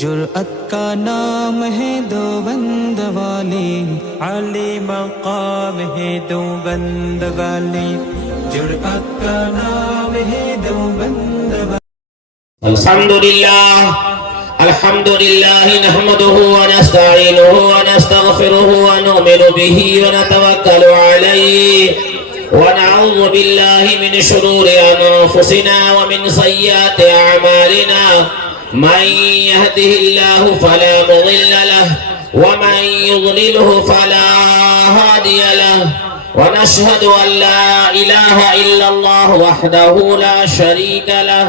जुर्अत का नाम है दो बंद वाले, आले मकाम है दो बंद वाले। जुर्अत का नाम है दो बंद वाले। अल्हम्दुलिल्लाह नहमदुहु व नस्तईनुहु व नस्तगफिरुहु व नुमिनु बिही व नतवक्कलु अलैहि व नऊज़ु बिल्लाहि मिन शुरूरि अनफुसिना व मिन सय्यिआति अअमालिना। मन यहदिहिल्लाहु फला मुदिल्ल लहु व मन युद्लिलहु फला हादिय लहु व नशहदु अन ला इलाहा इल्लल्लाह वहदहु ला शरीका लहु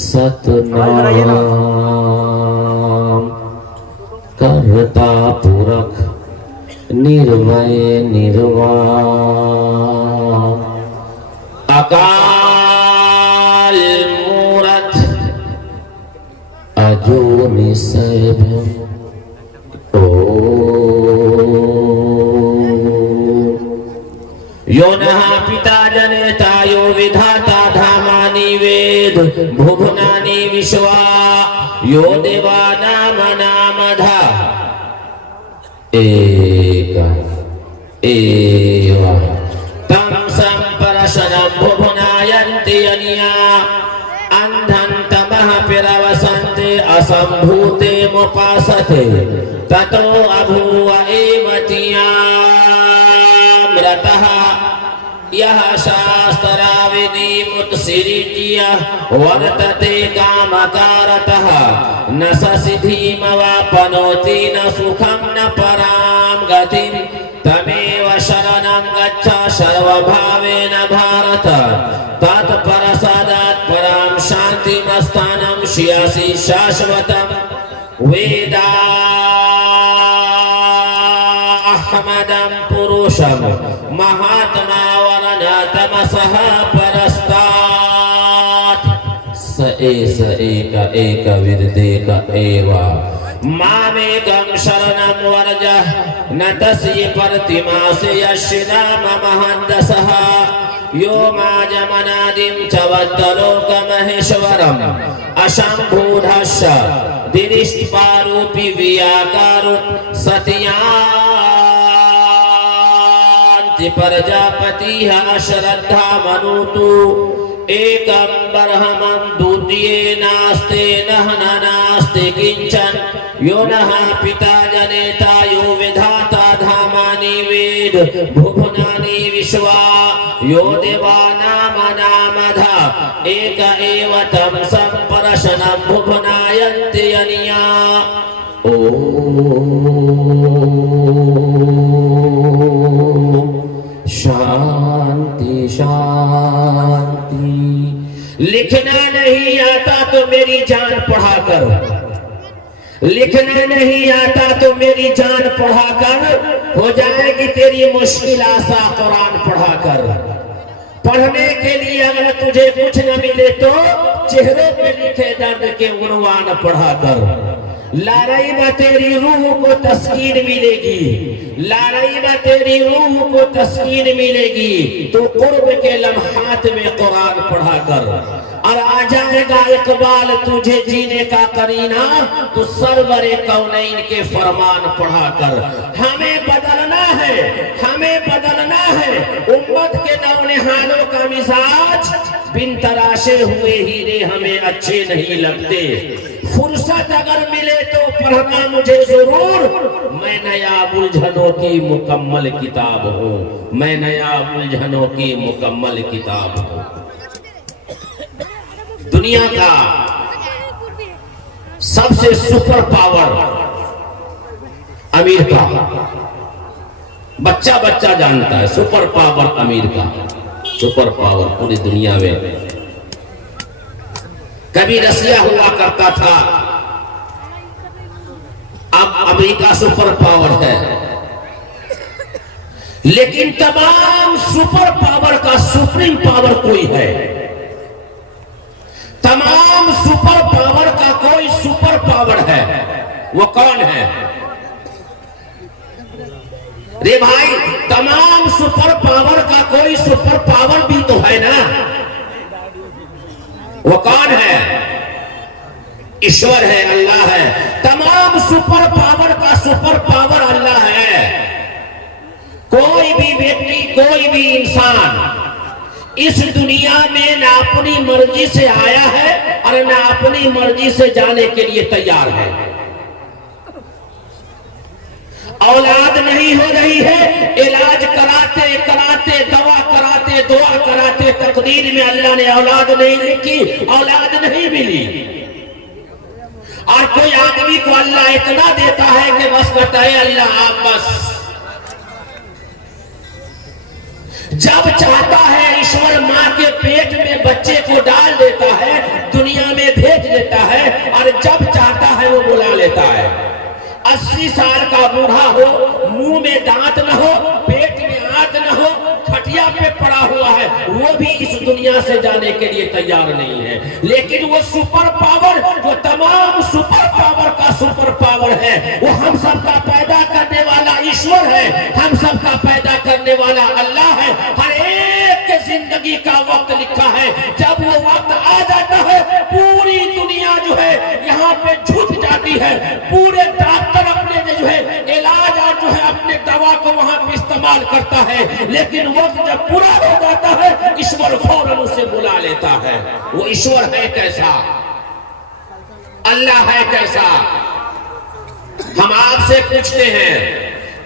सतनाम करता पुरख निर्भय निर्वाण अकाल मूरत अजूनि सैभ्यम यो नः पिता जनेता यो विधाता धामानि वेद भुवनानि विश्वा यो देवानामनामधा एक एव तं सम्परशनं भुवनायन्ति यनिया अन्धन्तमः पिरवसन्ते असम्भूते मुपासते ततो अभूव एव तियामृतः यह शास्त्राविधिमुत्सिरिज्य वर्तते कामकारतः न स सिद्धिमवाप्नोति न सुखं न परां गतिं तमेव शरणं गच्छ सर्वभावेन भारत तत्परसादात् परां शान्तिमस्थानं श्रियसि शाश्वतं वेदाहमदं पुरुषं महात्मा तमसः परस्तात् स एक एक विद्येक एव मामेकं शरणं वर्ज न तस्य प्रतिमास्य यस्य नाम महन्दसः यो माजमनादिं च वत्तलोकमहेश्वरम् अशम्भूढस्य दिनिष्पारूपि वियाकारो सत्या प्रजापति अश्रद्धा मनुतु एकं बर्हमं द्वितीये नास्ते नः नास्ते किंचन यो नः पिता जनेता यो विधाता धामानि वेद भुवनानि विश्वा यो देवानामनामधा एक एव तं सम्परशनं भुवनायन्ति यनिया ओ शांति शांति। लिखना नहीं आता तो मेरी जान पढ़ा करो। लिखना नहीं आता तो मेरी जान पढ़ा कर, हो जाएगी तेरी मुश्किल आसा कुरान पढ़ा कर। पढ़ने के लिए अगर तुझे कुछ न मिले तो चेहरों पे लिखे दर्द के उन्वान पढ़ा कर। लारई में तेरी रूह को तस्कीन मिलेगी, लारई में तेरी रूह को तस्कीन मिलेगी तो कुर्ब के लम्हात में कुरान पढ़ा कर। और आ जाएगा इकबाल तुझे जीने का करीना तो सरवरे कौनैन के फरमान पढ़ा कर। हमें बदलना है, हमें बदलना है। उम्मत के नौनिहालों का मिजाज बिन तराशे हुए हीरे हमें अच्छे नहीं लगते। फुर्सत अगर मिले तो पढ़ना मुझे जरूर, मैं नया उलझनों की मुकम्मल किताब हूँ, मैं नया उलझनों की मुकम्मल किताब हूँ। दुनिया का सबसे सुपर पावर अमेरिका, बच्चा बच्चा जानता है super power America, super power पूरी दुनिया में। कभी रसिया हुआ करता था, अब अमेरिका सुपर पावर है। लेकिन तमाम सुपर पावर का सुप्रीम पावर कोई है, तमाम सुपर पावर का कोई सुपर पावर है। वो कौन है रे भाई? तमाम सुपर पावर का कोई सुपर पावर भी तो है ना। वो कौन है? ईश्वर है, अल्लाह है। तमाम सुपर पावर का सुपर पावर अल्लाह है। कोई भी व्यक्ति, कोई भी इंसान इस दुनिया में ना अपनी मर्जी से आया है और ना अपनी मर्जी से जाने के लिए तैयार है। औलाद नहीं हो रही है, इलाज कराते कराते, दवा कराते, दुआ कराते, तकदीर में अल्लाह ने औलाद नहीं लिखी, औलाद नहीं मिली। और कोई आदमी को अल्लाह इतना देता है कि बस कहता है अल्लाह आप बस। जब चाहता है ईश्वर माँ के पेट में बच्चे को डाल देता है, दुनिया में भेज देता है, और जब चाहता है वो बुला लेता है। 80 साल का बूढ़ा हो, मुंह में दांत न हो, पेट में आंत न हो, खटिया पे पड़ा हुआ है, वो भी इस दुनिया से जाने के लिए तैयार नहीं है। लेकिन वो सुपर पावर, जो तमाम सुपर पावर का सुपर पावर है, वो हम सबका पैदा करने वाला ईश्वर है, हम सबका पैदा करने वाला अल्लाह है। हर एक के जिंदगी का वक्त लिखा है। जब वो वक्त आ जाता है, पूरी दुनिया जो है यहाँ पे झुक जाती है। पूरे डॉक्टर अपने जो है इलाज और जो है अपने दवा को वहां पे इस्तेमाल करता है। लेकिन वक्त जब पूरा हो जाता है, ईश्वर फौरन उसे बुला लेता है। वो ईश्वर है कैसा, अल्लाह है कैसा? हम आपसे पूछते हैं,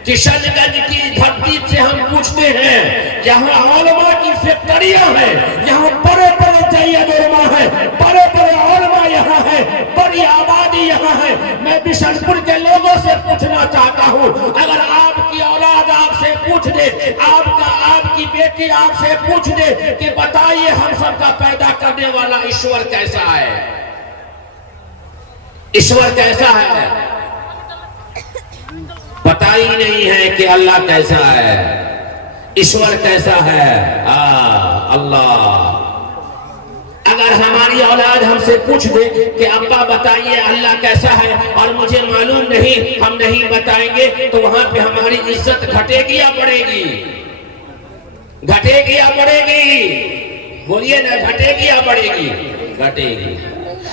किशनगंज की धरती से हम पूछते हैं, यहाँ औलमा की फैक्ट्रियां हैं, यहाँ बड़े बड़े जैयद उलमा है, बड़े बड़े औलमा यहाँ है, बड़ी आबादी यहाँ है। मैं बिशनपुर के लोगों से पूछना चाहता हूँ, अगर आपकी औलाद आपसे पूछ दे, आपकी बेटी आपसे पूछ दे कि बताइए हम सबका पैदा करने वाला ईश्वर कैसा है, ईश्वर कैसा है? पता ही नहीं है कि अल्लाह कैसा है, ईश्वर कैसा है। अल्लाह। अगर हमारी औलाद हमसे पूछ दे कि अब्बा बताइए अल्लाह कैसा है, और मुझे मालूम नहीं, हम नहीं बताएंगे, तो वहां पे हमारी इज्जत घटेगी या बढ़ेगी? घटेगी या बढ़ेगी? बोलिए ना, घटेगी या बढ़ेगी? घटेगी।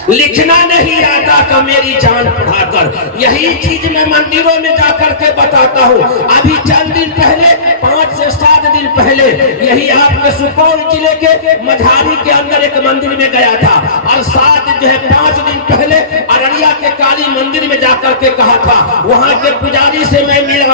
लिखना नहीं आता तो मेरी जान पढ़ाकर, यही चीज मैं मंदिरों में जाकर के बताता हूँ। अभी चंद दिन पहले, 5 से 7 दिन पहले, यही आपके सुपौल जिले के मझारी के अंदर एक मंदिर में गया था, और 5 दिन पहले अररिया के काली मंदिर में जाकर के कहा था। वहाँ के पुजारी से मैं मिला,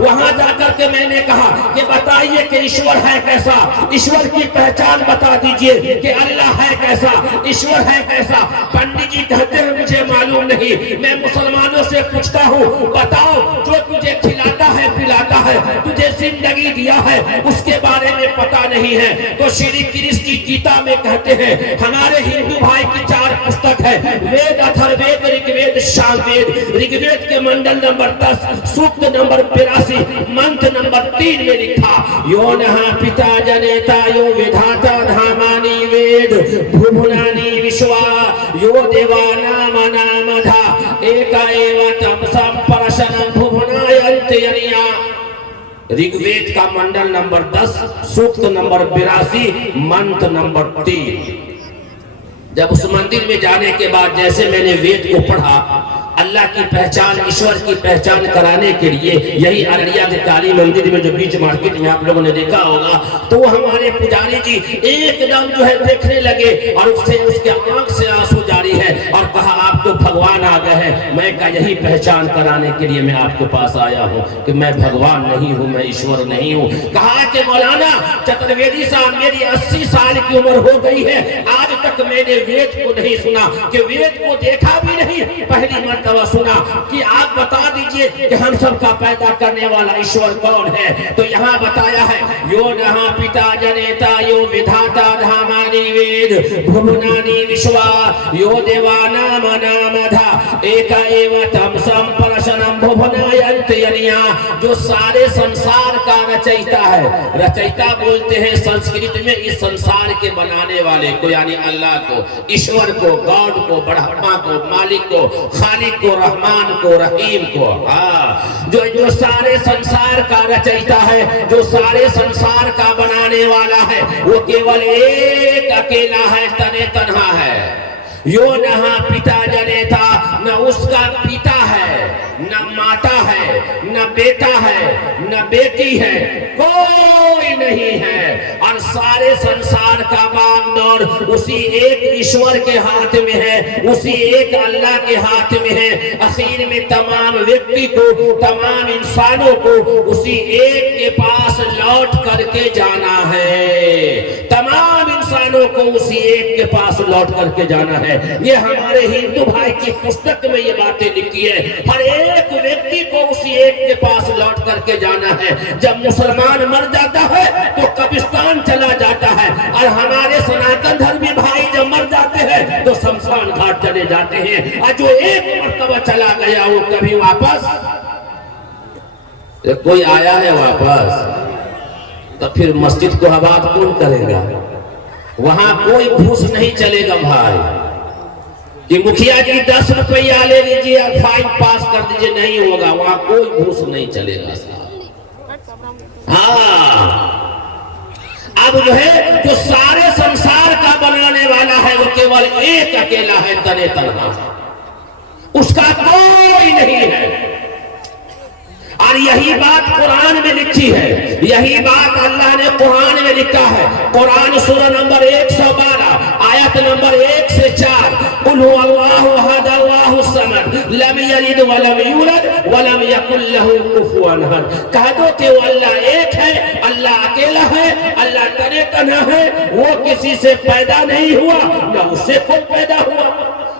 वहाँ जाकर के मैंने कहा कि बताइए कि ईश्वर है कैसा, ईश्वर की पहचान बता दीजिए कि अल्लाह है कैसा, ईश्वर है कैसा। पंडित जी कहते हैं मुझे मालूम नहीं। मैं मुसलमानों से पूछता हूँ, बताओ जो तुझे खिलाता है पिलाता है, तुझे जिंदगी दिया है उसके बारे में पता नहीं है। तो श्री कृष्ण की गीता में कहते हैं, हमारे हिंदू भाई की 4 पुस्तक है, वेद, अथर्ववेद, ऋग्वेद, सामवेद। ऋग्वेद के मंडल नंबर 10 सूक्त नंबर 82 मंत्र नंबर 3 में लिखा, यो नहा पिता जनेता यो विधाता धामानि वेद भुवनानि विश्वा यो देवानाम नामधा एका एव तम संपरशनं भुवनायन्त्यनिया। ऋग्वेद का मंडल नंबर 10 सूक्त नंबर 82 मंत्र नंबर 3। जब उस मंदिर में जाने के बाद जैसे मैंने वेद को पढ़ा, अल्लाह की पहचान, ईश्वर की पहचान कराने के लिए यही अररिया के काली मंदिर में जो बीच मार्केट में आप लोगों ने देखा होगा, तो हमारे पुजारी जी एकदम जो है देखने लगे और उसके आंख से आंसू जारी है और कहा, आप तो भगवान आ गए हैं। मैं का यही पहचान कराने के लिए मैं आपके पास आया हूँ कि मैं भगवान नहीं हूँ, मैं ईश्वर नहीं हूँ। कहा कि मौलाना चतुर्वेदी साहब, मेरी 80 साल की उम्र हो गई है, आज तक मैंने वेद को नहीं सुना, कि वेद को देखा भी नहीं, पहली मर्तबा सुना। कि आप बता दीजिए कि हम सबका पैदा करने वाला ईश्वर कौन है। तो यहाँ बताया है, यो नहा पिता जनेता यो विधाता धामानि वेद भुवनानि विश्वा यो देवानाम नामधा एका एव तम संपरशनं भुवनायन्त्यनिया। जो सारे संसार का रचयिता है, रचयिता बोलते हैं संस्कृत में इस संसार के बनाने वाले को, यानी अल्लाह को, ईश्वर को, गॉड को, ब्रह्मा को, मालिक को, खालिक को, रहमान को, रहीम को। हाँ, जो सारे संसार का रचयिता है, जो सारे संसार का बनाने वाला है, वो केवल एक अकेला है, तने तन्हा है। यो नहा पिता जनेता, न उसका पिता है, न माता है, न बेटा है, न बेटी है, कोई नहीं है। और सारे संसार का बागडोर उसी एक ईश्वर के हाथ में है, उसी एक अल्लाह के हाथ में है। आखिर में तमाम व्यक्ति को, तमाम इंसानों को उसी एक के पास लौट करके जाना है। तमाम इंसानों को उसी एक के पास लौट करके जाना है। ये हमारे हिंदू भाई की पुस्तक में ये बातें लिखी है। हर एक व्यक्ति को उसी एक के पास लौट करके जाना है। जब मुसलमान मर जाता है तो कब्रिस्तान चला जाता है, और हमारे सनातन धर्मी भाई जब मर जाते हैं तो शमशान घाट चले जाते हैं। और जो एक मर्तबा चला गया वो कभी वापस, कोई आया है वापस, तो फिर मस्जिद को आबाद कौन करेगा? वहां कोई घूस नहीं चलेगा भाई, कि मुखिया जी 10 रुपया ले लीजिए और फाइन पास कर दीजिए, नहीं होगा। वहां कोई घूस नहीं चलेगा। हाँ, अब जो है, जो सारे संसार का बनाने वाला है वो केवल एक अकेला है, तने तन्हा, उसका कोई नहीं है। और यही बात कुरान में लिखी है, यही बात अल्लाह ने कुरान में लिखा है। कुरान सूरा नंबर 112 आयत नंबर 1 से 4, कुल हुवल्लाहु अहद अल्लाहु समद लम यलिद व लम यूलद व लम यकुल लहू कुफुवन अहद। कह दो कि वो अल्लाह एक है, अल्लाह अकेला है, अल्लाह तने तन्हा है, वो किसी से पैदा नहीं हुआ, न उससे कोई पैदा हुआ।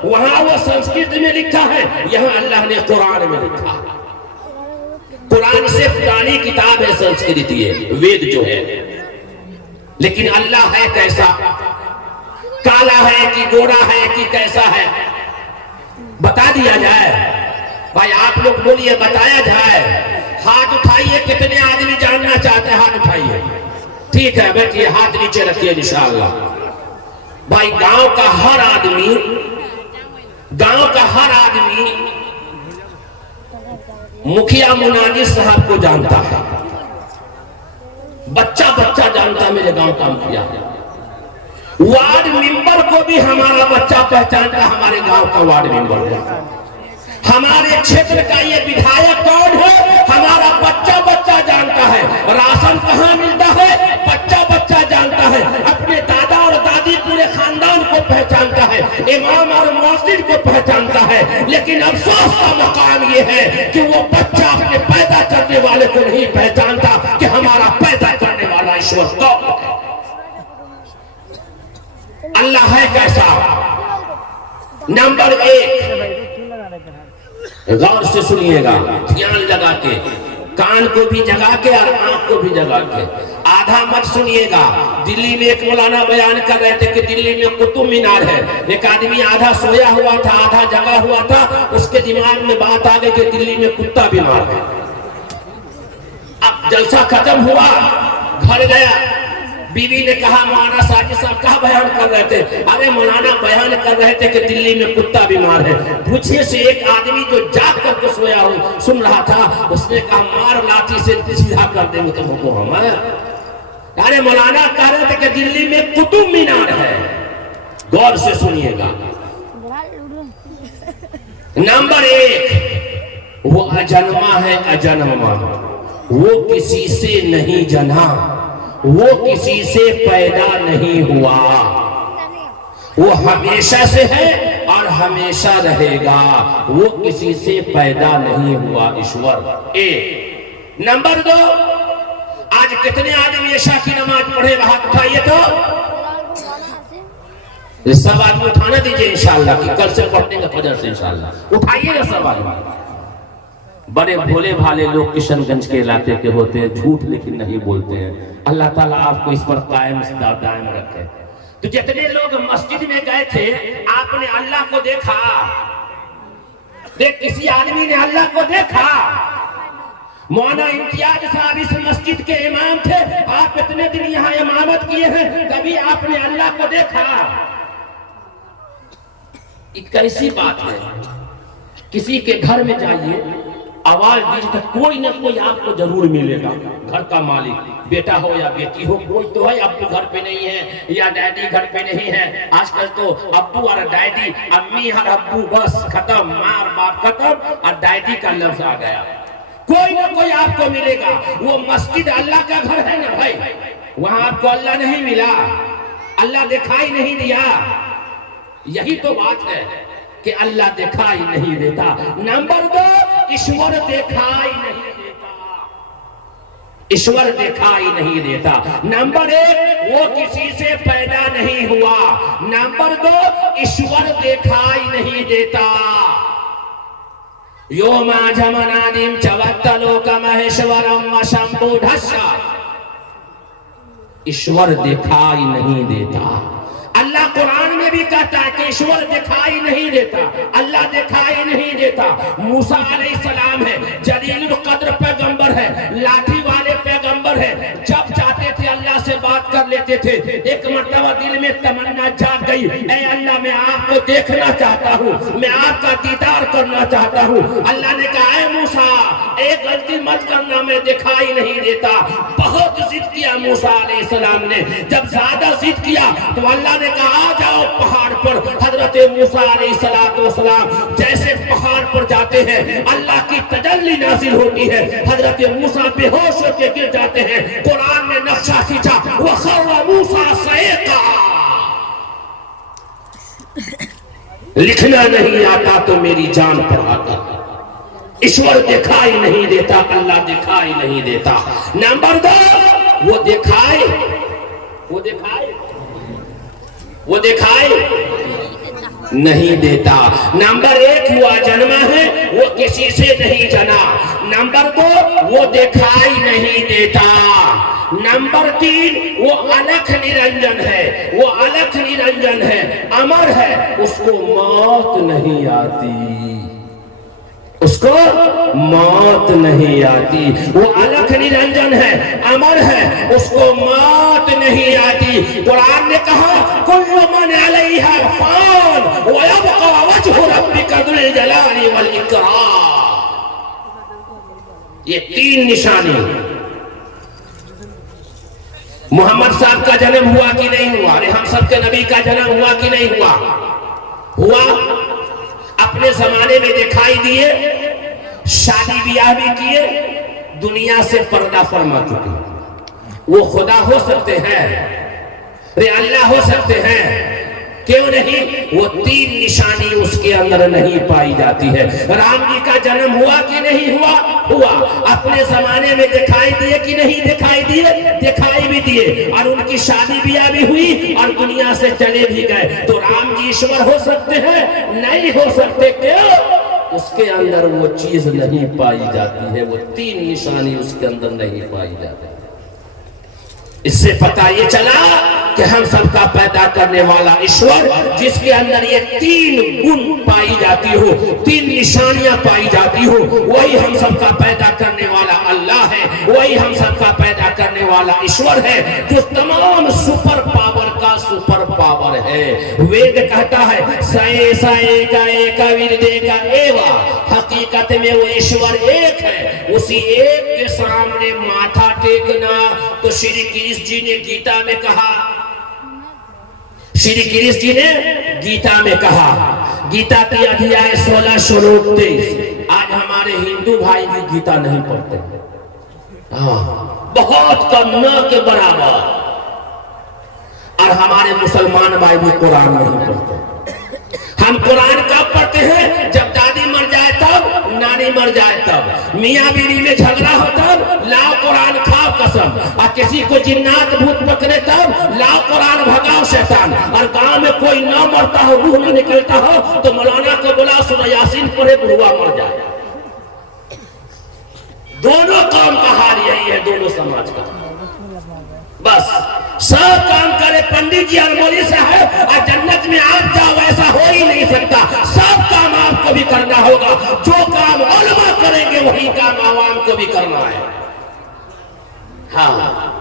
वहां वो संस्कृत में लिखा है, यहाँ अल्लाह ने कुरान में लिखा है। कुरान से पुरानी किताब है संस्कृत, ये वेद जो है। लेकिन अल्लाह है कैसा? काला है कि गोरा है कि कैसा है? बता दिया जाए भाई, आप लोग बोलिए, बताया जाए। हाथ उठाइए, कितने आदमी जानना चाहते हैं? हाथ उठाइए। ठीक है, बैठिए, हाथ नीचे रखिए इंशाअल्लाह। भाई गांव का हर आदमी, गांव का हर आदमी मुखिया मुनाजी साहब को जानता है, बच्चा बच्चा जानता है मेरे गांव का मुखिया। वार्ड मेंबर को भी हमारा बच्चा पहचानता है, हमारे गांव का वार्ड मेंबर को। हमारे क्षेत्र का ये विधायक कौन है, हमारा बच्चा बच्चा जानता है। राशन कहाँ मिलता है, बच्चा बच्चा जानता है। अपने दादा और दादी पूरे खानदान को पहचानता है, इमाम और मस्जिद को पहचानता है। लेकिन अफसोस का मकाम ये है कि वो बच्चा अपने पैदा करने वाले को नहीं पहचानता कि हमारा पैदा करने वाला ईश्वर कौन है। अल्लाह है कैसा? नंबर 1, गौर से सुनिएगा, ध्यान लगा के। कान को भी जगा के और आंख को भी जगा के। आधा मत सुनिएगा। दिल्ली में एक मौलाना बयान कर रहे थे कि दिल्ली में कुतुब मीनार है। एक आदमी आधा सोया हुआ था, आधा जगा हुआ था, उसके दिमाग में बात आ गई कि दिल्ली में कुत्ता बीमार है। अब जलसा खत्म हुआ, घर गया, बीवी ने कहा मौलाना साजिद साहब क्या बयान कर रहे थे? अरे मौलाना बयान कर रहे थे कि दिल्ली में कुत्ता बीमार है। पूछिए से एक आदमी जो जाग करके सोया हो सुन रहा था, उसने कहा मार लाठी से सीधा कर देंगे तुमको हम। अरे मौलाना कह रहे थे कि दिल्ली में कुतुब मीनार है। गौर से सुनिएगा। नंबर 1, वो अजन्मा है, अजन्मा। वो किसी से नहीं जना, वो किसी से पैदा नहीं हुआ, वो हमेशा से है और हमेशा रहेगा। वो किसी से पैदा नहीं हुआ, ईश्वर। नंबर 2, आज कितने आदमी ऐशा की नमाज पढ़े? हाथ उठाइए तो। सब आदमी उठाना दीजिए इंशाल्लाह कि कल से पढ़ने का फजर से इंशाल्लाह उठाइएगा सब आदमी। बड़े भोले भाले लोग किशनगंज के इलाके के होते हैं, झूठ लेकिन नहीं बोलते हैं। अल्लाह ताला आपको इस पर कायम दायम रखे। तो जितने लोग मस्जिद में गए थे, आपने अल्लाह को देखा? देख, किसी आदमी ने अल्लाह को देखा? मौलाना इम्तियाज साहब इस मस्जिद के इमाम थे, आप इतने दिन यहाँ इमामत किए हैं, कभी आपने अल्लाह को देखा? ये कैसी बात है? किसी के घर में जाइए, आवाज दीजिए तो कोई ना कोई आपको जरूर मिलेगा। घर का मालिक, बेटा हो या बेटी हो, कोई तो है। अब्बू घर पे नहीं है या डैडी घर पे नहीं है। आजकल तो अब्बू और डैडी, अम्मी और अब्बू, बस खत्म, माँ और बाप खत्म, और डैडी का लफ्ज आ गया। कोई ना कोई आपको मिलेगा। वो मस्जिद अल्लाह का घर है ना भाई, वहां आपको अल्लाह नहीं मिला, अल्लाह दिखाई नहीं दिया। यही तो बात है कि अल्लाह दिखाई नहीं देता। नंबर 2, ईश्वर दिखाई नहीं देता, ईश्वर दिखाई नहीं देता। नंबर 1, वो किसी से पैदा नहीं हुआ। नंबर 2, ईश्वर दिखाई नहीं देता। यो माजमनादिम चवत्तलोकमहेश्वरम शंभुधस्सा। ईश्वर दिखाई नहीं देता। अल्लाह कुरान में भी कहता है कि ईश्वर दिखाई नहीं देता, अल्लाह दिखाई नहीं देता। मूसा अलैहिस्सलाम है, जलीलुल कद्र पैगंबर है, लाठी वाले पैगंबर है। जब चाहते थे अल्लाह से बात कर लेते थे। एक मर्तबा दिल में तमन्ना जाग गई, ऐ अल्लाह मैं आपको देखना चाहता हूँ, मैं आपका दीदार करना चाहता हूँ। अल्लाह ने कहा ऐ मूसा, एक गलती मत करना, मैं दिखाई नहीं देता। बहुत जिद किया मूसा अलैहिस्सलाम ने। जब ज्यादा जिद किया तो अल्लाह ने कहा आ जाओ पहाड़ पर। हजरत मूसा अलैहिस्सलाम जैसे पहाड़ पर जाते हैं, अल्लाह की तजल्ली नाजिल होती है। हजरत मूसा बेहोश होकर गिर जाते हैं। कुरान ने नक्शा खींचा, वखर्रा मूसा सईक़ा। लिखना नहीं आता तो मेरी जान पढ़ाता। ईश्वर दिखाई नहीं देता, अल्लाह दिखाई नहीं देता। नंबर 2, वो दिखाई, वो दिखाई, वो दिखाई नहीं देता। नंबर 1, वो अजन्मा है, वो किसी से नहीं जना। नंबर 2, वो दिखाई नहीं देता। नंबर 3, वो अलख निरंजन है, वो अलख निरंजन है, अमर है, उसको मौत नहीं आती, उसको मौत नहीं आती। वो अलख निरंजन है, अमर है, उसको मौत नहीं आती। कुरान ने कहा कुल्लु मन अलैहा फान व यबका वजहु रब्बिका जुल जलाली वल इकराम। ये 3 निशानी। मोहम्मद साहब का जन्म हुआ कि नहीं हुआ? अरे हम सबके नबी का जन्म हुआ कि नहीं हुआ? हुआ। अपने जमाने में दिखाई दिए, शादी ब्याह भी किए, दुनिया से पर्दा फरमा चुके। वो खुदा हो सकते हैं, रे अल्लाह हो सकते हैं, क्यों नहीं? वो 3 निशानी उसके अंदर नहीं पाई जाती है। राम जी का जन्म हुआ कि नहीं हुआ? हुआ। अपने जमाने में दिखाई दिए कि नहीं दिखाई दिए? दिखाई भी दिए, और उनकी शादी ब्याह भी हुई और दुनिया से चले भी गए। तो राम जी ईश्वर हो सकते हैं? नहीं हो सकते। क्यों? उसके अंदर वो चीज नहीं पाई जाती है, वो 3 निशानी उसके अंदर नहीं पाई जाती। इससे पता ये चला कि हम सबका पैदा करने वाला ईश्वर, जिसके अंदर ये 3 गुण पाई जाती हो, 3 निशानियां पाई जाती हो, वही हम सबका पैदा करने वाला अल्लाह है, वही हम सबका पैदा करने वाला ईश्वर है, जो तमाम सुपर पावर का सुपर पावर है। वेद कहता है साए साए का एक विरदे का एवा, हकीकत में वो ईश्वर एक है, उसी एक के सामने माथा टेकना। तो श्री कृष्ण जी ने गीता में कहा, श्री कृष्ण जी ने गीता में कहा, गीता की अध्याय 16 श्लोक 23। आज हमारे हिंदू भाई भी गीता नहीं पढ़ते, बहुत कम, न के बराबर। और हमारे मुसलमान भाई भी कुरान नहीं पढ़ते। हम कुरान कब पढ़ते हैं? जब दादी मर जाए तब, नानी मर जाए तब, मियाँ बीवी में झगड़ा हो तब लाओ कुरान खाओ कसम, और किसी को जिन्नात भूत पकड़े तब लाओ कुरान भगाओ शैतान, और गांव में कोई ना मरता हो, रूह न निकलता हो तो मौलाना को बुला सुनो यासीन पढ़े, बुढ़वा मर जाए। दोनों काम का हाल यही है, दोनों समाज का। बस सब काम करे पंडित जी और मौलवी साहब, और जन्नत में आप जाओ, ऐसा हो ही नहीं सकता। सब काम आपको भी करना होगा, जो काम उलमा करेंगे वही काम आवाम को भी करना है। हाँ,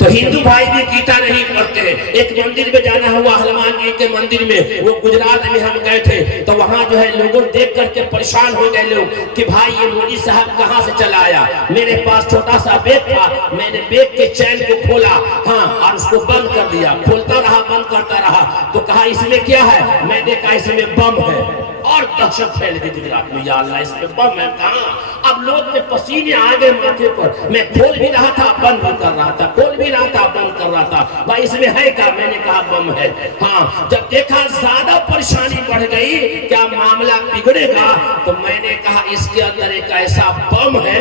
तो हिंदू भाई भी गीता नहीं पढ़ते हैं। एक मंदिर में जाना हुआ, हनुमान जी के मंदिर में, वो गुजरात में हम गए थे, तो वहां जो है लोगों देख करके परेशान हो गए लोग कि भाई ये मौलवी साहब कहां से चला आया। मेरे पास छोटा सा बैग था, मैंने बैग के चैन को खोला, हाँ, और उसको बंद कर दिया, खोलता रहा बंद करता रहा, तो कहा इसमें क्या है? मैं देखा इसमें बम है, और दहशत फैल गई गुजरात में, या अल्लाह इसमें बम है कहां? अब लोग में पसीने आ गए माथे पर। मैं खोल भी रहा था, बंद भी कर रहा था, खोल भी रहा था, बंद कर रहा था। भाई इसमें है क्या? मैंने कहा बम है। हाँ, जब देखा ज्यादा परेशानी बढ़ गई, क्या मामला बिगड़ेगा, तो मैंने कहा इसके अंदर एक ऐसा बम है,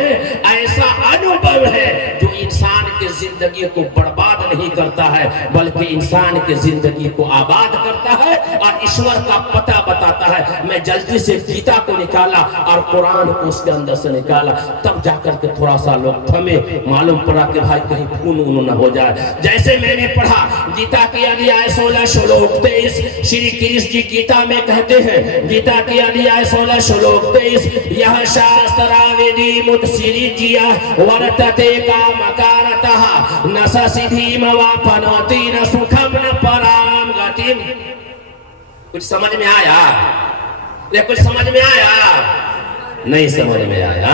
ऐसा अनुभव है जो इंसान की जिंदगी को बर्बाद नहीं करता है, बल्कि इंसान की जिंदगी को आबाद करता है और ईश्वर का पता बताता है। मैं जल्दी से गीता को निकाला और कुरान को उसके अंदर से निकाला, तब जाकर के थोड़ा सा लोग थमे, मालूम पड़ा कि भाई कहीं खून ऊन न हो जाए। जैसे मैंने पढ़ा गीता की अध्याय 16 श्लोक 23, श्री कृष्ण जी गीता में कहते हैं, गीता की अध्याय 16 श्लोक 23, यह शास्त्रावेदी मुत्सिरी जिया वर्तते कामकारतः न सिद्धिम वापनोति न सुखम न पराम गतिम। कुछ समझ में आया? ये कुछ समझ में आया? नहीं समझ में आया।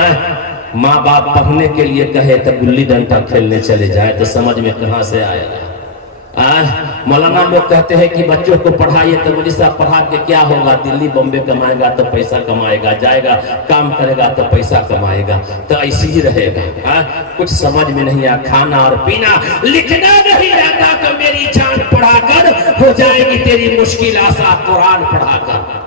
माँ बाप पढ़ने के लिए कहे तो गुल्ली डंडा खेलने चले जाए तो समझ में कहां से आएगा? मौलाना लोग कहते हैं कि बच्चों को पढ़ाइए, तो मौलवी साहब पढ़ा के क्या होगा? दिल्ली बॉम्बे कमाएगा तो पैसा कमाएगा, जाएगा काम करेगा तो पैसा कमाएगा, तो ऐसे ही रहेगा। कुछ समझ में नहीं आया। खाना और पीना, लिखना नहीं आता तो मेरी जान पढ़ाकर हो जाएगी तेरी मुश्किल आसा, कुरान पढ़ाकर।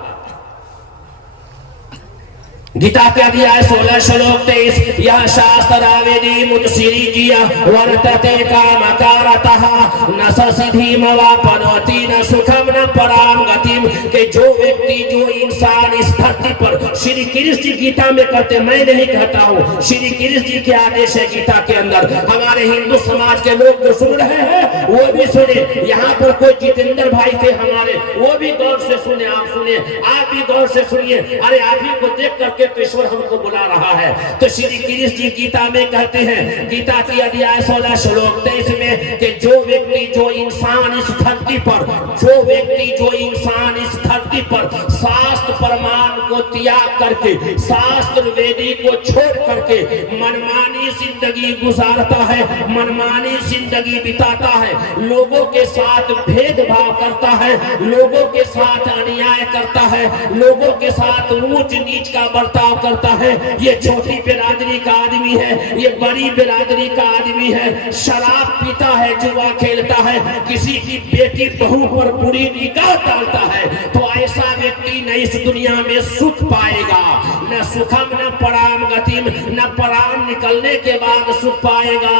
गीता के अध्याय 16 श्लोक 23, यह शास्त्रावेदी मुत्सिरी जिया वर्तते कामकारतः न सिद्धिम वापनोति न सुखम न पराम गतिम। के जो व्यक्ति, जो इंसान इस धरती पर, श्री कृष्ण जी गीता में कहते, मैं नहीं कहता हूँ, श्री कृष्ण जी के आदेश है गीता के अंदर। हमारे हिंदू समाज के लोग जो सुन रहे हैं वो भी सुने। यहाँ पर कोई जितेंद्र भाई थे हमारे, वो भी गौर से सुने, आप सुने, आप भी गौर से सुनिए। अरे आप ही को देख करके ईश्वर हमको बुला रहा है। तो श्री कृष्ण जी गीता में कहते हैं, गीता की अध्याय 16 श्लोक 23 में, कि जो व्यक्ति, जो इंसान इस धरती पर, जो व्यक्ति, जो इंसान इस धरती पर शास्त्र प्रमाण को त्याग करके, शास्त्र वेदी को छोड़ करके मनमानी जिंदगी गुजारता है, मनमानी जिंदगी बिताता है, लोगों के साथ भेदभाव करता है, लोगों के साथ अन्याय करता है, लोगों के साथ ऊंच नीच का बर्ताव करता है, ये छोटी बिरादरी का आदमी है, ये बड़ी बिरादरी का आदमी है, शराब पीता है, जुआ खेलता है, किसी की बेटी बहू पर बुरी निगाह डालता है, तो ऐसा व्यक्ति न इस दुनिया में सुख पाएगा, न सुखम न पराम गतिम, न पराम निकलने के बाद सुख पाएगा।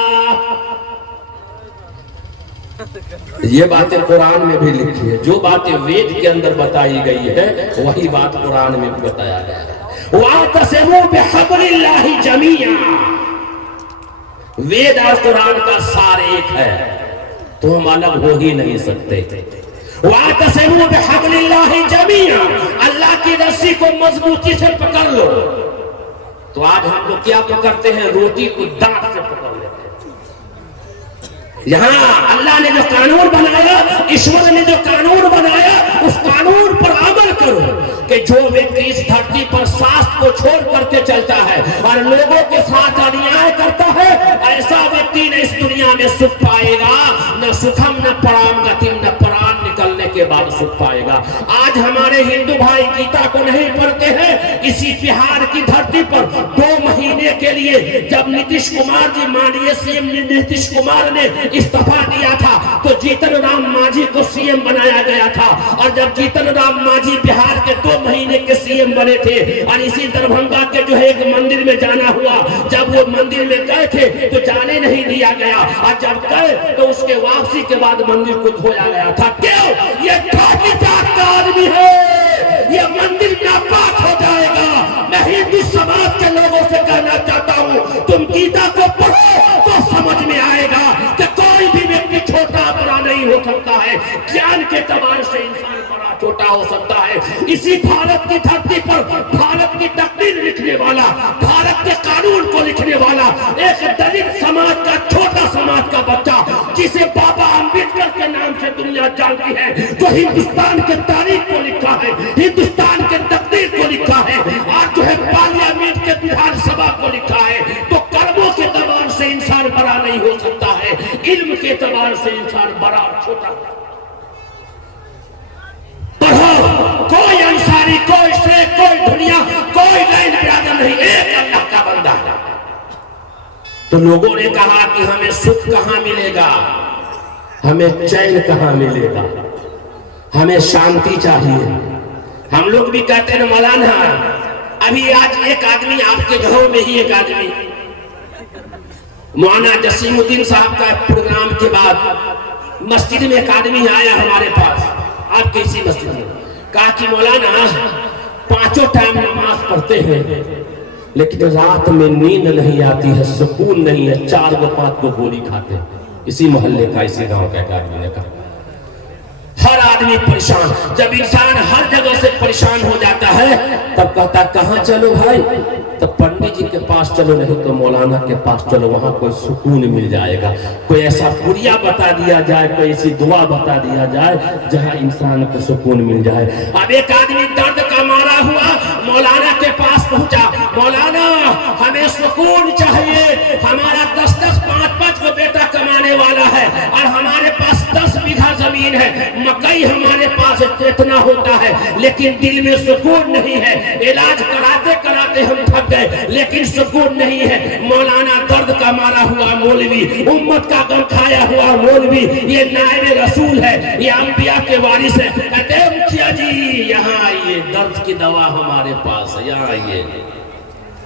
ये बातें कुरान में भी लिखी है। जो बातें वेद के अंदर बताई गई है वही बात कुरान में भी बताया गया है। वातसिमू बिहब्लिल्लाहि जमीआ। वेद और कुरान का सार एक है, तो हम अलग हो ही नहीं सकते। वातसिमू बिहब्लिल्लाहि जमीआ, अल्लाह की रस्सी को मजबूती से पकड़ लो। तो आज हम लोग क्या पकड़ते हैं? रोटी को दांत से पकड़ लेते हैं। यहाँ अल्लाह ने जो कानून बनाया, ईश्वर ने जो कानून बनाया, उस कानून पर अमल करो कि जो व्यक्ति इस धरती पर शास्त्र को छोड़ करके चलता है और लोगों के साथ अन्याय करता है, ऐसा व्यक्ति न इस दुनिया में सुख पाएगा, न सुखम न पराम गतिम, न प्राण निकलने के बाद सुख पाएगा। आज हमारे हिंदू भाई गीता को नहीं पढ़ते हैं। इसी बिहार की धरती पर 2 महीने के लिए जब नीतीश कुमार जी, माननीय सीएम नीतीश कुमार ने इस्तीफा दिया था, तो जीतन राम मांझी को सीएम बनाया गया था। और जब जीतन राम मांझी बिहार के 2 महीने के सीएम बने थे, और इसी दरभंगा के जो है एक मंदिर में जाना हुआ, जब वो मंदिर में गए थे तो जाने नहीं दिया गया, और जब गए तो उसके वापसी के बाद मंदिर को धोया गया था। क्यों? ये घाटी जात का आदमी है, ये मंदिर नापाक हो जाएगा। मैं हिंदू समाज के लोगों से कहना चाहता हूँ, तुम गीता को पढ़ो तो समझ में आएगा कि कोई भी व्यक्ति छोटा बड़ा नहीं हो सकता है। ज्ञान के तबार से इंसान बड़ा छोटा हो सकता है। इसी भारत की धरती पर भारत की तकदीर लिखने वाला, भारत के कानून को लिखने वाला एक दलित समाज का, छोटा समाज का बच्चा, जिसे बाबा अम्बेडकर के नाम से दुनिया जानती है, जो हिंदुस्तान के तारीख को लिखा है, हिंदुस्तान के तकदीर को लिखा है, आज जो है पार्लियामेंट के विधानसभा को लिखा है, तो कर्मों के तबार से इंसान बड़ा नहीं हो सकता है, इल्म के तबार से इंसान बड़ा छोटा। पढ़ो, कोई अंसारी, कोई शेख, कोई दुनिया, कोई लाइन बिरादर नहीं, एक अल्लाह का बंदा है। तो लोगों ने कहा कि हमें सुख कहां मिलेगा, हमें चैन कहां मिलेगा, हमें शांति चाहिए। हम लोग भी कहते हैं मौलाना, अभी आज एक आदमी आपके घरों में ही एक आदमी, मौलाना जसीमुद्दीन साहब का प्रोग्राम के बाद मस्जिद में एक आदमी आया हमारे पास, आपके इसी मस्जिद में, कहा कि मौलाना 5 टाइम नमाज पढ़ते हैं, लेकिन रात में नींद नहीं आती है, सुकून नहीं है, 4 को 5 को गोली खाते हैं। इसी मोहल्ले का, इसी गांव का एक आदमी ने कहा। हर आदमी परेशान, जब इंसान हर जगह से परेशान हो जाता है तब कहता कहां चलो भाई, तो पंडित जी के पास चलो, नहीं तो मौलाना के पास चलो, वहां कोई सुकून मिल जाएगा। कोई ऐसा पुरिया बता दिया जाए, कोई ऐसी दुआ बता दिया जाए जहां इंसान को सुकून मिल जाए। अब एक आदमी दर्द का मारा हुआ मौलाना के पास पहुंचा, मौलाना हमें सुकून चाहिए, हमारा 10-10, 5-5 को बेटा कमाने वाला है, और हमारे पास 10 बीघा जमीन है, मकई हमारे पास इतना होता है, लेकिन दिल में सुकून नहीं है। इलाज कराते कराते हम थक गए, लेकिन सुकून नहीं है। मौलाना दर्द का मारा हुआ मौलवी, उम्मत का गम खाया हुआ मौलवी, ये नायब रसूल है, ये अंबिया के वारिस है। कहते हैं मुखिया जी यहाँ आइए, दर्द की दवा हमारे पास है, यहाँ आइए,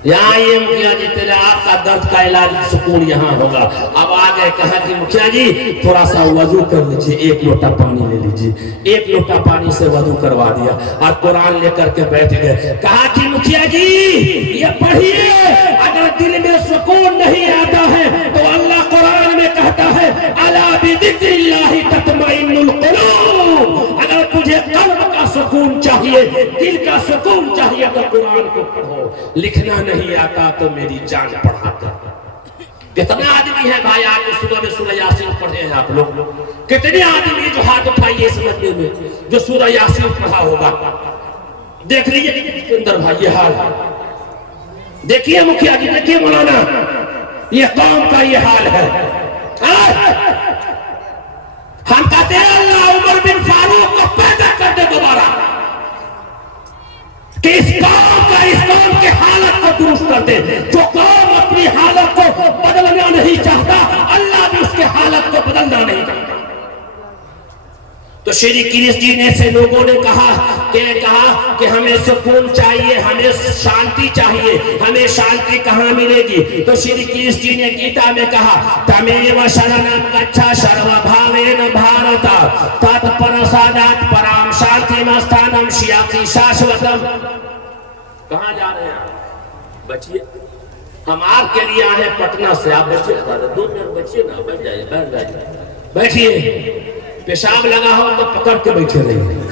यहाँ आइए मुखिया जी, तेरे आपका दर्द का इलाज सुकून यहाँ होगा। अब आ गए, कहा कि मुखिया जी थोड़ा सा वजू कर लीजिए, 1 लोटा पानी ले लीजिए। 1 लोटा पानी से वजू करवा दिया और कुरान लेकर के बैठ गए। कहा कि मुखिया जी ये पढ़िए, अगर दिल में सुकून नहीं आता है तो अल्लाह कुरान में कहता है अला बिज़िक्रिल्लाहि तत्मइन्नुल कुलूब। अगर तुझे कल्ब का सुकून चाहिए, दिल का सुकून चाहिए, तो कुरान को पढ़ो। लिखना नहीं आता तो मेरी जान पढ़ाता। कितना आदमी है भाई आज सुबह में सूरह यासीन पढ़े हैं आप लोग? कितने आदमी जो हाथ उठाइए इस महीने में जो सूरह यासीन पढ़ा होगा? देख लीजिए अंदर भाई ये हाल है। देखिए मुखिया जी, देखिए मौलाना, ये कौम का ये हाल है। हम कहते हैं अल्लाह उमर बिन फारूक को पैदा कर दे दोबारा, कि इस कौम के हालत को दुरुस्त कर दे। जो कौम अपनी हालत को बदलना नहीं चाहता, अल्लाह भी उसके हालत को बदलना नहीं चाहता। तो श्री कृष्ण जी ने से लोगों ने कहा कि हमें सुकून चाहिए, हमें शांति चाहिए, हमें शांति कहाँ मिलेगी? तो श्री कृष्ण जी ने गीता में कहा तमेव शरणं गच्छ सर्वभावेन भारत तत्परसादात् पराम शांतिमस्थानं श्याति शाश्वतम्। कहाँ जा रहे हैं आप? बचिए, हम आपके लिए आए हैं पटना से, आप बचिए, 2 मिनट बचिए ना, बैठ जाइए, बैठ जाइए, बैठिए। पेशाब लगा हो तो पकड़ के बैठे रहिए,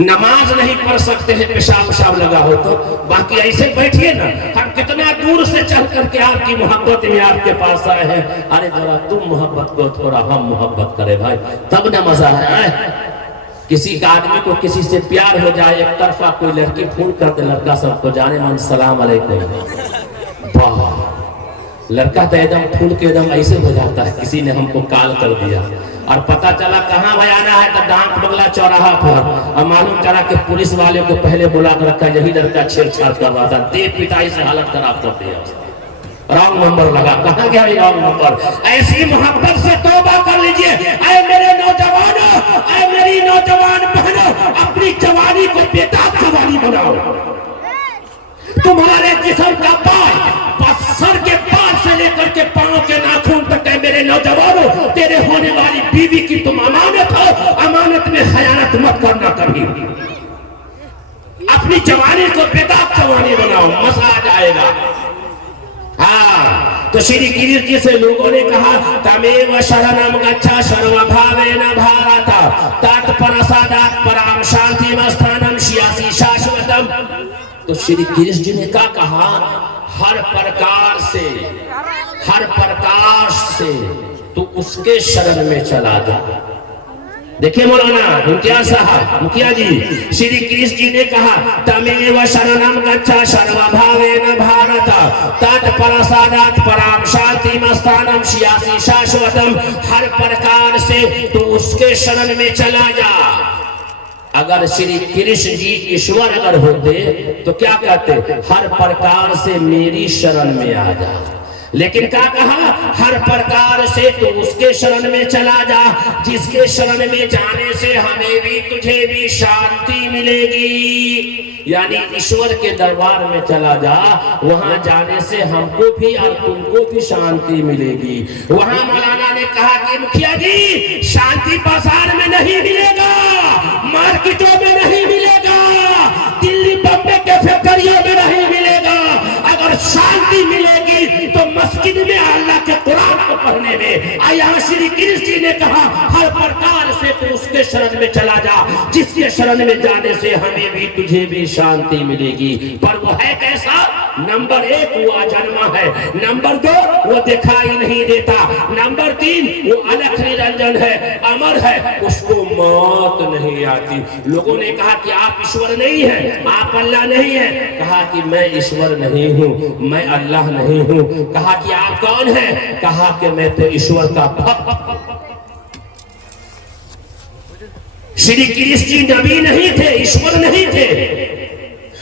नमाज नहीं पढ़ सकते हैं पेशाब उशाब लगा हो तो, बाकी ऐसे बैठिए ना। हम कितना दूर से चल करके आपकी मोहब्बत में आपके पास आए हैं। अरे जरा तुम मोहब्बत को थोड़ा हम मोहब्बत करें भाई, तब ना मजा है। किसी का आदमी को किसी से प्यार हो जाए, एक तरफा कोई लड़की फोन कर दे, लड़का सबको जाने मन सलाम अलैकुम, वाह, लड़का तो एकदम फूल के एकदम ऐसे हो जाता है, किसी ने हमको कॉल कर दिया और पता चला कहाँ बयाना है तो डांक बंगला चौराहा पर, और मालूम चला कि पुलिस वाले को पहले बुला कर रखा, यही लड़का छेड़छाड़ कर रहा था, देह पिटाई से हालत खराब कर दिया, रॉन्ग नंबर लगा। कहाँ गया ये रॉन्ग नंबर? ऐसी मोहब्बत से तौबा कर लीजिए। ऐ मेरे नौजवानों, ऐ मेरी नौजवान बहनों, अपनी जवानी को बेताब जवानी बनाओ। तुम्हारे जिस्म का बाल, सर के बाल से लेकर के पांव के नाखून तक है मेरे नौजवानों, तेरे होने वाली बीवी की तुम अमानत हो, अमानत में खयानत मत करना कभी। अपनी जवानी को बेताब जवानी बनाओ, मजा आ जाएगा। हाँ, तो श्री गिरीश जी से लोगों ने कहा तमेव शरणम गच्छ सर्वभावेन भारत तत्परसादात् पराम शांतिम स्थानम श्यासी शाश्वतम। तो श्री गिरीश जी ने क्या कहा? हर प्रकार से तू उसके शरण में चला जा। देखिए मौलाना मुखिया साहब, मुखिया जी, श्री गिरीश जी ने कहा तमेव शरणम गच्छ सर्वभावेन भारत तत्परसादात् पराम शांतिम स्थानम श्यासी शाश्वतम। हर प्रकार से तू उसके शरण में चला जा। अगर श्री कृष्ण जी ईश्वर अगर होते तो क्या कहते? हर प्रकार से मेरी शरण में आ जा। लेकिन क्या कहा? हर प्रकार से तू उसके शरण में चला जा, जिसके शरण में जाने से हमें भी तुझे भी शांति मिलेगी। यानी ईश्वर के दरबार में चला जा, वहां जाने से हमको भी और तुमको भी शांति मिलेगी। वहां मौलाना ने कहा कि मुखिया जी, शांति बाजार में नहीं मिलेगा, मार्केटों में नहीं मिलेगा, दिल्ली बम्बे के फैक्ट्रियों में नहीं मिलेगा। अगर शांति मिलेगी तो मस्जिद में अल्लाह के कुरान को पढ़ने में। आया श्री कृष्ण जी ने कहा हर प्रकार से तू उसके शरण में चला जा, जिसके शरण में जाने से हमें भी तुझे भी शांति मिलेगी। पर वो है कैसा? नंबर 1 वो अजन्मा है, नंबर 2 वो दिखाई नहीं देता, नंबर 3 वो अलख निरंजन है, अमर है, उसको मौत नहीं आती। लोगों ने कहा कि आप ईश्वर नहीं है, आप अल्लाह नहीं है। कहा कि मैं ईश्वर नहीं हूँ, मैं अल्लाह नहीं हूँ। कहा कि आप कौन है? कहा कि मैं तो ईश्वर का भक्त। श्री कृष्ण जी नबी नहीं थे, ईश्वर नहीं थे,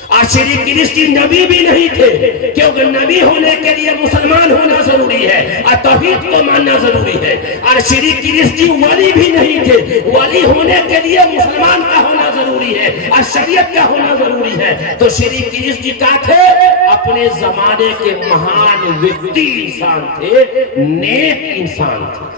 और श्री कृष्ण जी नबी भी नहीं थे, क्योंकि नबी होने के लिए मुसलमान होना जरूरी है और तौहीद को मानना जरूरी है। और श्री कृष्ण जी वली भी नहीं थे, वली होने के लिए मुसलमान का होना जरूरी है और शरीयत का होना जरूरी है। तो श्री कृष्ण जी क्या थे? अपने जमाने के महान व्यक्ति इंसान थे, नेक इंसान थे,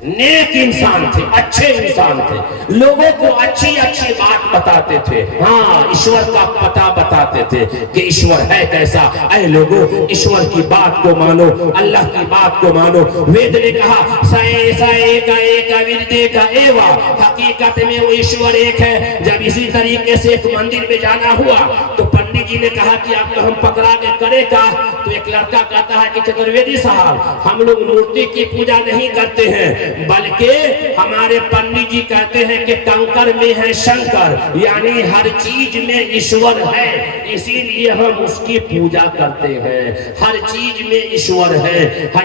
नेक इंसान थे, अच्छे इंसान थे, लोगों को अच्छी अच्छी बात बताते थे। हाँ, ईश्वर का पता बताते थे कि ईश्वर है कैसा। ऐ लोगों, ईश्वर की बात को मानो, अल्लाह की बात को मानो। वेद ने कहा सए सए का एक विरदे का एवा, हकीकत में वो ईश्वर एक है। जब इसी तरीके से एक मंदिर में जाना हुआ तो पंडित जी ने कहा कि आप तो हम पकड़ा के करे का। तो एक लड़का कहता है कि चतुर्वेदी साहब, हम लोग मूर्ति की पूजा नहीं करते हैं, बल्कि हमारे पंडित जी कहते हैं कि कंकर में है शंकर, यानी हर चीज में ईश्वर है, इसीलिए हम उसकी पूजा करते हैं। हर चीज में ईश्वर है,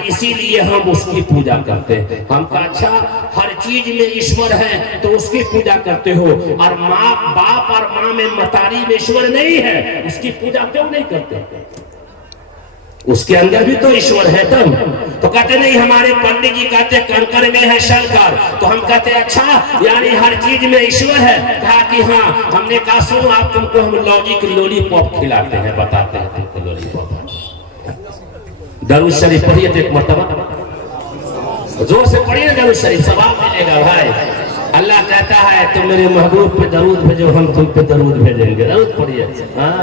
इसीलिए हम उसकी पूजा करते हैं। हम कहा अच्छा, हर चीज में ईश्वर है तो उसकी पूजा करते हो, और माँ बाप और माँ में मतारी में ईश्वर नहीं है, उसकी पूजा क्यों नहीं करते? उसके अंदर भी तो ईश्वर है तब। तो कहते नहीं, हमारे पंडित जी कहते कंकर में है शंकर, तो हम कहते अच्छा, यानी हर चीज में ईश्वर है। कहा कि हाँ। हमने कहा सुनो, आप तुमको हम लॉजिक लॉलीपॉप खिलाते हैं, बताते हैं तुमको लॉलीपॉप। दरूद शरीफ पढ़िए तो एक मरतबा, जोर से पढ़िए ना दरूद शरीफ, सवाब मिलेगा भाई। अल्लाह कहता है तुम मेरे महबूब पे दरूद भेजो, हम तुम पे दरूद भेजेंगे। दरूद पढ़िए। हाँ,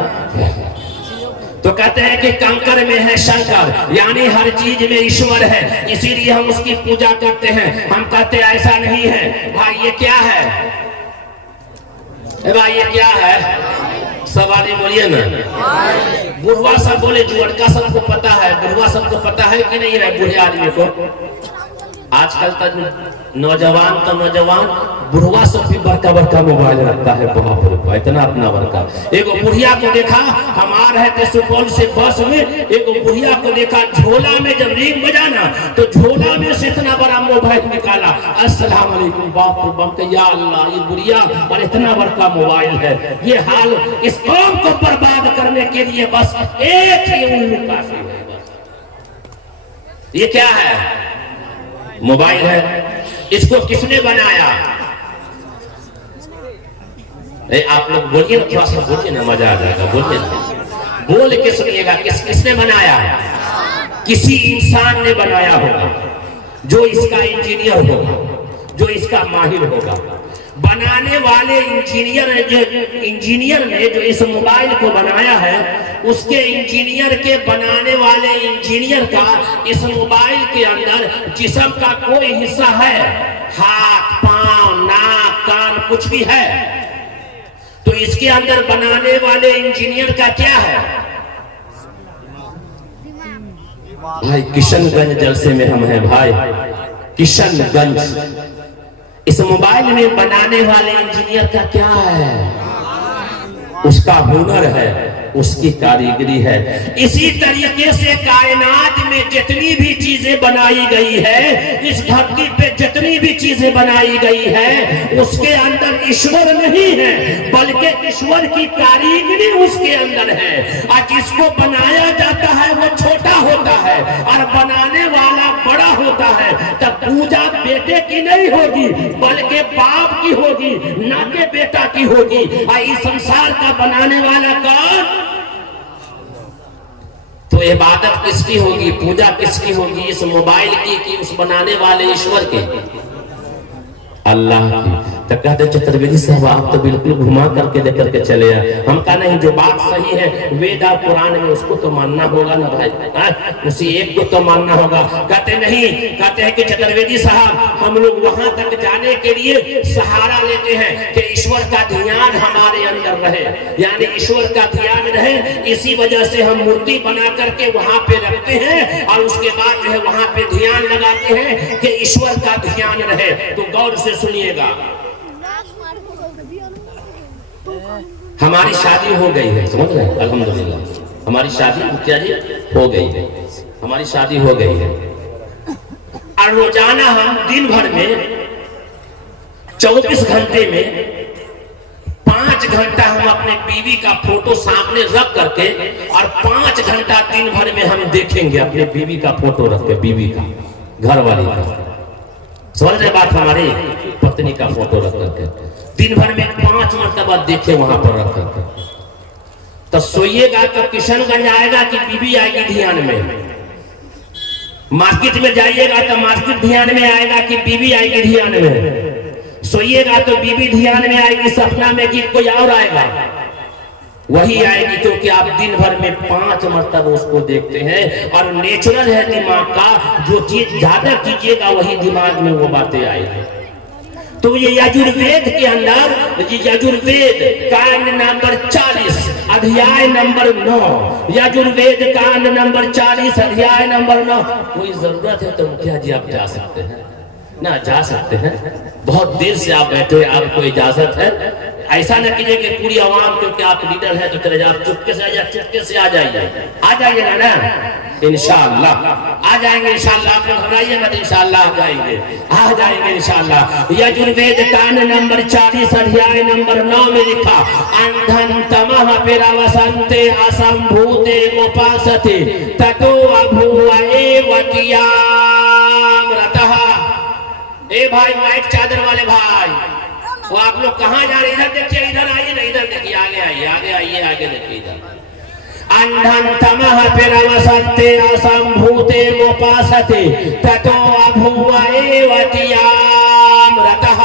तो कहते हैं कि कंकर में है शंकर, यानी हर चीज में ईश्वर है, इसीलिए हम उसकी पूजा करते हैं। हम कहते हैं ऐसा नहीं है। भाई ये क्या है? भाई ये क्या है? सब आदमी बोलिए ना। बुढ़वा सब बोले, जुअड़का सबको पता है, बुढ़वा सबको पता है कि नहीं है बूढ़े आदमी को? आजकल तक नौजवान का नौजवान बुढ़वा सब भी बड़का बड़का मोबाइल रखता है। बाप रे बाप, इतना अपना बड़का। एगो बुढ़िया को देखा, हम आ रहे थे सुपौल से बस में, एगो बुढ़िया को देखा झोला में जब रिंग बजाना तो झोला में से इतना बड़ा मोबाइल निकाला। अस्सलाम वालेकुम। बाप रे बाप, या अल्लाह, ये बुढ़िया और इतना बड़का मोबाइल है। ये हाल इस कौम को बर्बाद करने के लिए बस एक ही उल्लू काफी है। ये क्या है? मोबाइल है। इसको किसने बनाया? आप लोग बोलिए ना, थोड़ा सा बोलिए ना, मजा आ जाएगा। बोलिए ना, बोल के सुनिएगा। किसने बनाया? किसी इंसान ने बनाया होगा, जो इसका इंजीनियर होगा, जो इसका माहिर होगा। बनाने वाले इंजीनियर ने जो इस मोबाइल को बनाया है, उसके इंजीनियर के बनाने वाले इंजीनियर का इस मोबाइल के अंदर जिस्म का कोई हिस्सा है, हाथ, पांव, नाक, कान, कुछ भी है, तो इसके अंदर बनाने वाले इंजीनियर का क्या है? भाई किशनगंज जलसे में हम हैं भाई, किशनगंज। इस मोबाइल में बनाने वाले इंजीनियर का क्या है? उसका हुनर है, उसकी कारीगरी है। इसी तरीके से कायनात में जितनी भी चीजें बनाई गई है, इस धरती पे जितनी भी चीजें बनाई गई है, उसके अंदर ईश्वर नहीं है, बल्कि ईश्वर की कारीगरी उसके अंदर है। और जिसको बनाया जाता है वो छोटा होता है और बनाने वाला बड़ा होता है। तब पूजा बेटे की नहीं होगी, बल्कि बाप की होगी, ना कि बेटा की होगी। और इस संसार का बनाने वाला कौन? तो इबादत किसकी होगी, पूजा किसकी होगी? इस मोबाइल की कि उस बनाने वाले ईश्वर की? अल्लाह की। तो कहते चतुर्वेदी साहब आप तो बिल्कुल घुमा करके लेकर के चले आए। हम कहा नहीं, जो बात सही है वेद और कुरान में उसको तो मानना होगा ना भाई, उसी एक को तो मानना होगा। कहते नहीं, कहते हैं कि चतुर्वेदी साहब हम लोग वहां तक जाने के लिए सहारा लेते हैं कि ईश्वर का ध्यान हमारे अंदर रहे, यानी ईश्वर का ध्यान रहे। इसी वजह से हम मूर्ति बना करके वहां पे रखते हैं और उसके बाद जो है वहां पे ध्यान लगाते हैं कि ईश्वर का ध्यान रहे। तो गौर से सुनिएगा, हमारी शादी हो गई है, समझ रहे हैं? अल्हम्दुलिल्लाह हमारी शादी क्या जी हो गई है, हमारी शादी हो गई है। और रोजाना हम दिन भर में 24 घंटे में 5 घंटा हम अपने बीवी का फोटो सामने रख करके और 5 घंटा दिन भर में हम देखेंगे अपने बीवी का फोटो रख के, बीवी का, घर वाली का। समझ रहे बात? हमारी पत्नी का फोटो रख करके दिन भर में 5 मरतबा देखे वहां पर रख करके। तो सोइएगा तो किशनगंज आएगा कि बीबी आएगी ध्यान में? मार्केट में जाइएगा तो मार्केट ध्यान में आएगा कि बीबी आएगी ध्यान में? सोइएगा तो बीबी ध्यान में आएगी सपना में कि कोई और आएगा? वही आएगी, क्योंकि आप दिन भर में 5 मरतबा उसको देखते हैं। और नेचुरल है दिमाग का, जो चीज ज्यादा कीजिएगा वही दिमाग में वो बातें आएगी। तो ये यजुर्वेद के अंदर, यजुर्वेद कांड नंबर 40 अध्याय नंबर 9, यजुर्वेद कांड नंबर 40 अध्याय नंबर 9। कोई जरूरत है तो मुखिया जी आप जा सकते हैं ना? जा सकते हैं। बहुत देर से आप बैठे, आपको इजाजत है। ऐसा न कीजिए कि पूरी आवाम, क्योंकि आप लीडर हैं तो चले जाओ, चुपके से आइए, चुपके से आ जाइए। आ जाइएगा ना इंशाअल्लाह, आ जाएंगे इंशाअल्लाह। आप घबराइएगा तो इंशाअल्लाह आ जाएंगे, आ जाएंगे इंशाअल्लाह। यजुर्वेद कांड नंबर 40 अध्याय नंबर 9 में लिखा, अंधन तमः पिरावसन्ते असंभूते उपासते ततो अभूव एवत्याम रतः। ए भाई व्हाइट चादर वाले भाई, वो आप लोग कहाँ जा रहे? इधर देखिए, इधर आइए ना, इधर देखिए, आगे आइए, आगे आइए, आगे देखिए इधर। अंधं तमः पिरावसन्ते असंभूते उपासते ततो अभूव एवत्याम रतः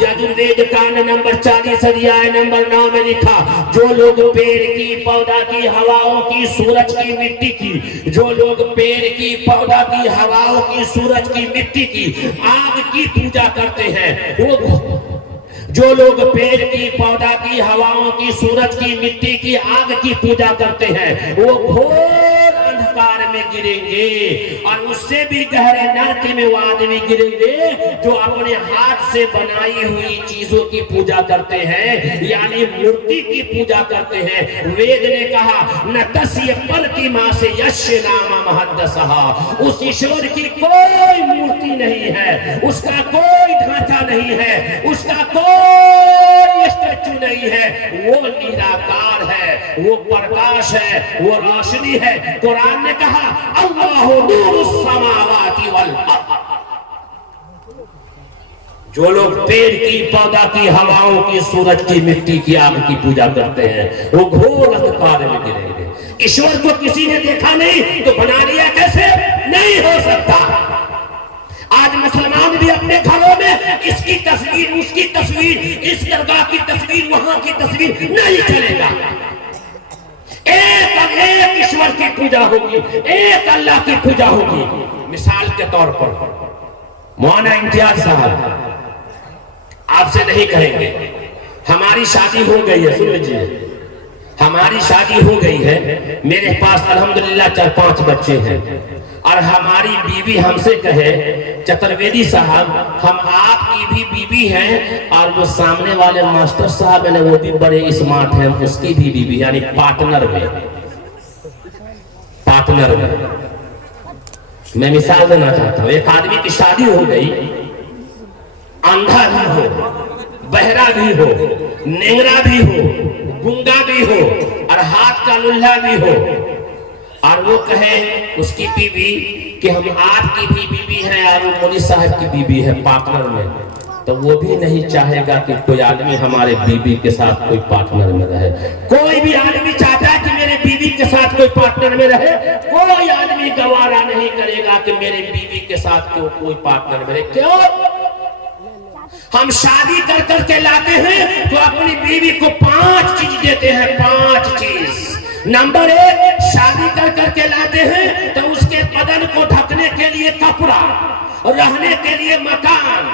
यजुर्वेद कांड नंबर 40 अध्याय नंबर 9 में लिखा, जो लोग पेड़ की, पौधा की, हवाओं की, सूरज की, मिट्टी की, जो लोग पेड़ की, पौधा की, हवाओं की, सूरज की, मिट्टी की, आग की पूजा करते हैं, वो जो लोग पेड़ की, पौधा की, हवाओं की, सूरज की, मिट्टी की, आग की पूजा करते हैं, वो घोर अंधकार में गिरेंगे। और उससे भी गहरे नरक में वो आदमी गिरेंगे जो अपने हाथ से बनाई हुई चीजों की पूजा करते हैं, यानी मूर्ति की पूजा करते हैं। वेद ने कहा, न तस्य पल की मां से यश नाम महद्दसहा, उस ईश्वर की कोई मूर्ति नहीं है, उसका कोई ढांचा नहीं है, उसका कोई स्टैचू नहीं है, वो निराकार है, वो प्रकाश है, वो रोशनी है। कुरान ने कहा, अल्लाहु नूरुस समावाति वल अर्द। जो लोग पेड़ की, पौधा की, हवाओं की, सूरज की, मिट्टी की, आग की पूजा करते हैं, वो घोर अंधकार में गिरेंगे। ईश्वर को किसी ने देखा नहीं तो बना लिया कैसे? नहीं हो सकता। आज मुसलमान भी अपने घरों में इसकी तस्वीर, उसकी तस्वीर, इस दरगाह की तस्वीर, वहां की तस्वीर नहीं चलेगा। एक ईश्वर की पूजा होगी, एक अल्लाह की पूजा होगी। मिसाल के तौर पर मौलाना इम्तियाज साहब आपसे नहीं कहेंगे, हमारी शादी हो गई है, सुन लीजिए, हमारी शादी हो गई है, मेरे पास अल्हम्दुलिल्लाह 4-5 बच्चे हैं, और हमारी बीवी हमसे कहे, चतुर्वेदी साहब हम आपकी भी बीवी हैं, और जो सामने वाले मास्टर साहब है ना वो भी बड़े स्मार्ट हैं, उसकी भी बीवी, यानी पार्टनर में। मैं मिसाल देना चाहता हूँ, एक आदमी की शादी हो गई, अंधा भी हो, बहरा भी हो, नेंगरा भी हो, गूंगा भी हो, और हाथ का लुल्हा भी हो, और वो कहे उसकी बीवी कि हम आपकी भी बीवी हैं और वो मौलवी साहब की बीवी है पार्टनर में, तो वो भी नहीं चाहेगा कि कोई आदमी हमारे बीवी के साथ कोई पार्टनर में रहे। कोई भी आदमी चाहता है कि मेरे बीवी के साथ कोई पार्टनर में रहे, कोई आदमी गवारा नहीं करेगा कि मेरे बीवी के साथ कोई पार्टनर में रहे। क्यों? हम शादी कर करके लाते हैं तो अपनी बीवी को 5 चीज देते हैं, 5 चीज। नंबर 1, शादी कर करके लाते हैं तो उसके बदन को ढकने के लिए कपड़ा, रहने के लिए मकान,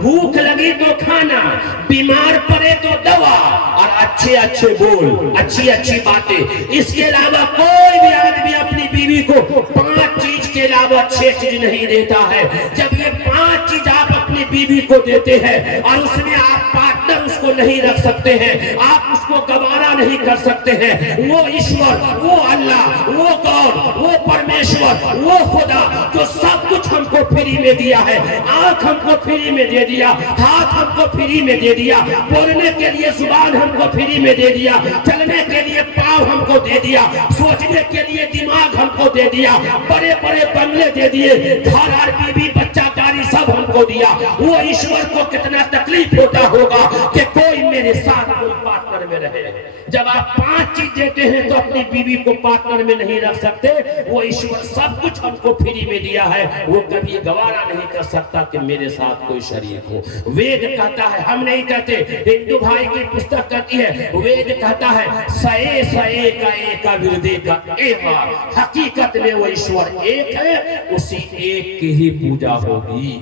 भूख लगी तो खाना, बीमार पड़े तो दवा, और अच्छे अच्छे बोल, अच्छी अच्छी बातें। इसके अलावा कोई भी आदमी अपनी बीवी को 5 चीज के अलावा 6 चीज नहीं देता है। जब ये 5 चीज आप अपनी बीवी को देते हैं और उसमें आप पार्टनर उसको नहीं रख सकते हैं, आप उसको गवारा नहीं कर सकते हैं, वो ईश्वर, वो अल्लाह, वो गॉड, वो परमेश्वर, वो खुदा जो सब कुछ हमको फ्री में दिया है, आंख हमको फ्री में दे दिया, हाथ हमको फ्री में दे दिया, बोलने के लिए जुबान हमको फ्री में दे दिया, चलने के लिए पाँव हमको दे दिया, सोचने के लिए दिमाग हमको दे दिया, बड़े बड़े बंगले दे दिए, घर और बीवी बच्चा गाड़ी सब हमको दिया। वो ईश्वर को कितना तकलीफ होता होगा कि कोई मेरे साथ कोई पार्टनर में रहे। जब आप 5 चीज देते हैं तो अपनी बीवी को पार्टनर में नहीं रख सकते। वो ईश्वर सब कुछ हमको फ्री में दिया है, वो कभी गवारा नहीं कर सकता कि मेरे साथ कोई शरीक हो। वेद कहता है, हम नहीं कहते, हिंदू भाई की पुस्तक कहती है, वेद कहता है सए सए का एका विरदे का एवा, हकीकत में वो ईश्वर एक है, उसी एक की ही पूजा होगी।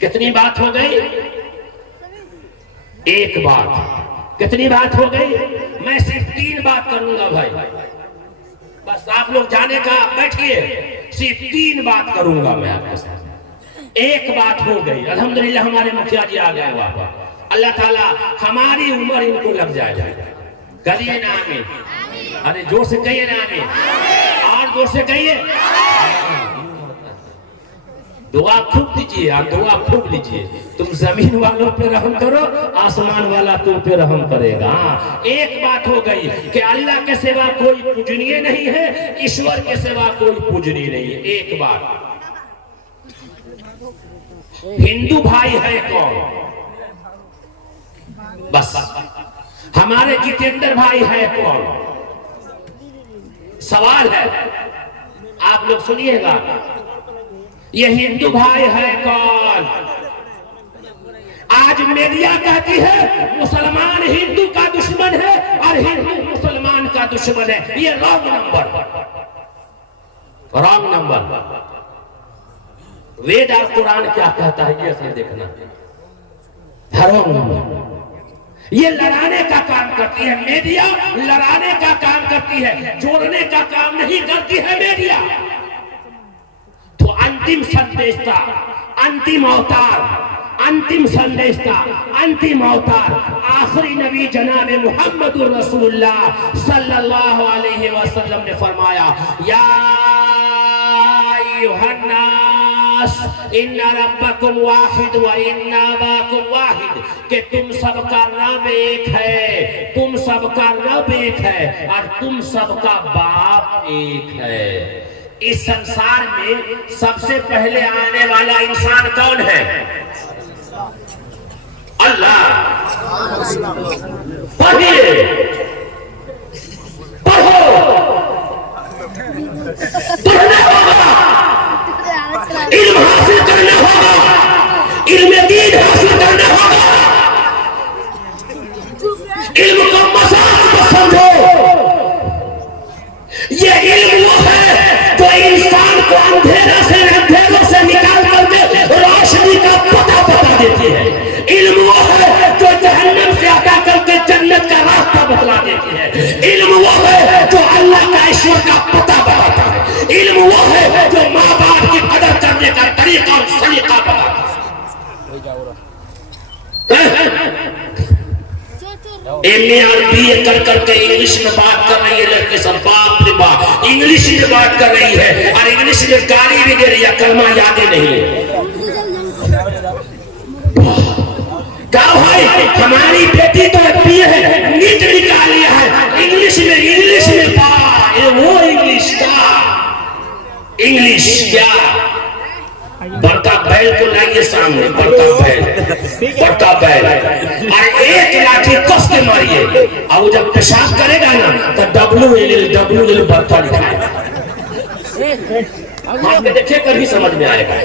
कितनी बात हो गई? एक बात। कितनी बात हो गई? मैं सिर्फ 3 बात करूंगा भाई, बस आप लोग जाने का, बैठिए, सिर्फ 3 बात करूंगा मैं आपके साथ। एक बात हो गई, अल्हम्दुलिल्लाह हमारे मुखिया जी आ गए वहां, अल्लाह ताला हमारी उम्र इनको लग जाए। करिए ना आमीन। अरे जोर से कहिए ना आमीन, और जोर से कहिए। दुआ खूब दीजिए, आप दुआ खूब लीजिए। तुम जमीन वालों पे रहम करो, आसमान वाला तुम पे रहम करेगा। एक बात हो गई कि अल्लाह के सिवा कोई पूजनीय नहीं है, ईश्वर के सिवा कोई पूजनीय नहीं है। एक बात। हिंदू भाई है कौन? बस। हमारे जितेंद्र भाई है कौन? सवाल है, आप लोग सुनिएगा। ये हिंदू भाई है कौन? आज मीडिया कहती है मुसलमान हिंदू का दुश्मन है और हिंदू मुसलमान का दुश्मन है। ये रॉन्ग नंबर। वेद और कुरान क्या कहता है ये सब देखना। Wrong number. ये लड़ाने का काम करती है मीडिया, लड़ाने का काम करती है, जोड़ने का काम नहीं करती है मीडिया। तो अंतिम संदेश था, अंतिम अवतार, अंतिम संदेश था, अंतिम अवतार, आखिरी नबी जनाब मुहम्मदुर रसूलुल्लाह सल्लल्लाहु अलैहि वसल्लम ने फरमाया, या अय्युहन्नास इन्ना रब्बकुम वाहिद व इन्ना अबाकुम वाहिद, कि तुम सबका रब एक है, तुम सबका रब एक है और तुम सबका बाप एक है। इस संसार में सबसे पहले आने वाला इंसान कौन है? अल्लाह। पढ़िए, पढ़ो, पढ़ना होगा, इल्म हासिल करना होगा, इल्म दीन हासिल करना होगा। इल्म को मसाल समझो। ये इल्म वो है जो इंसान को अंधेरों से निकाल करके रोशनी का पता बता देती है। इल्म वो है जो जहन्नम से हटा करके जन्नत का रास्ता बतला देती है। इल्म वो है जो अल्लाह का ईश्वर का पता बताता है। इल्म वो है जो माँ बाप की कदर करने का तरीका और सलीका बताता है। एमए और बीए कर करके इंग्लिश में बात कर रही है लड़के सब, बाप रे बाप, इंग्लिश में बात कर रही है और इंग्लिश में गाली भी दे रही है, कलमा याद ही नहीं है। क्या भाई, हमारी बेटी तो बीए है, नीट निकाल लिया है, इंग्लिश में वो इंग्लिश का इंग्लिश क्या? बड़का बैल को लाइए सामने, बड़का बैल और एक लाठी कस के मारिए और वो जब पेशाब करेगा ना तो WLL बड़का लिखा है, देखे कभी समझ में आएगा।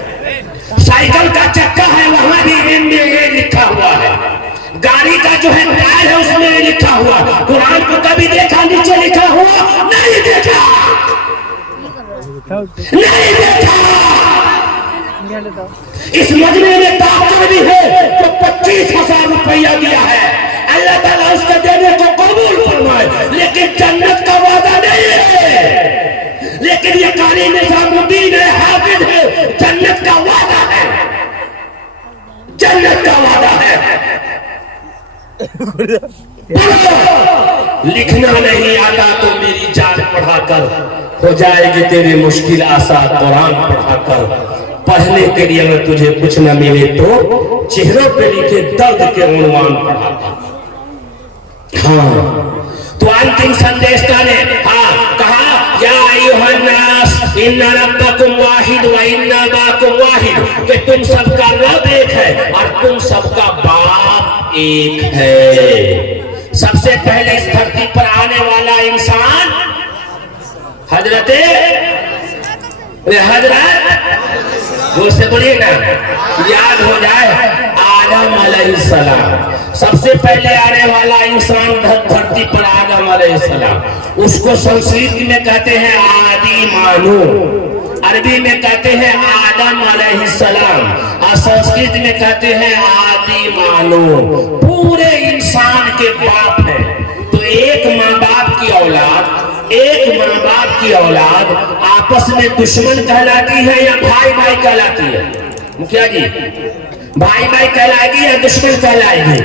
साइकिल का चक्का है वहां भी MA लिखा हुआ है, गाड़ी का जो है टायर है उसमें लिखा हुआ। कुरान को कभी देखा नीचे लिखा हुआ? नहीं देखा। इस मजमे में डॉक्टर भी है तो 25,000 रुपया दिया है, अल्लाह ताला उसके देने को कबूल फरमाए, लेकिन जन्नत का वादा नहीं है। लेकिन ये कारी निजामुद्दीन है, हाफिज है, जन्नत का वादा है, जन्नत का वादा है। लिखना नहीं आता तो मेरी जान पढ़ाकर हो जाएगी तेरी मुश्किल आसान। कुरान पढ़ाकर पढ़ने के लिए अगर तुझे कुछ न मिले तो चेहरों पे लिखे दर्द के उन्वान पढ़ाकर। हाँ, तो अंतिम संदेश ने कहा, या अय्युहन्नास इन्ना रब्बकुम वाहिद व इन्ना अबाकुम वाहिद, कि तुम सबका रब एक है और तुम सबका बाप एक है। सबसे पहले इस धरती पर आने वाला इंसान हजरत से बोलिए ना, याद हो जाए, आदम अलैहिस्सलाम। सबसे पहले आने वाला इंसान धरती पर आदम अलैहिस्सलाम। उसको संस्कृत में कहते हैं आदि मानू, अरबी में कहते हैं आदम अलैहिस्सलाम और संस्कृत में कहते हैं आदि मानू। पूरे इंसान के बाप है। तो एक माँ बाप की औलाद, एक माँ बाप की औलाद आपस में दुश्मन कहलाती है या भाई भाई कहलाती है? मुखिया जी, भाई भाई कहलाएगी या दुश्मन कहलाएगी?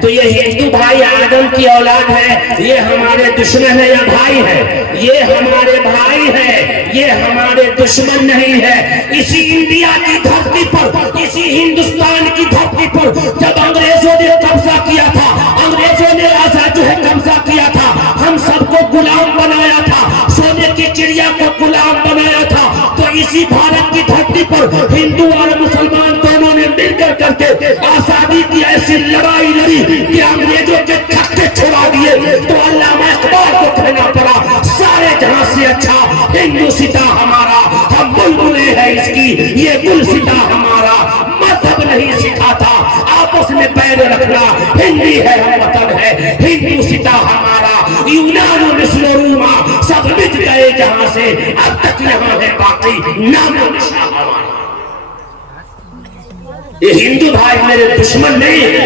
तो ये हिंदू भाई आदम की औलाद है, ये हमारे दुश्मन है या भाई है? ये हमारे भाई है, ये हमारे दुश्मन नहीं है। इसी इंडिया की धरती पर, इसी हिंदुस्तान की धरती पर जब अंग्रेजों ने कब्जा किया था, अंग्रेजों ने जो है कब्जा किया था, हम सबको गुलाम बनाया था, सोने की चिड़िया को गुलाम बनाया था। तो इसी भारत की धरती पर हिंदू और मुसलमान दोनों ने मिलकर करके आजादी की ऐसी लड़ाई लड़ी कि अंग्रेजों के थक्के छुड़ा दिए। तो अल्लामा इकबाल को कहना पड़ा, सारे जहां से अच्छा हिंदू सीता हमारा, हम बुलबुलें हैं इसकी, ये गुल सीता हमारा। मजहब नहीं सिखाता, आप आपस में बैर रखना। हिंदी है हम वतन है, हिंदू सिता हमारा, यूनान मिस्र रोमा सब मिट गए जहां से, अब तक यहाँ है बाकी नामो निशान हमारा। ये हिंदू भाई मेरे दुश्मन नहीं है,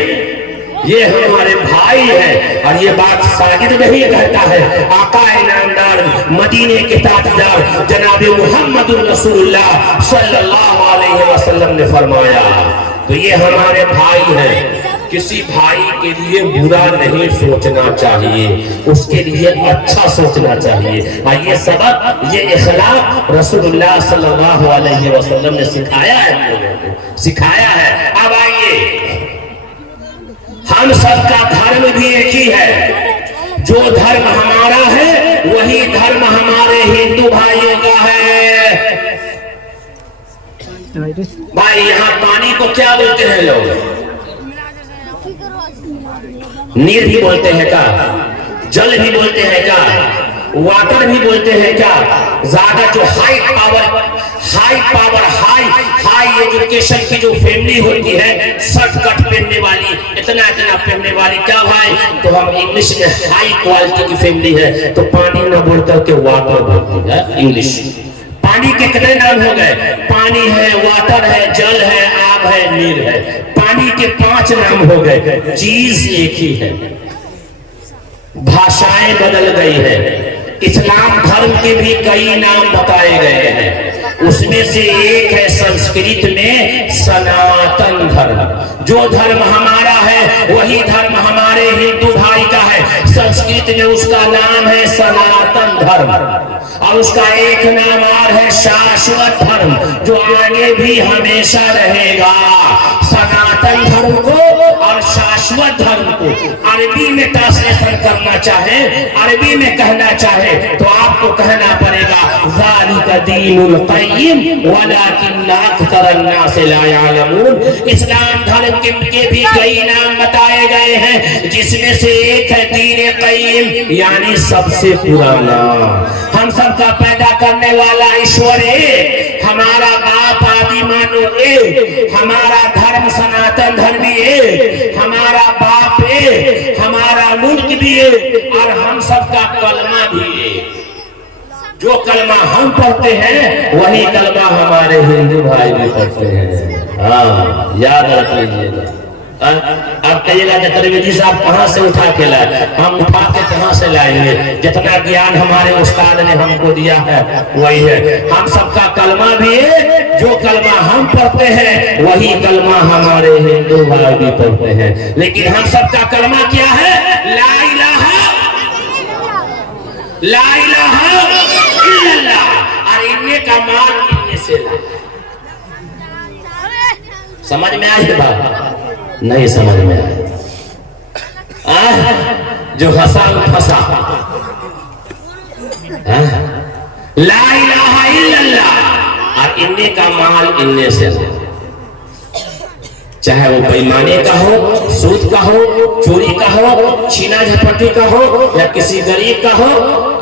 ये हमारे भाई है। और ये बात साजिद नहीं कहता है, आका इनामदार मदीने के ताजदार जनाब मुहम्मद रसूलुल्लाह सल्लल्लाहु अलैहि वसल्लम ने फरमाया। तो ये हमारे भाई है, किसी भाई के लिए बुरा नहीं सोचना चाहिए, उसके लिए अच्छा सोचना चाहिए। और ये सबक, ये इखलाक रसूलुल्लाह सल्लल्लाहु अलैहि वसल्लम ने सिखाया है, हम लोगों को सिखाया है। अब आइए, हम सबका धर्म भी एक ही है। जो धर्म हमारा है वही धर्म हमारे हिंदू भाइयों का है। भाई यहाँ पानी को क्या बोलते हैं लोग? नीर भी बोलते हैं क्या? जल भी बोलते हैं क्या? वाटर भी बोलते हैं क्या? ज्यादा जो हाई पावर हाई एजुकेशन की जो फैमिली होती है, शर्ट कट पहनने वाली, इतना पहनने वाली, क्या भाई, तो हम इंग्लिश में हाई क्वालिटी की फैमिली है तो पानी ना बोल करके वाटर बोलते हैं इंग्लिश। पानी के कितने नाम हो गए? पानी है, वाटर है, जल है, आग है, नीर है। पानी के 5 नाम हो गए, चीज एक ही है, भाषाएं बदल गई है। इस्लाम धर्म के भी कई नाम बताए गए हैं, उसमें से एक है संस्कृत में सनातन धर्म। जो धर्म हमारा है वही धर्म हमारे हिंदू भाई का है। संस्कृत में उसका नाम है सनातन धर्म, और उसका एक नाम और है शाश्वत धर्म, जो आगे भी हमेशा रहेगा। सनातन धर्म को और शाश्वत धर्म को अरबी में ट्रांसलेशन करना चाहे, अरबी में कहना चाहे तो आपको कहना पड़ेगा ज़ालिका दीनुल क़य्यिम वलाकिन्न अक्सरन नास ला यअलमून। इस्लाम धर्म के भी कई नाम बताए गए हैं, जिसमें से एक है दीन क़य्यिम, यानी सबसे पुराना। हम सबका पैदा करने वाला ईश्वर एक, हमारा बाप आदि मानो एक, हमारा धर्म सनातन धर्म एक, हमारा बाप एक, हमारा मुल्क भी एक, और हम सबका कलमा भी एक। जो कलमा हम पढ़ते हैं वही कलमा हमारे हिंदू भाई भी पढ़ते हैं। हाँ, याद रख लीजिएगा। अब कहिएगा चतुर्वेदी साहब कहाँ से उठा के लाए? हम उठा के कहाँ से लाएंगे? जितना ज्ञान हमारे उस्ताद ने हमको दिया है वही है। हम सबका कलमा भी है, जो कलमा हम पढ़ते हैं वही कलमा हमारे हिंदू भाई भी पढ़ते हैं। लेकिन हम सबका कलमा क्या है? ला इलाहा इल्लल्लाह। और इन्ने का माल इन्ने से ला। समझ में आए बात? नहीं समझ में आया। जो हंसा फंसा। ला इलाहा इल्लल्लाह और इन्ने का माल इन्ने से, चाहे वो बेईमानी का हो, सूद का हो, चोरी का हो, छीना झपटी का हो, या किसी गरीब का हो।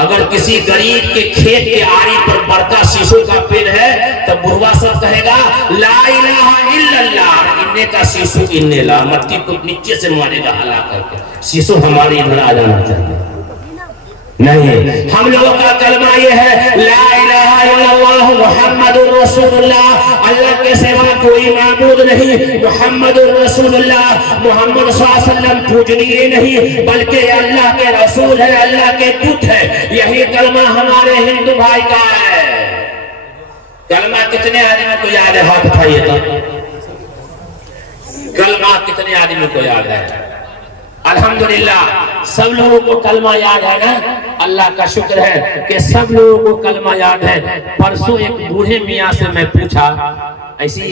अगर किसी गरीब के खेत के आरी पर बड़का शीशो का पेड़ है तो बुढ़वा सब कहेगा ला इलाहा इल्लल्लाह, इन्ने का शीशो इन्ने ला, मट्टी को नीचे से मारेगा हला करके। शीशो हमारे इधर आ जाना चाहिए। नहीं, हम लोगों का कलमा ये है ला इलाहा इल्लल्लाह मुहम्मदुर रसूलुल्लाह, अल्लाह के सिवा कोई माबूद नहीं, मुहम्मदुर रसूलुल्लाह, मोहम्मद सल्लल्लाहु अलैहि वसल्लम पूजनीय नहीं बल्कि अल्लाह के रसूल है, अल्लाह के दूत है। यही कलमा हमारे हिंदू भाई का है। कलमा कितने आदमी को याद है? हाथ उठाइए तो। कलमा कितने आदमी को याद है? अल्हम्दुलिल्लाह सब लोगों को कलमा याद है ना। अल्लाह का शुक्र है कि सब लोगों को कलमा याद है। परसों एक बूढ़े मियाँ से मैं पूछा, ऐसी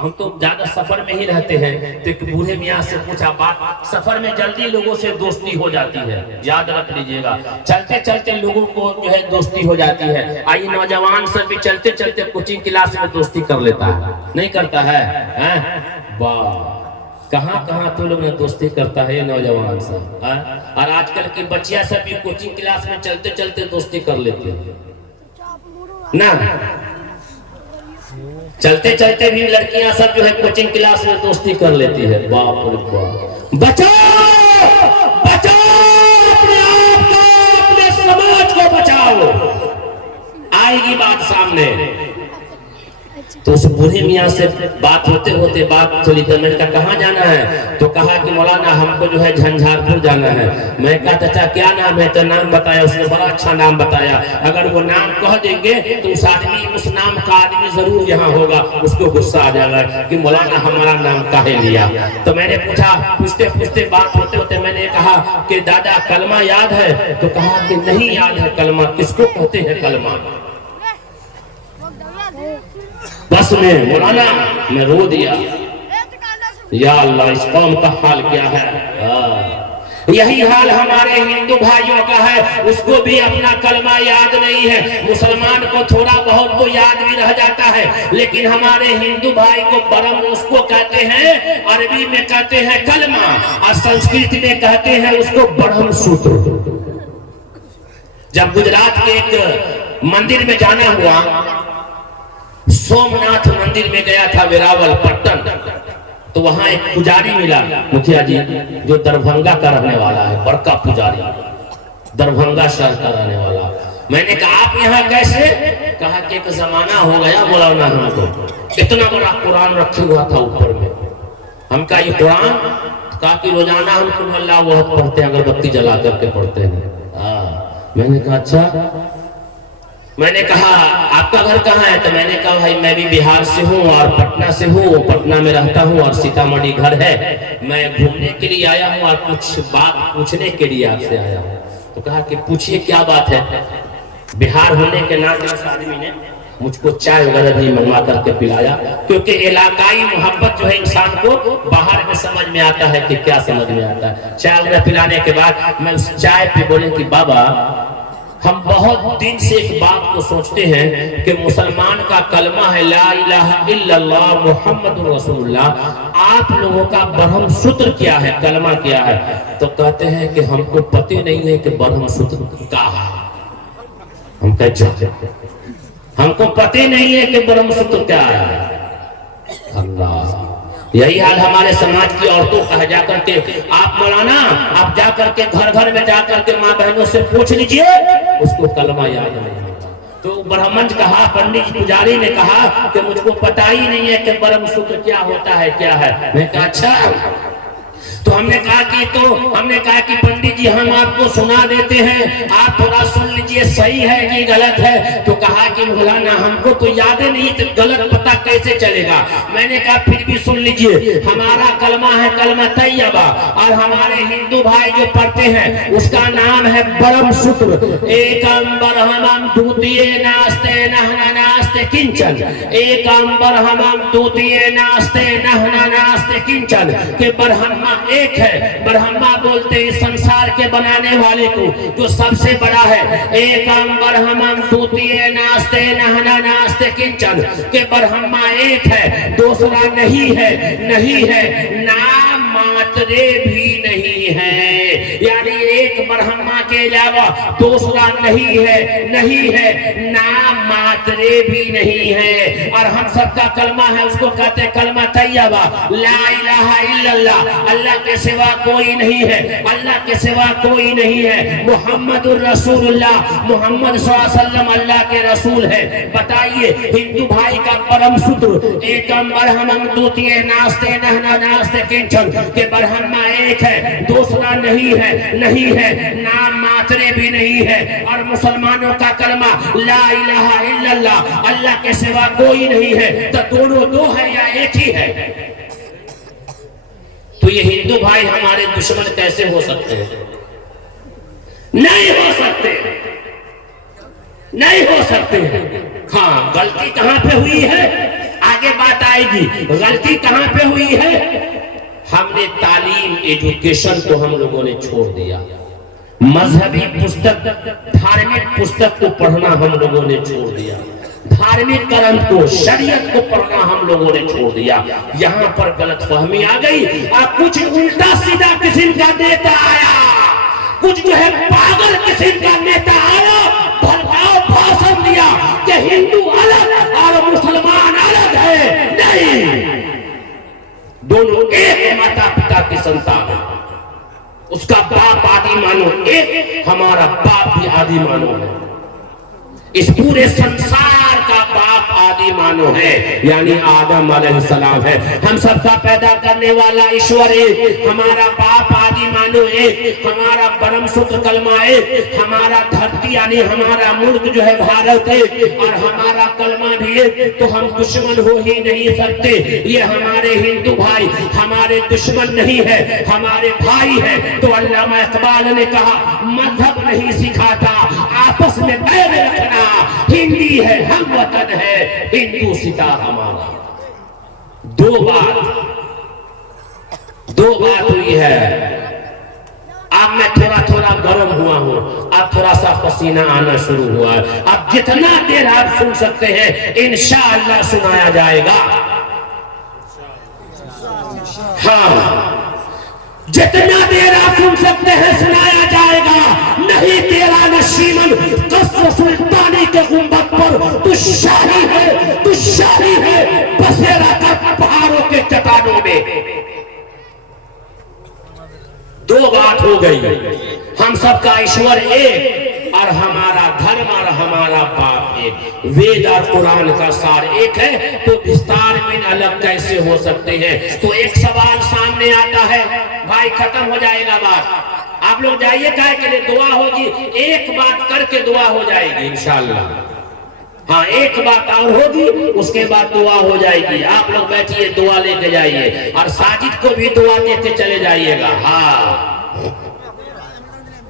हम तो ज्यादा सफर में ही रहते हैं, तो एक बूढ़े मियाँ से पूछा बात। सफर में जल्दी लोगों से दोस्ती हो जाती है, याद रख लीजिएगा। चलते चलते लोगों को जो है दोस्ती हो जाती है। आई नौजवान सब भी चलते चलते कोचिंग क्लास में दोस्ती कर लेता है, नहीं करता है? वाह, कहाँ कहाँ तो लोग दोस्ती करता है नौजवान सब। और आजकल की बच्चियां सब भी कोचिंग क्लास में चलते चलते दोस्ती कर लेते हैं ना। चलते चलते भी लड़कियां सब जो है कोचिंग क्लास में दोस्ती कर लेती है। बाप रे बाप, बचाओ बचाओ अपने आप को, अपने समाज को बचाओ। आएगी बात सामने। तो उस बूढ़े मियाँ से बात होते होते बात चली, तो मैंने कहा कहाँ जाना है? तो कहा कि मौलाना हमको जो है झंझारपुर जाना है। मैं कहा चाचा क्या नाम है? तो नाम बताया, उसने बड़ा अच्छा नाम बताया। अगर वो नाम कह देंगे तो उस नाम का आदमी जरूर यहाँ होगा, उसको गुस्सा आ जाएगा कि मौलाना हमारा नाम काहे लिया। तो मैंने पूछा, पूछते पूछते बात होते होते मैंने कहा कि दादा कलमा याद है? तो कहा कि नहीं याद है कलमा। किसको कहते हैं कलमा? बस में मौलाना मैं रो दिया, या अल्लाह इस कौम का हाल क्या है। यही हाल हमारे हिंदू भाइयों का है, उसको भी अपना कलमा याद नहीं है। मुसलमान को थोड़ा बहुत तो याद भी रह जाता है, लेकिन हमारे हिंदू भाई को बरम उसको कहते हैं, अरबी में कहते हैं कलमा और संस्कृत में कहते हैं उसको ब्रह्म सूत्र। जब गुजरात के एक मंदिर में जाना हुआ, सोमनाथ मंदिर में गया था वेरावल पट्टन, तो वहां एक पुजारी मिला मुखिया जी, जो दरभंगा का रहने वाला है, बड़का पुजारी, दरभंगा शहर का रहने वाला। मैंने कहा आप यहाँ कैसे? कहा कि एक जमाना हो गया मौलाना हमको इतना बड़ा कुरान रखा हुआ था ऊपर में। हम कहा ये कुरान? कहा कि रोजाना हम अल्लाह बहुत पढ़ते हैं, अगरबत्ती जला करके पढ़ते हैं। मैंने कहा अच्छा। मैंने कहा आपका घर कहाँ है? तो मैंने कहा भाई मैं भी बिहार से हूँ और पटना से हूँ, पटना में रहता हूँ और सीतामढ़ी घर है। मैं घूमने के लिए आया हूँ और कुछ बात पूछने के लिए आपसे आया हूँ। तो कहा कि पूछिए क्या बात है। बिहार होने के नाते उस आदमी ने मुझको चाय वगैरह भी मंगवा करके पिलाया, क्योंकि इलाकाई मोहब्बत जो है इंसान को बाहर में समझ में आता है कि क्या समझ में आता है। चाय वगैरह पिलाने के बाद मैं उस चाय पे बोले कि बाबा हम बहुत दिन से एक बात को सोचते हैं कि मुसलमान का कलमा है ला इलाहा इल्लल्लाह मुहम्मदुर रसूलुल्लाह। आप लोगों का ब्रह्म सूत्र क्या है, कलमा क्या है? तो कहते हैं कि हमको पता नहीं है कि ब्रह्म सूत्र क्या है। हम कहते हमको पता नहीं है कि ब्रह्म सूत्र क्या है। अल्लाह, यही हाल हमारे समाज की औरतों का है। जाकर के आप मौलाना, आप जाकर के घर घर में जाकर के माँ बहनों से पूछ लीजिए, उसको कलमा याद नहीं। तो ब्राह्मण कहा, पंडित पुजारी ने कहा कि मुझको पता ही नहीं है कि ब्रह्म सूत्र क्या होता है, क्या है। मैं कहा अच्छा। तो हमने कहा कि पंडित जी हम आपको सुना देते हैं, आप थोड़ा सुन लीजिए सही है कि गलत है। तो कहा कि मौलाना हमको तो याद ही नहीं, तो गलत पता कैसे चलेगा। मैंने कहा फिर भी सुन लीजिए, हमारा कलमा है कलमा तैयबा, और हमारे हिंदू भाई जो पढ़ते हैं उसका नाम है ब्रह्म सूत्र। एकम ब्रह्मम द्वितीय नास्ते नहना नास्ते किंचन, एकम ब्रह्मम द्वितीय नास्ते नहना नास्ते किंचन, के ब्रह्मा एक है। ब्रह्मा बोलते हैं संसार के बनाने वाले को, जो सबसे बड़ा है। एकम ब्रह्मम द्वितीय नास्ते नहना नास्ते किंचन, के ब्रह्मा एक है, दूसरा नहीं है, नहीं है नाम मात्रे भी नहीं है। यानी एक ब्रह्मा के अलावा दूसरा नहीं है, नहीं है नाम मात्रे भी नहीं है। और हम सबका कलमा है, उसको कहते हैं कलमा तैयबा, ला इलाहा इल्लल्लाह, अल्लाह के सिवा कोई नहीं है, अल्लाह के सिवा कोई नहीं है। मुहम्मदुर रसूलुल्लाह, मोहम्मद सल्लल्लाहु अलैहि वसल्लम अल्लाह के रसूल है। बताइए हिंदू भाई का परम सूत्र एकम ब्रह्मम द्वितीय नास्ते नहना नास्ते किंचन, के ब्रह्मा एक है, दूसरा नहीं है, नहीं है नाम मात्रे भी नहीं है। और मुसलमानों का कलमा ला इलाहा इल्लल्लाह, अल्लाह के सिवा कोई नहीं है। तो दोनों दो है या एक ही है? तो ये हिंदू भाई हमारे दुश्मन कैसे हो सकते हैं? नहीं हो सकते, नहीं हो सकते। हाँ, गलती कहां पे हुई है आगे बात आएगी। गलती कहां पे हुई है? हमने तालीम एजुकेशन को हम लोगों ने छोड़ दिया। मजहबी पुस्तक, धार्मिक पुस्तक को पढ़ना हम लोगों ने छोड़ दिया। धार्मिक ग्रंथ को, शरीयत को पढ़ना हम लोगों ने छोड़ दिया। यहाँ पर गलतफहमी आ गई और कुछ उल्टा सीधा किस्म का नेता आया, कुछ जो है पागल किस्म का नेता आया, भड़काऊ भाषण दिया कि हिंदू अलग और मुसलमान अलग है। की संतान है, उसका बाप आदि मानो एक, हमारा बाप भी आदि मानो है। इस पूरे संसार का बाप आदि मानो है, यानी आदम अलैहिस्सलाम है। हम सबका पैदा करने वाला ईश्वर एक, हमारा बाप आदि मानो एक, हमारा परम शुद्ध कलमा एक, हमारा धरती यानी हमारा मुल्क जो है भारत एक, और हमारा कलमा भी एक। तो हम दुश्मन हो ही नहीं सकते। ये हमारे हिंदू भाई हमारे दुश्मन नहीं है, हमारे भाई है। तो अल्लामा इकबाल ने कहा मजहब नहीं सिखाता, आपस में बैर रखना, हिंदी है हम वतन है, हिंदू सिता हमारा। दो बात हुई है। अब मैं थोड़ा गर्म हुआ हूं, अब थोड़ा सा पसीना आना शुरू हुआ है। अब जितना देर आप सुन सकते हैं इंशाअल्लाह सुनाया जाएगा। हाँ, जितना देर आप सुन सकते हैं सुनाया जाएगा। नहीं तेरा नशीमन कसर सुल्तानी के गुंबद पर दुशाही है बसेरा कर पहाड़ों के चट्टानों में। दो बात हो गई, हम सबका ईश्वर एक और हमारा धर्म और हमारा बाप एक। वेद और कुरान का सार एक है, तो विस्तार में अलग कैसे हो सकते हैं? तो एक सवाल सामने आता है, भाई खत्म हो जाएगा बात, आप लोग जाइए, काहे के लिए दुआ होगी, एक बात करके दुआ हो जाएगी इंशाअल्लाह। हाँ, एक बात और होगी, उसके बाद दुआ हो जाएगी। आप लोग बैठिए, दुआ लेके जाइए और साजिद को भी दुआ देते चले जाइएगा। हाँ,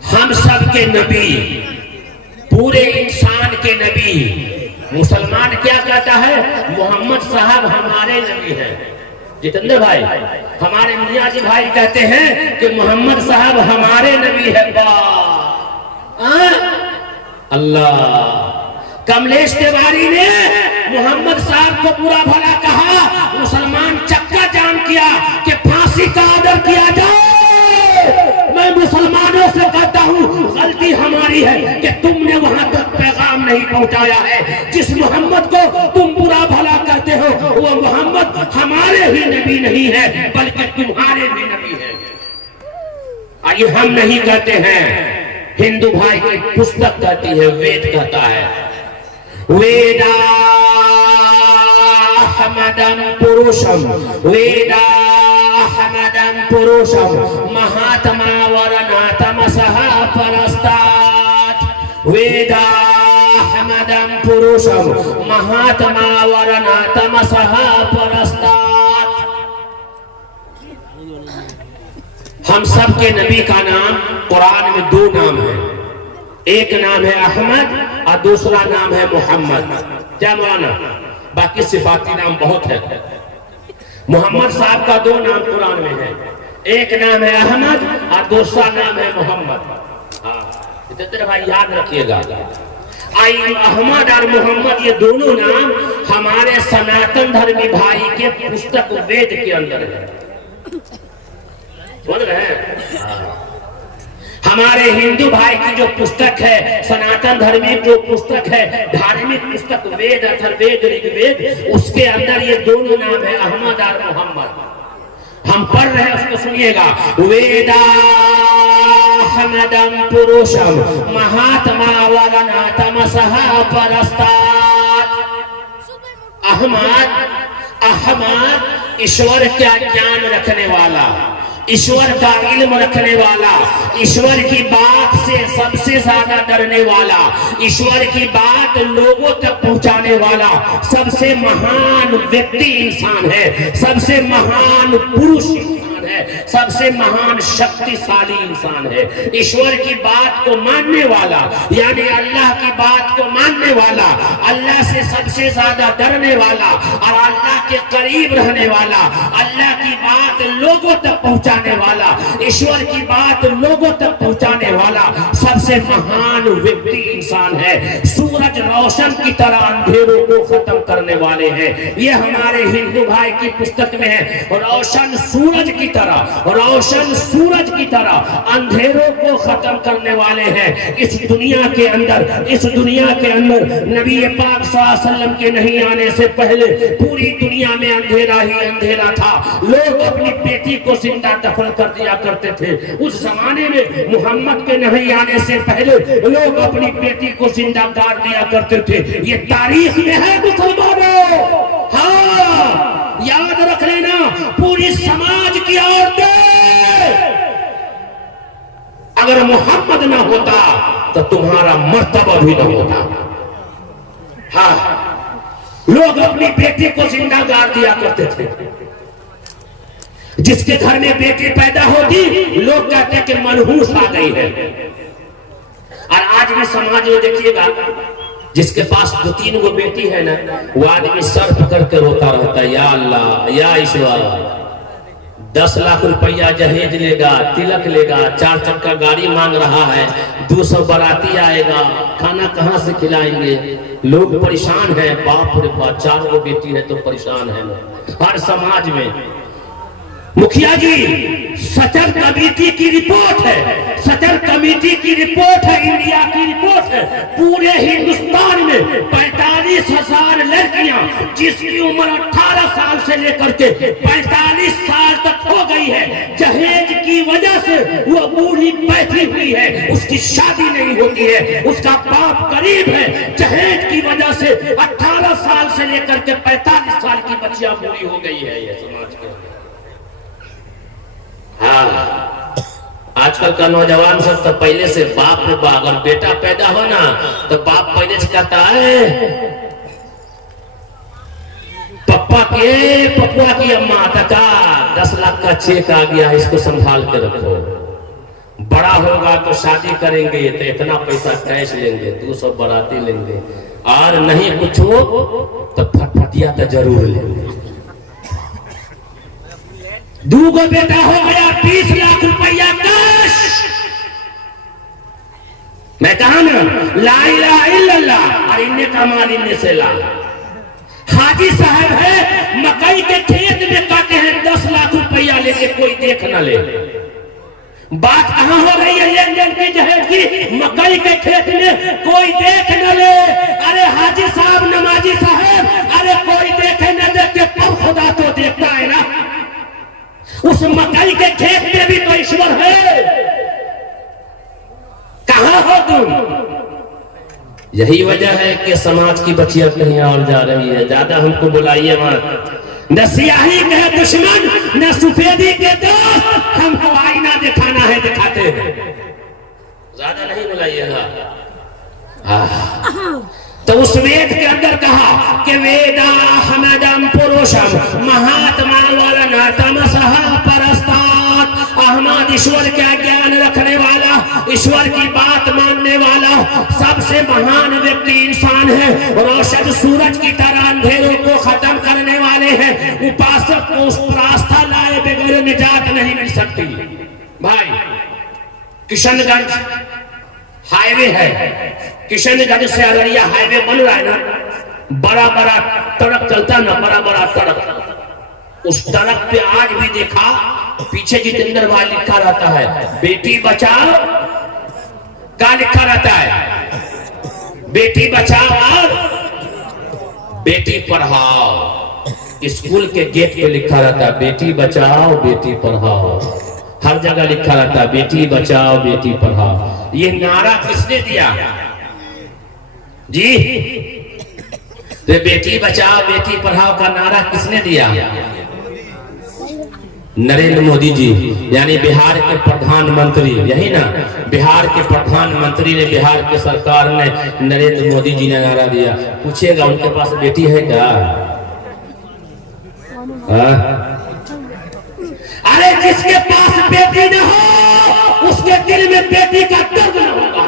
हम सब के नबी, पूरे इंसान के नबी, मुसलमान क्या कहता है? मोहम्मद साहब हमारे नबी हैं। जितेंद्र भाई, हमारे मियाँ जी भाई कहते हैं कि मोहम्मद साहब हमारे नबी है। अल्लाह, कमलेश तिवारी ने मोहम्मद साहब को बुरा भला कहा, मुसलमान चक्का जाम किया कि फांसी का ऑर्डर किया जाए। मैं मुसलमानों से कहता हूँ गलती हमारी है कि तुमने वहां तक पैगाम नहीं पहुंचाया है। जिस मोहम्मद को तुम बुरा भला कहते हो वो मोहम्मद हमारे ही नबी नहीं है, बल्कि तुम्हारे भी नबी है। आइए, हम नहीं कहते हैं, हिंदू भाई की पुस्तक कहती है, वेद कहता है, वेदाहमदं पुरुषम, वेदाहमदं पुरुषम महात्मा वरनातमसः परस्तात्, वेदाहमदं पुरुषम महात्मा वरनातमसः परस्तात्। हम सब के नबी का नाम कुरान में दो नाम है, एक नाम है अहमद और दूसरा नाम है मोहम्मद। क्या माना? बाकी सिफाती नाम बहुत है। मोहम्मद साहब का दो नाम कुरान में है, एक नाम है अहमद और दूसरा नाम है मोहम्मद। हाँ, इधर भाई याद रखिएगा, अहमद और मोहम्मद ये दोनों नाम हमारे सनातन धर्मी भाई के पुस्तक वेद के अंदर है। बोल रहे हैं? हमारे हिंदू भाई की जो पुस्तक है, सनातन धर्मी जो पुस्तक है, धार्मिक पुस्तक वेद अथर्ववेद ऋग्वेद, उसके अंदर ये दोनों नाम है, अहमद और मोहम्मद। हम पढ़ रहे हैं, उसको सुनिएगा। वेदाहमदं पुरुषम महात्मा वरनातमसः परस्तात्। अहमद ईश्वर का ज्ञान रखने वाला, ईश्वर का इल्म रखने वाला, ईश्वर की बात से सबसे ज्यादा डरने वाला, ईश्वर की बात लोगों तक पहुंचाने वाला सबसे महान व्यक्ति इंसान है, सबसे महान पुरुष इंसान है, सबसे महान शक्तिशाली इंसान है। ईश्वर की बात को मानने वाला, यानी अल्लाह की बात को मानने वाला, अल्लाह से सबसे ज्यादा डरने वाला और अल्लाह के करीब रहने वाला, अल्लाह की बात लोगों तक पहुंचाने वाला, ईश्वर की बात लोगों तक पहुंचाने वाला सबसे महान व्यक्ति इंसान है। सूरज रोशन की तरह अंधेरों को खत्म करने वाले हैं। ये हमारे हिंदू भाई की पुस्तक में है, रोशन सूरज की तरह, रोशन सूरज की तरह अंधेरों को खत्म करने वाले हैं। इस दुनिया के अंदर अंदर नबी पाक सल्लल्लाहु अलैहि वसल्लम के नहीं आने से पहले पूरी दुनिया में अंधेरा ही अंधेरा था। लोग अपनी बेटी को जिंदा दफन कर दिया करते थे। उस जमाने में मोहम्मद के नहीं आने से पहले लोग अपनी बेटी को जिंदा गाड़ दिया करते थे। ये तारीख में है मुसलमानों। हाँ, याद रख लेना, पूरी समाज की औरतें अगर मोहम्मद ना होता तो तुम्हारा मर्तबा भी ना होता। हाँ, लोग अपनी बेटी को जिंदा गाड़ दिया करते थे। जिसके घर में बेटी पैदा होती लोग कहते कि मनहूस आ गई है। और आज भी समाज में देखिएगा, जिसके पास 2-3 गो बेटी है ना, वो आदमी सर पकड़ के रोता रहता है, या अल्लाह या ईश्वर। 10 लाख रुपया जहेज लेगा, तिलक लेगा, 4 चक्का गाड़ी मांग रहा है, 200 बाराती आएगा, खाना कहाँ से खिलाएंगे। लोग परेशान हैं, बाप रे बाप, 4 गो बेटी है तो परेशान है। हर समाज में मुखिया जी, सचर कमेटी की रिपोर्ट है, सचर कमेटी की रिपोर्ट है, इंडिया की रिपोर्ट है, पूरे हिंदुस्तान में 45,000 लड़कियां जिसकी उम्र 18 साल से लेकर के 45 साल तक हो गई है, जहेज की वजह से वो बूढ़ी बैठी हुई है, उसकी शादी नहीं होती है, उसका बाप गरीब है, जहेज की वजह से 18 साल से लेकर के 45 साल की बच्चियां बूढ़ी हो गई है। ये समाज के हाँ, आजकल का नौजवान सब तो पहले से बाप रे बाप, अगर बेटा पैदा हो ना तो बाप पहले से कहता है पप्पा की अम्मा तका 10 लाख का चेक आ गया, इसको संभाल के रखो। बड़ा होगा तो शादी करेंगे तो इतना पैसा कैश लेंगे, 200 बाराती लेंगे, और नहीं कुछ हो तो फटफटिया तो जरूर लेंगे। 2 गो बेटा हो गया, 20 लाख रुपया कैश। मैं कहा ना, ला इलाहा इल्लल्लाह, और इन्ने का माल इन्ने से ला। हाजी साहब है, मकई के खेत में काटे हैं, 10 लाख रुपया लेके कोई देख न ले। बात कहां हो रही है लेन देन की, जहेज की? मकई के खेत में कोई देख न ले। अरे हाजी साहब, नमाजी साहब, अरे कोई देखे न देखे पर खुदा तो देखता है ना। उस मकई के खेत में भी तो ईश्वर है। कहां हो तुम? यही वजह है कि समाज की बच्चियां कहीं और जा रही है। ज्यादा हमको बुलाइए मत। न सियाही के दुश्मन, न सफेदी के दोस्त, हमको आईना दिखाना है, दिखाते हैं। ज्यादा नहीं बुलाइएगा। तो उस वेद के अंदर कहा कि वेदा हमदम पुरुषम महात्मा वाला नातमसह परस्तात। अहमद ईश्वर का ज्ञान रखने वाला, ईश्वर की बात मानने वाला सबसे महान व्यक्ति इंसान है। रोशन सूरज की तरह अंधेरों को खत्म करने वाले हैं। उपासक को उस पर आस्था लाए बगैर निजात नहीं मिल सकती। भाई, किशनगंज हाईवे है, किशनगंज से अररिया हाईवे बन रहा है ना, बड़ा बड़ा ट्रक चलता है ना, बड़ा बड़ा ट्रक। उस ट्रक पे आज भी देखा पीछे जितेंद्र भाई लिखा रहता है, बेटी बचाओ। क्या लिखा रहता है? बेटी बचाओ और बेटी पढ़ाओ। स्कूल के गेट पे लिखा रहता है, बेटी बचाओ बेटी पढ़ाओ। हर जगह लिखा रहता है, बेटी बचाओ बेटी पढ़ाओ। ये नारा किसने दिया जी? तो बेटी बचाओ बेटी पढ़ाओ का नारा किसने दिया? नरेंद्र मोदी जी, यानी बिहार के प्रधानमंत्री। यही ना, बिहार के प्रधानमंत्री ने, बिहार के सरकार ने, नरेंद्र मोदी जी ने नारा दिया। पूछिएगा उनके पास बेटी है क्या? अरे जिसके पास बेटी न हो उसके दिल में बेटी का दर्द न होगा।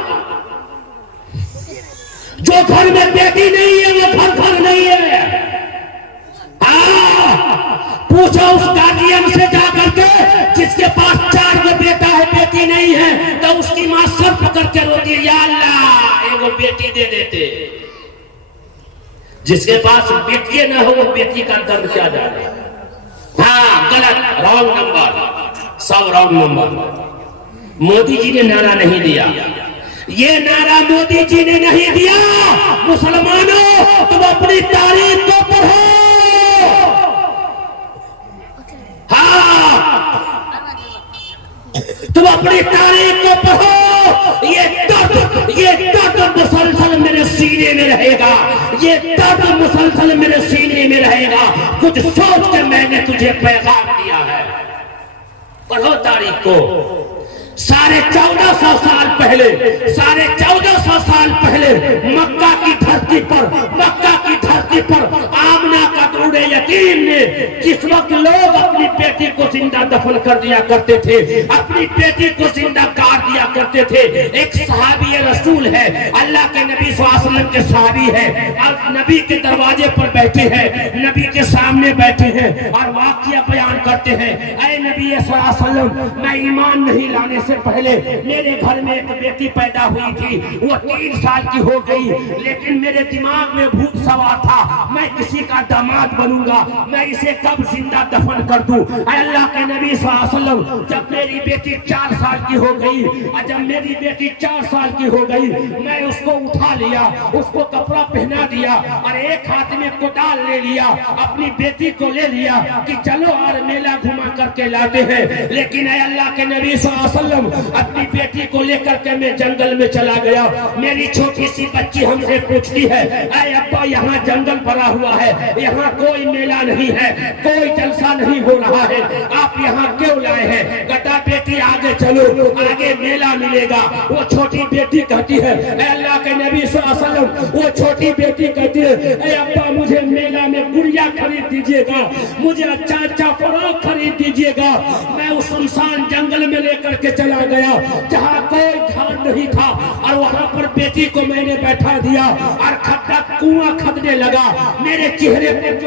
जो घर में बेटी नहीं है वो घर नहीं है। पूछो उस गार्डियन से जाकर के जिसके पास 4 गो बेटा है, बेटी नहीं है, तो उसकी मां सर पकड़ के रोती है, या अल्लाह एगो बेटी दे देते। जिसके पास बेटी न हो वो बेटी का दर्द क्या जाने। हाँ, गलत, रॉन्ग नंबर, सब रॉन्ग नंबर। मोदी जी ने नारा नहीं दिया, ये नारा मोदी जी ने नहीं दिया, अपनी तारीख को पढ़ो। ये दर्द मुसलसल मेरे सीने में रहेगा, ये दर्द मुसलसल मेरे सीने में रहेगा। कुछ सोच के मैंने तुझे पैगाम दिया है। पढ़ो तारीख को। 1450 साल पहले, 1450 साल पहले मक्का की धरती पर आमना का दूध यतीम ने, जिस वक्त लोग अपनी बेटी को जिंदा दफन कर दिया करते थे, अपनी बेटी को जिंदा काट दिया करते थे। एक सहाबी रसूल है, अल्लाह के नबी सल्लल्लाहु अलैहि वसल्लम के सहाबी है, और नबी के दरवाजे पर बैठे हैं, नबी के सामने बैठे हैं और वाकया बयान करते हैं। ऐ नबी सल्लल्लाहु अलैहि वसल्लम, मैं ईमान नहीं लाने से पहले मेरे घर में एक बेटी पैदा हुई थी। वो 3 साल की हो गई, लेकिन मेरे दिमाग में भूत सवार था, मैं किसी का दामाद बनूंगा, मैं इसे कब जिंदा दफन कर दूं। अल्लाह के नबी सल्लल्लाहु अलैहि वसल्लम, जब मेरी बेटी 4 साल की हो गई, और जब मेरी बेटी 4 साल की हो गई, मैं उसको उठा लिया, उसको कपड़ा पहना दिया और एक हाथ में कोदाल ले लिया, अपनी बेटी को ले लिया कि चलो और मेला घुमा करके लाते हैं। लेकिन अल्लाह के नबी सल्लल्लाहु अलैहि वसल्लम, अपनी बेटी को लेकर के मैं जंगल में चला गया। मेरी छोटी सी बच्ची हमसे पूछती है, अरे अब्बा यहाँ जंगल भरा हुआ है, यहाँ कोई मेला नहीं है, कोई जलसा नहीं हो रहा है, आप यहाँ क्यों लाए हैं? कहता बेटी आगे चलो, आगे मेला मिलेगा। वो छोटी बेटी कहती है, अल्लाह के नबी सल्लल्लाहु अलैहि वसल्लम, वो छोटी बेटी कहती है, अरे अब्बा मुझे मेला में गुड़िया खरीद दीजिएगा, मुझे अच्छा फ्रॉक खरीद दीजिएगा। मैं उस सुनसान जंगल में लेकर के चला गया जहाँ कोई घर नहीं था, और वहाँ पर बेटी को मैंने बैठा दिया और खड्डा कुआं खदने लगा। मेरे चेहरे पर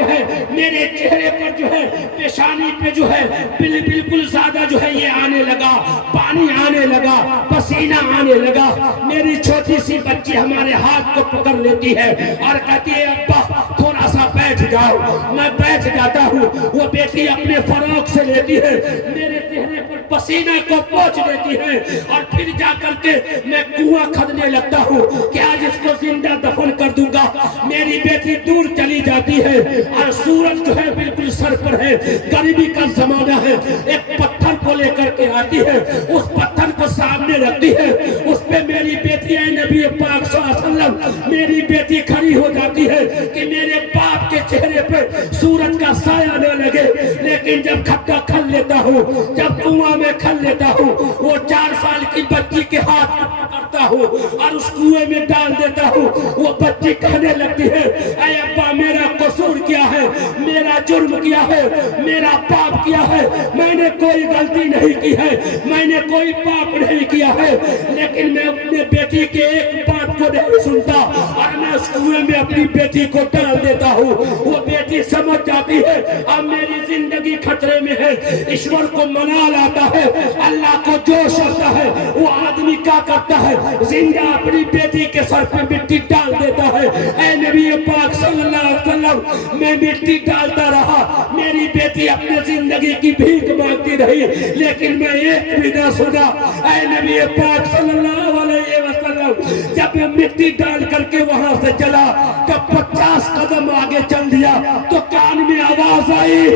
जो है पेशानी पे जो है बिल्कुल ज्यादा जो है ये आने लगा, पानी आने लगा, पसीना आने लगा। मेरी छोटी सी बच्ची हमारे हाथ को पकड़ लेती है और कहती है, अब्बा थोड़ा सा बैठ जाओ। मैं बैठ जाता हूँ, वो बेटी अपने फरोग से लेती है, मेरे चेहरे पर पसीना को पोंछ देती है, और फिर जाकर के मैं कुआं खदने लगता हूँ कि आज इसको जिंदा दफन कर दूंगा। मेरी बेटी दूर चली जाती है और सूरज जो है बिल्कुल सर पर है, गर्मी का जमाना है। एक पत्थर को लेकर के आती है, उस पत्थर को सामने रखती है, उस पे मेरी बेटी है नबी पाक सल्लल्लाहु अलैहि वसल्लम, मेरी बेटी खड़ी हो जाती है कि मेरे बाप के चेहरे पे सूरज का साया न लगे। लेकिन जब खड्डा खल लेता हूँ, जब कुआं में खल लेता हूँ, वो 4 साल की बच्ची के हाथ में पकड़ता हूँ और उस कुएं में डाल देता हूँ। वो बच्ची कहने लगती है, ऐ अब्बा मेरा कसूर क्या है, मेरा जुर्म क्या है, मेरा पाप क्या है? मैंने कोई गलती नहीं की है, मैंने कोई पाप नहीं किया है। लेकिन मैं अपने बेटी के एक बात को नहीं सुनता और मैं उस कुएं में अपनी बेटी को डाल देता हूँ। वो बेटी समझ जाती है अब मेरी जिंदगी खतरे में है, ईश्वर को मना लाता है, अल्लाह को जोश आता है। वो आदमी क्या करता है, जिंदा अपनी बेटी के सर पे मिट्टी डाल देता है। ऐ नबी पाक सल्लल्लाहु अलैहि वसल्लम, मैं मिट्टी डालता रहा, मेरी बेटी अपने जिंदगी की भीख मांगती रही, लेकिन मैं एक भी ना सुना। ऐ नबी पाक सल्लल्लाहु अलैहि वसल्लम, जब मैं मिट्टी डाल करके वहां से चला, तब 50 कदम आगे चल दिया तो कान में आवाज आई,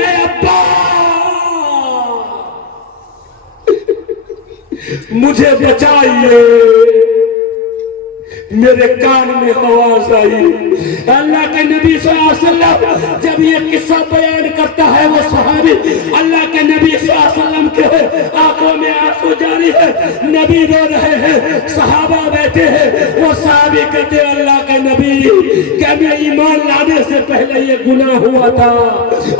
ऐ अब्बा मुझे बचाइए। मेरे कान में आवाज आई। अल्लाह के नबी सल्लल्लाहु अलैहि वसल्लम जब ये किस्सा बयान करता है, वो सहाबी अल्लाह के नबी सल्लल्लाहु अलैहि वसल्लम के आंखों में आंसू जारी है, नबी रो रहे हैं, सहाबा बैठे हैं। वो सहाबी कहते हैं, अल्लाह के नबी क्या मैं ईमान लाने से पहले ये गुनाह हुआ था,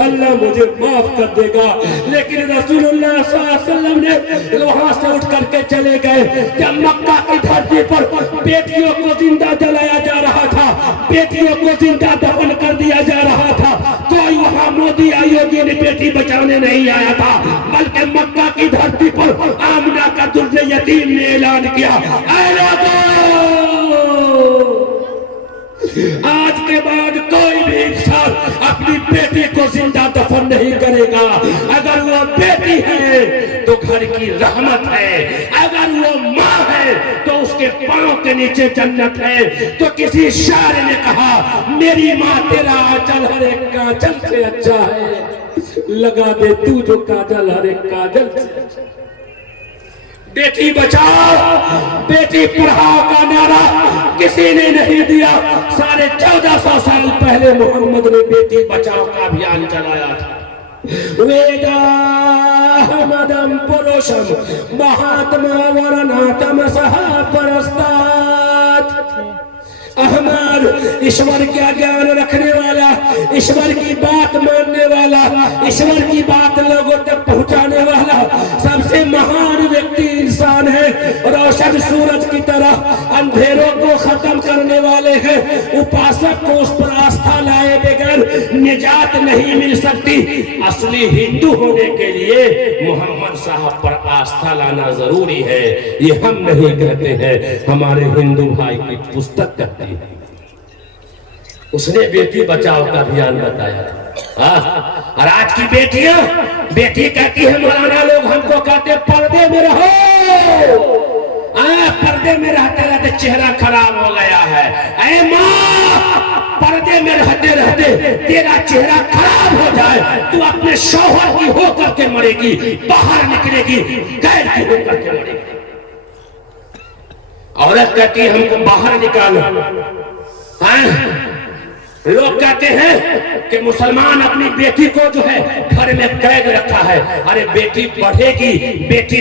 अल्लाह मुझे माफ कर देगा। लेकिन रसूलुल्लाह सल्लल्लाहु अलैहि वसल्लम ने वहां से उठ करके चले गए। जब मक्का की धरती पर बेटियों को जिंदा जलाया जा रहा था, बेटियों को जिंदा दफन कर दिया जा रहा था, कोई वहां मोदी आयोगी ने बेटी बचाने नहीं आया था, बल्कि मक्का की धरती पर आमना का दुर्ज यतीम ने ऐलान किया, आज के बाद कोई भी इंसान अपनी बेटी को जिंदा दफन नहीं करेगा। अगर वो बेटी है तो घर की रहमत है, अगर वो माँ है तो उसके पांव के नीचे जन्नत है। तो किसी शायर ने कहा, मेरी माँ तेरा आंचल हर एक काजल से अच्छा है, लगा दे तू जो काजल हर एक काजल से। बेटी बचाओ बेटी पढ़ाओ का नारा किसी ने नहीं दिया। 1450 साल पहले मोहम्मद ने बेटी बचाओ का अभियान चलाया था। वेदाहमदम पुरुषम महात्मा वरनातम सहा परस्तात। अहमद ईश्वर का ज्ञान रखने वाला, ईश्वर की बात मानने वाला, ईश्वर की बात लोगों तक पहुंचाने वाला सबसे महान व्यक्ति इंसान है। रोशन सूरज की तरह अंधेरों को खत्म करने वाले हैं। उपासक को उस पर आस्था लाए बगैर निजात नहीं मिल सकती। असली हिंदू होने के लिए मोहम्मद साहब पर आस्था लाना जरूरी है। ये हम नहीं कहते हैं, हमारे हिंदू भाई की पुस्तक कहती है। उसने बेटी बचाओ का अभियान बताया था। और आज की बेटियां, बेटी कहती है मौलाना लोग हमको कहते पर्दे में रहो। पर्दे में रहते रहते चेहरा खराब हो गया है। ऐ माँ, पर्दे में रहते रहते तेरा चेहरा खराब हो जाए, तू अपने शौहर की होकर के मरेगी, बाहर निकलेगी गैर की होकर के मरेगी। औरत कहती है हमको बाहर निकालो। लोग कहते हैं कि मुसलमान अपनी बेटी को जो है घर में कैद रखा है। अरे बेटी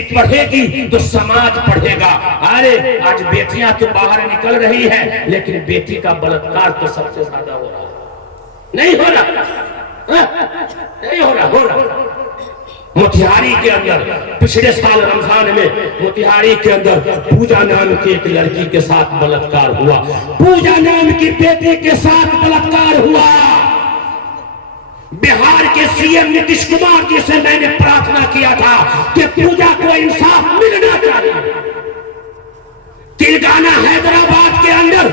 पढ़ेगी तो समाज पढ़ेगा। अरे आज बेटियां तो बाहर निकल रही है, लेकिन बेटी का बलात्कार तो सबसे ज्यादा हो रहा है। नहीं हो रहा, नहीं हो रहा। मोतिहारी के अंदर पिछले साल रमजान में मोतिहारी के अंदर पूजा नाम की एक लड़की के साथ बलात्कार हुआ। पूजा नाम की बेटी के साथ बलात्कार हुआ। बिहार के सीएम नीतीश कुमार जी से मैंने प्रार्थना किया था कि पूजा को इंसाफ मिलना चाहिए। तेलंगाना हैदराबाद के अंदर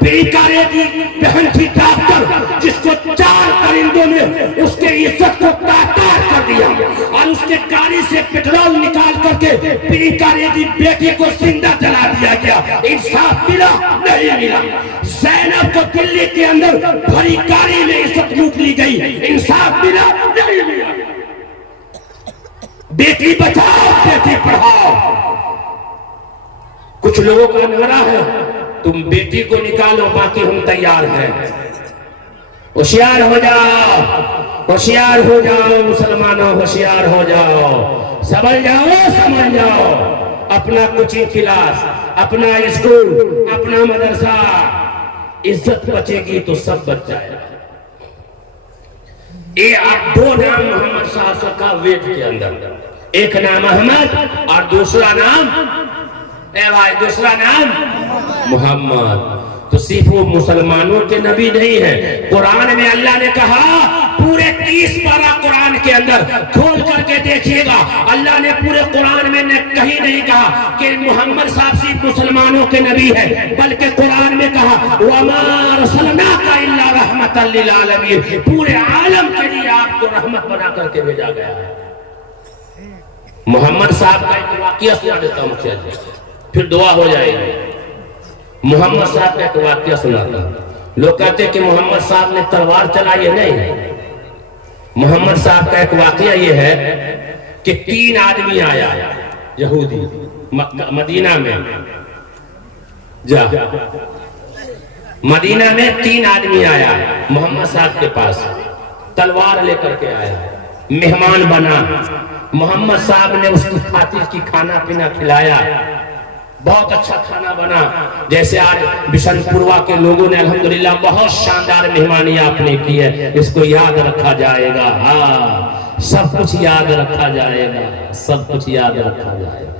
प्रियंका रेड्डी बहन थी डॉक्टर, जिसको 4 परिंदों ने उसके इज्जत को तार कर दिया और उसके गाड़ी से पेट्रोल निकाल करके प्रियंका रेड्डी बेटे को जिंदा जला दिया गया। इंसाफ मिला? नहीं मिला। जैनब को दिल्ली के अंदर भरी गाड़ी में इज्जत लूट ली गई। इंसाफ मिला? नहीं मिला। बेटी बचाओ बेटी पढ़ाओ। कुछ लोगों का नारा है तुम बेटी को निकालो बाकी हम तैयार हैं। होशियार हो जाओ, होशियार हो जाओ मुसलमानों, होशियार हो जाओ, समझ जाओ। अपना कोचिंग क्लास, अपना स्कूल, अपना मदरसा, इज्जत बचेगी तो सब बच जाएगा। ये आप 2 नाम मोहम्मद साहब का वेद के अंदर, एक नाम अहमद और दूसरा नाम दूसरा नाम मोहम्मद। तो सिर्फ वो मुसलमानों के नबी नहीं है। कुरान में अल्लाह ने कहा, पूरे 30 पारा कुरान के अंदर खोल करके देखिएगा, अल्लाह ने पूरे कुरान में कहीं नहीं कहा कि मोहम्मद साहब सिर्फ मुसलमानों के नबी है, बल्कि कुरान में कहा वमा रसलनाका इल्ला रहमतल लिल आलमीन, पूरे आलम के लिए आपको रहमत बना करके भेजा गया है। मोहम्मद साहब का एक वाकया सुना देता हूँ, फिर दुआ हो जाएगी। मोहम्मद साहब का एक वाकया सुनाता। लोग कहते हैं कि मोहम्मद साहब ने तलवार चलाई है। नहीं, मोहम्मद साहब का एक वाकया ये है कि 3 आदमी आया यहूदी मदीना में। मदीना में 3 आदमी आया मोहम्मद साहब के पास, तलवार लेकर के आया, मेहमान बना। मोहम्मद साहब ने उसकी खातिर की खाना पीना खिलाया, बहुत अच्छा खाना बना। जैसे आज बिशनपुरवा के लोगों ने अल्हम्दुलिल्लाह बहुत शानदार मेहमानी आपने की है, इसको याद रखा जाएगा। हाँ, सब कुछ याद रखा जाएगा, सब कुछ याद रखा जाएगा।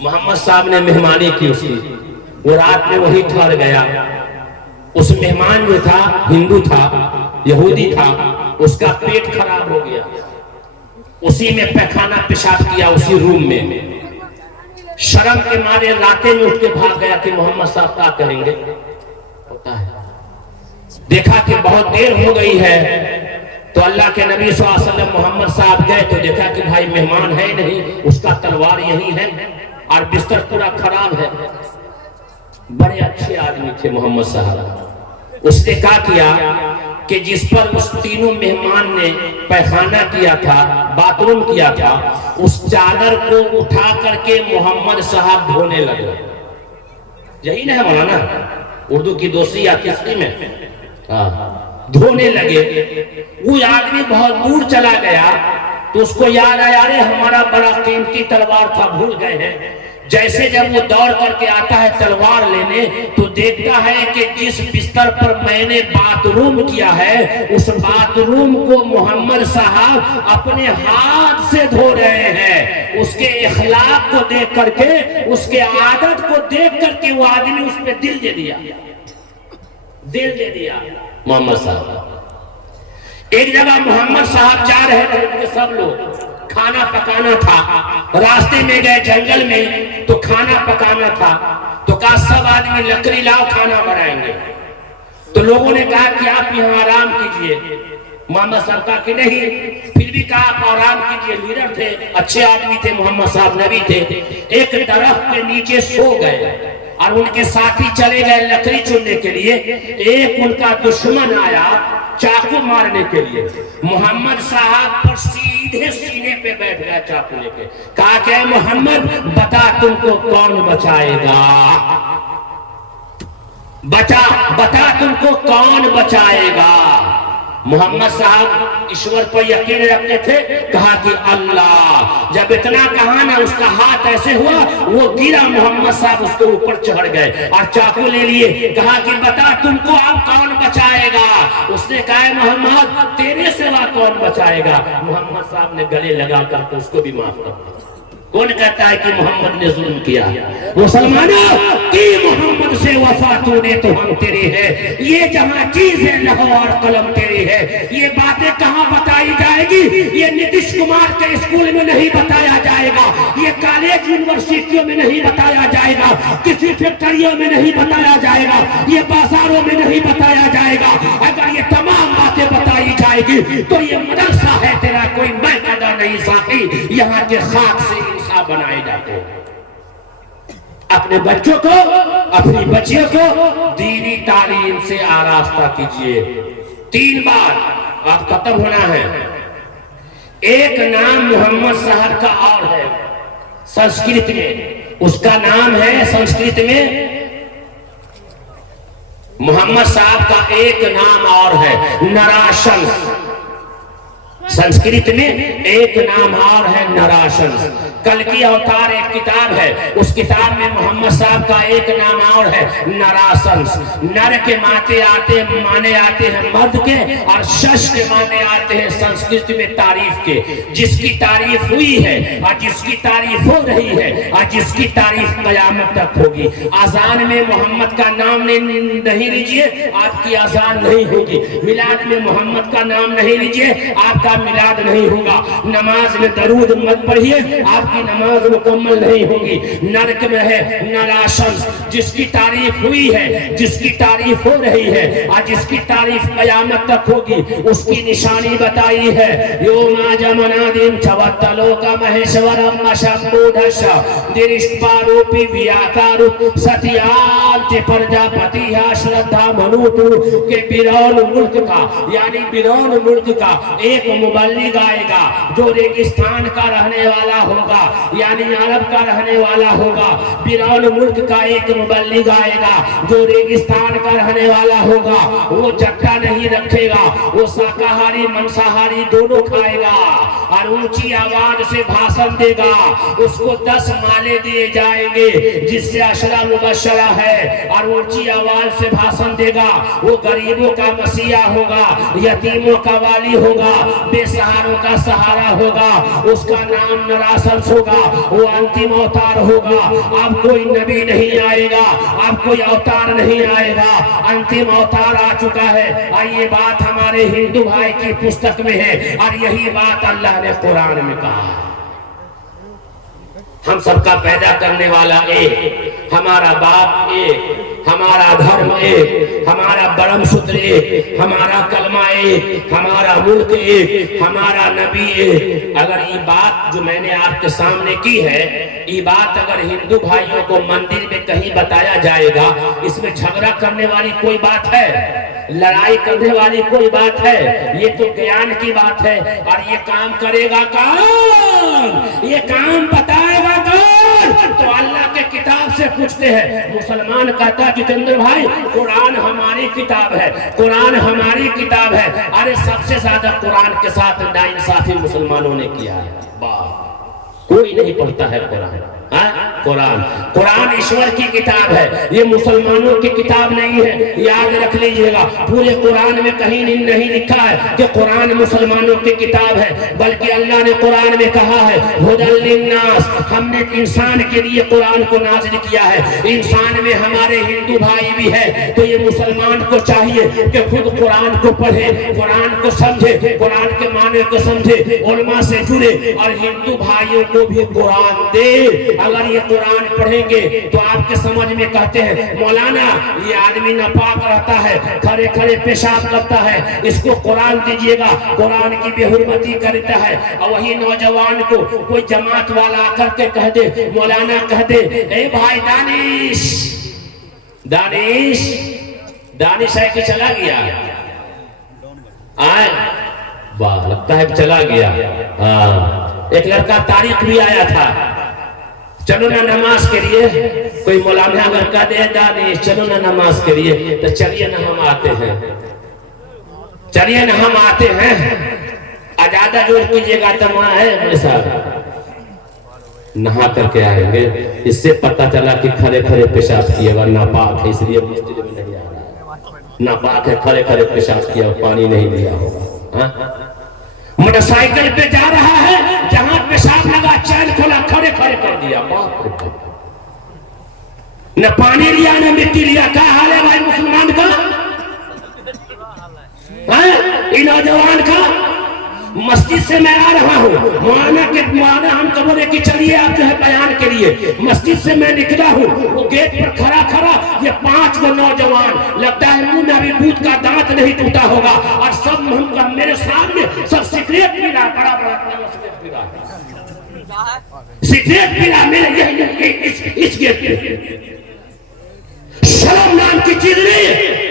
मोहम्मद साहब ने मेहमानी की उसकी, वो रात में वही ठहर गया। उस मेहमान जो था हिंदू था, यहूदी था, उसका पेट खराब हो गया, उसी में पैखाना पेशाब किया, उसी रूम में। शर्म के मारे रातें में उठ के भाग गया कि मोहम्मद साहब क्या करेंगे। होता है, देखा कि बहुत देर हो गई है, तो अल्लाह के नबी सल्लल्लाहु अलैहि वसल्लम मोहम्मद साहब गए तो देखा कि भाई मेहमान है नहीं, उसका तलवार यही है और बिस्तर पूरा खराब है। बड़े अच्छे आदमी थे मोहम्मद साहब। उसने क्या किया कि जिस पर उस तीनों मेहमान ने पैखाना किया था, बाथरूम किया था, उस चादर को उठा करके मोहम्मद साहब धोने लगे। यही ना है मौलाना, उर्दू की दूसरी या तीसरी में, हाँ, धोने लगे। वो आदमी बहुत दूर चला गया तो उसको याद आया, अरे हमारा बड़ा कीमती तलवार था, भूल गए हैं। जैसे जब वो दौड़ करके आता है तलवार लेने, तो देखता है कि जिस बिस्तर पर मैंने बाथरूम किया है, उस बाथरूम को मोहम्मद साहब अपने हाथ से धो रहे हैं। उसके इखलाक को देख करके, उसके आदत को देख करके वो आदमी उस पर दिल दे दिया, दिल दे दिया मोहम्मद साहब। एक जगह मोहम्मद साहब जा रहे थे, उनके सब लोग, खाना पकाना था, रास्ते में गए जंगल में तो खाना पकाना था, तो कहा सब आदमी लकड़ी लाओ, खाना बनाएंगे। तो लोगों ने कहा कि आप यहाँ आराम कीजिए। मोहम्मद साहब कहा कि नहीं, फिर भी कहा आप आराम कीजिए। लीडर थे, अच्छे आदमी थे, मोहम्मद साहब नबी थे। एक दरख्त के नीचे सो गए और उनके साथी चले गए लकड़ी चुनने के लिए। एक उनका दुश्मन आया चाकू मारने के लिए, मोहम्मद साहब पर सीधे सीने पे बैठ गया चाकू लेके। कहा क्या मोहम्मद, बता तुमको कौन बचाएगा, बता तुमको कौन बचाएगा। मोहम्मद साहब ईश्वर पर यकीन रखते थे। कहा कि अल्लाह। जब इतना कहा ना, उसका हाथ ऐसे हुआ, वो गिरा, मोहम्मद साहब उसके ऊपर चढ़ गए और चाकू ले लिए। कहा कि बता तुमको अब कौन बचाएगा। उसने कहा मोहम्मद, तेरे सिवा कौन बचाएगा। मोहम्मद साहब ने गले लगा कर उसको भी माफ कर दिया। कौन कहता है कि मोहम्मद ने जुल्म किया। मुसलमानों की मोहम्मद से वफा तूने तो हम तेरे हैं। ये जहां चीजें लहो और कलम तेरे है। ये बातें कहां बताई जाएगी। ये नीतीश कुमार के स्कूल में नहीं बताया जाएगा, ये कॉलेज यूनिवर्सिटियों में नहीं बताया जाएगा, किसी फैक्ट्रियों में नहीं बताया जाएगा, ये बाजारों में नहीं बताया जाएगा। अगर ये तमाम बातें बताई जाएगी तो ये मदरसा है तेरा, कोई मैं पैदा नहीं साथी। यहाँ के खाक से इंसान बनाए जाते हैं। अपने बच्चों को, अपनी बच्चियों को दीनी तालीम से आरास्ता कीजिए। 3 बार आप खत्म होना है। एक नाम मोहम्मद साहब का और है संस्कृत में, उसका नाम है संस्कृत में मोहम्मद साहब का एक नाम और है नराशंस। संस्कृत में एक नाम और है नराशंस। कल की अवतार एक किताब है, उस किताब में मोहम्मद साहब का एक नाम और है नराशंस। नर के माने आते हैं मर्द के, और शश के माने आते हैं संस्कृत में तारीफ के। जिसकी तारीफ हुई है और जिसकी तारीफ हो रही है और जिसकी तारीफ कयामत तक होगी। आजान में मोहम्मद का नाम नहीं लीजिए, आपकी आजान नहीं होगी। मिलाद में मोहम्मद का नाम नहीं लीजिए, आपका मिलाद नहीं होगा। नमाज में दरूद मत पढ़िए, आपकी नमाज मुकम्मल नहीं होगी। नरक में है नराशंस। जिसकी तारीफ हुई है, जिसकी तारीफ हो रही है और जिसकी तारीफ कयामत तक होगी, उसकी निशानी बताई है। योमा जमनादिम चवत्तलोका महेश्वरम शंभुधश दिरिष्पारूपी व्याकारू सत्यांत प्रजापति श्रद्धा मनुतु के बिरौन मुल्क का, यानी बिरौन मुल्क का एक मुबल्लिग आएगा जो रेगिस्तान का रहने वाला होगा, यानी अरब का रहने वाला होगा। बिरौन मुल्क का एक मुबल्लिग आएगा जो रेगिस्तान का रहने वाला होगा। वो जट्टा नहीं रखेगा, वो शाकाहारी मांसाहारी दोनों खाएगा और ऊंची आवाज से भाषण देगा। उसको 10 माले दिए जाएंगे जिससे अशरा मुबशरा है, और ऊंची आवाज से भाषण देगा। वो गरीबों का मसीहा होगा, यतीमों का वाली होगा, बेसहारों का सहारा होगा। उसका नाम नराशंस होगा। वो अंतिम अवतार होगा। अब कोई नबी नहीं आएगा, अब कोई अवतार नहीं आएगा, अंतिम अवतार आ चुका है। और ये बात हमारे हिंदू भाई की पुस्तक में है, और यही बात अल्लाह ने कुरान में कहा। हम सबका पैदा करने वाला एक, हमारा बाप एक, हमारा धर्म एक, हमारा ब्रह्म सूत्र एक, हमारा कलमा एक, हमारा मुल्क एक, हमारा नबी एक। अगर ये बात जो मैंने आपके सामने की है, ये बात अगर हिंदू भाइयों को मंदिर में कहीं बताया जाएगा, इसमें झगड़ा करने वाली कोई बात है? लड़ाई करने वाली कोई बात है? ये तो ज्ञान की बात है। और ये काम करेगा कौन? ये काम बताएगा कौन? तो अल्लाह के किताब से पूछते हैं। मुसलमान कहता जितेंद्र भाई कुरान हमारी किताब है, कुरान हमारी किताब है। अरे सबसे ज्यादा कुरान के साथ नाइंसाफी मुसलमानों ने किया है। कोई नहीं पढ़ता है कुरान। कुरान कुरान ईश्वर की किताब है, ये मुसलमानों की किताब नहीं है, याद रख लीजिएगा। पूरे कुरान में कहीं नहीं लिखा है कि कुरान मुसलमानों की किताब है, बल्कि अल्लाह ने कुरान में कहा है हुदल लिन्नास, हमने इंसान के लिए कुरान को नाज़िल किया है। इंसान में हमारे हिंदू भाई भी है, तो ये मुसलमान को चाहिए कि खुद कुरान को पढ़े, कुरान को समझे, कुरान के माने को समझे, उलमा से जुड़े और हिंदू भाइयों को भी कुरान दे। अगर ये कुरान पढ़ेंगे तो आपके समझ में कहते हैं मौलाना ये आदमी नापाक रहता है, खड़े खड़े पेशाब करता है, इसको कुरान दीजिएगा, कुरान की बेहुरमती करता है। और वही नौजवान को कोई जमात वाला आकर के कह दे, मौलाना कह दे, ए भाई दानिश दानिश दानिश है कि चला गया? आए वाह, लगता है चला गया। हाँ, एक लड़का तारीख भी आया था, चलो ना नमाज के लिए। कोई मौलाना अगर कह दे दानिश चलो ना नमाज के लिए, तो चलिए ना हम आते हैं, चलिए ना हम आते हैं। ज्यादा जोर कीजिएगा तो वहां है मेरे साथ, नहा करके आएंगे। इससे पता चला कि खड़े खड़े पेशाब किएगा, नापाक है, इसलिए मस्जिद में नहीं आ रहा। नापाक है, खड़े खड़े पेशाब किया, पानी नहीं दिया होगा। मोटरसाइकिल पे जा रहा है, जहां पेशाब लगा चैन खोला, खड़े खड़े कर दिया। बाप रे बाप, न पानी लिया न मिट्टी लिया। क्या हाल है भाई मुसलमान का? नौजवान का मस्जिद से मैं आ रहा हूँ, मौलाना हमको बोले कि चलिए आप जो है बयान के लिए। मस्जिद से मैं निकला हूँ, वो गेट पर खड़ा खड़ा ये 5 गो नौजवान, लगता है मुंह में अभी दूध का दांत नहीं टूटा होगा, और सब मेरे सामने सब सिगरेट पी रहा, बड़ा बड़ा सिगरेट पी रहा, सिगरेट पी रहा मेरे इस गेट पे। शर्म नाम की चीज नहीं।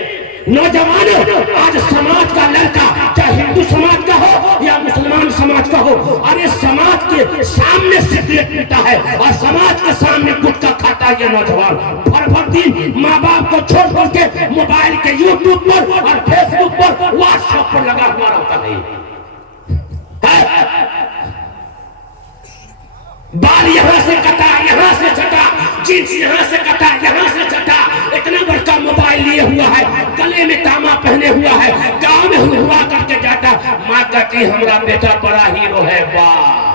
नौजवानों, आज समाज का लड़का, चाहे हिंदू समाज का हो या मुसलमान समाज का हो, अरे समाज के सामने सिगरेट पीता है और समाज के सामने गुटखा खाता है। ये नौजवान भर दिन माँ बाप को छोड़ करके मोबाइल के यूट्यूब पर और फेसबुक पर व्हाट्सएप पर लगा हुआ रहता है। बाल यहाँ से कटा, यहाँ से छटा, जींस यहाँ से कटा, यहाँ से छटा, इतना बड़का मोबाइल लिए हुआ है, गले में तामा पहने हुआ है, गांव में हुआ करके जाता। माँ कहती हमारा बेटा बड़ा हीरो है, वाह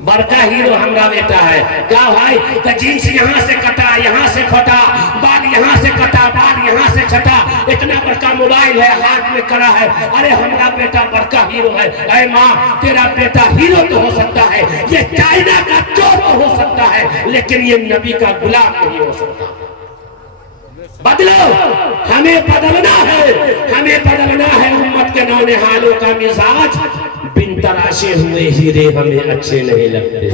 बड़का हीरो हमारा बेटा है। क्या भाई? तो जींस यहाँ से कटा, यहाँ से फटा, बाल यहाँ से कटा, बाल यहाँ से छटा, इतना बड़का मोबाइल है, हाथ में कड़ा है, अरे हमारा बेटा बड़का हीरो है। अरे माँ, तेरा बेटा हीरो तो हो सकता है, ये चाइना का चोर तो हो सकता है, लेकिन ये नबी का गुलाम नहीं हो सकता। बदलो, हमें बदलना है, हमें बदलना है। उम्मत के नौनिहालों का मिजाज बिन तराशे हुए हीरे हमें अच्छे नहीं लगते।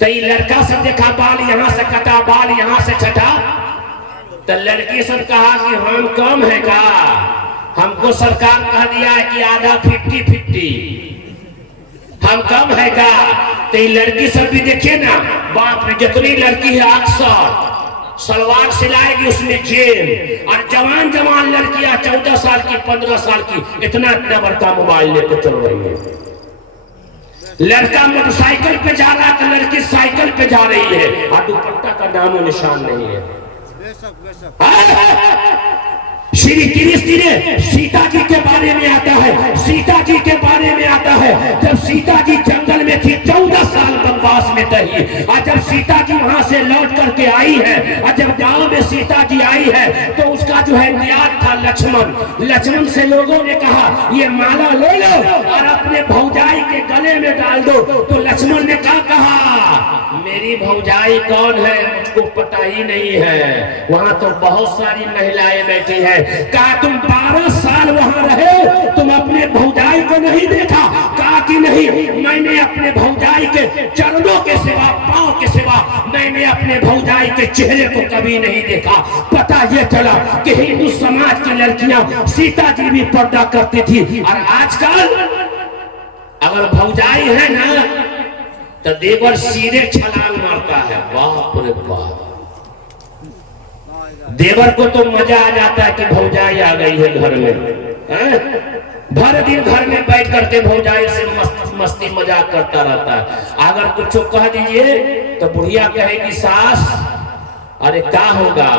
कई लड़का सब देखा, बाल यहाँ से कटा, बाल यहाँ से छटा, तो लड़की सब कहा कि हम कम है का, हमको सरकार कह दिया है कि आधा 50-50, हम कम है का। तो लड़की सब भी देखिए ना, बाप रे, जितनी लड़की है अक्सर सलवार सिलाएगी उसमें जेल, और जवान जवान लड़कियां 14 साल की 15 साल की इतना बड़का मोबाइल लेकर चल रही है। लड़का मोटरसाइकिल पे जा रहा है तो लड़की साइकिल पे जा रही है, और दुपट्टा का नामो निशान नहीं है। श्री कृष्ण ने सीता जी के बारे में आता है, सीता जी के बारे में आता है, जब सीता जी जंगल में थी 14 साल वनवास में रही, और जब सीता जी वहां से लौट करके आई है, और जब गांव में सीता जी आई है तो उसका जो है नियात था लक्ष्मण। लक्ष्मण से लोगों ने कहा ये माला ले लो और अपने भौजाई के गले में डाल दो। तो लक्ष्मण ने क्या कहा, मेरी भौजाई कौन है मुझको पता ही नहीं है, वहां तो बहुत सारी महिलाएं बैठी है। कहा तुम 12 साल वहां रहे, तुम अपने भौजाई को नहीं देखा? कहा कि नहीं, मैंने अपने भौजाई के चरणों के सिवा, पांव के सिवा मैंने अपने भौजाई के चेहरे को कभी नहीं देखा। पता ये चला कि हिंदू समाज की लड़कियां सीता जी भी पर्दा करती थी। और आजकल अगर भौजाई है ना तो देवर सीधे छलांग मारता है। बाप रे बाप, देवर को तो मजा आ जाता है कि भौजाई आ गई है घर में। भर दिन घर में बैठ करके भौजाई से मस्ती मजाक करता रहता है। अगर कुछ कह दीजिए तो बुढ़िया कहेगी सास अरे क्या होगा,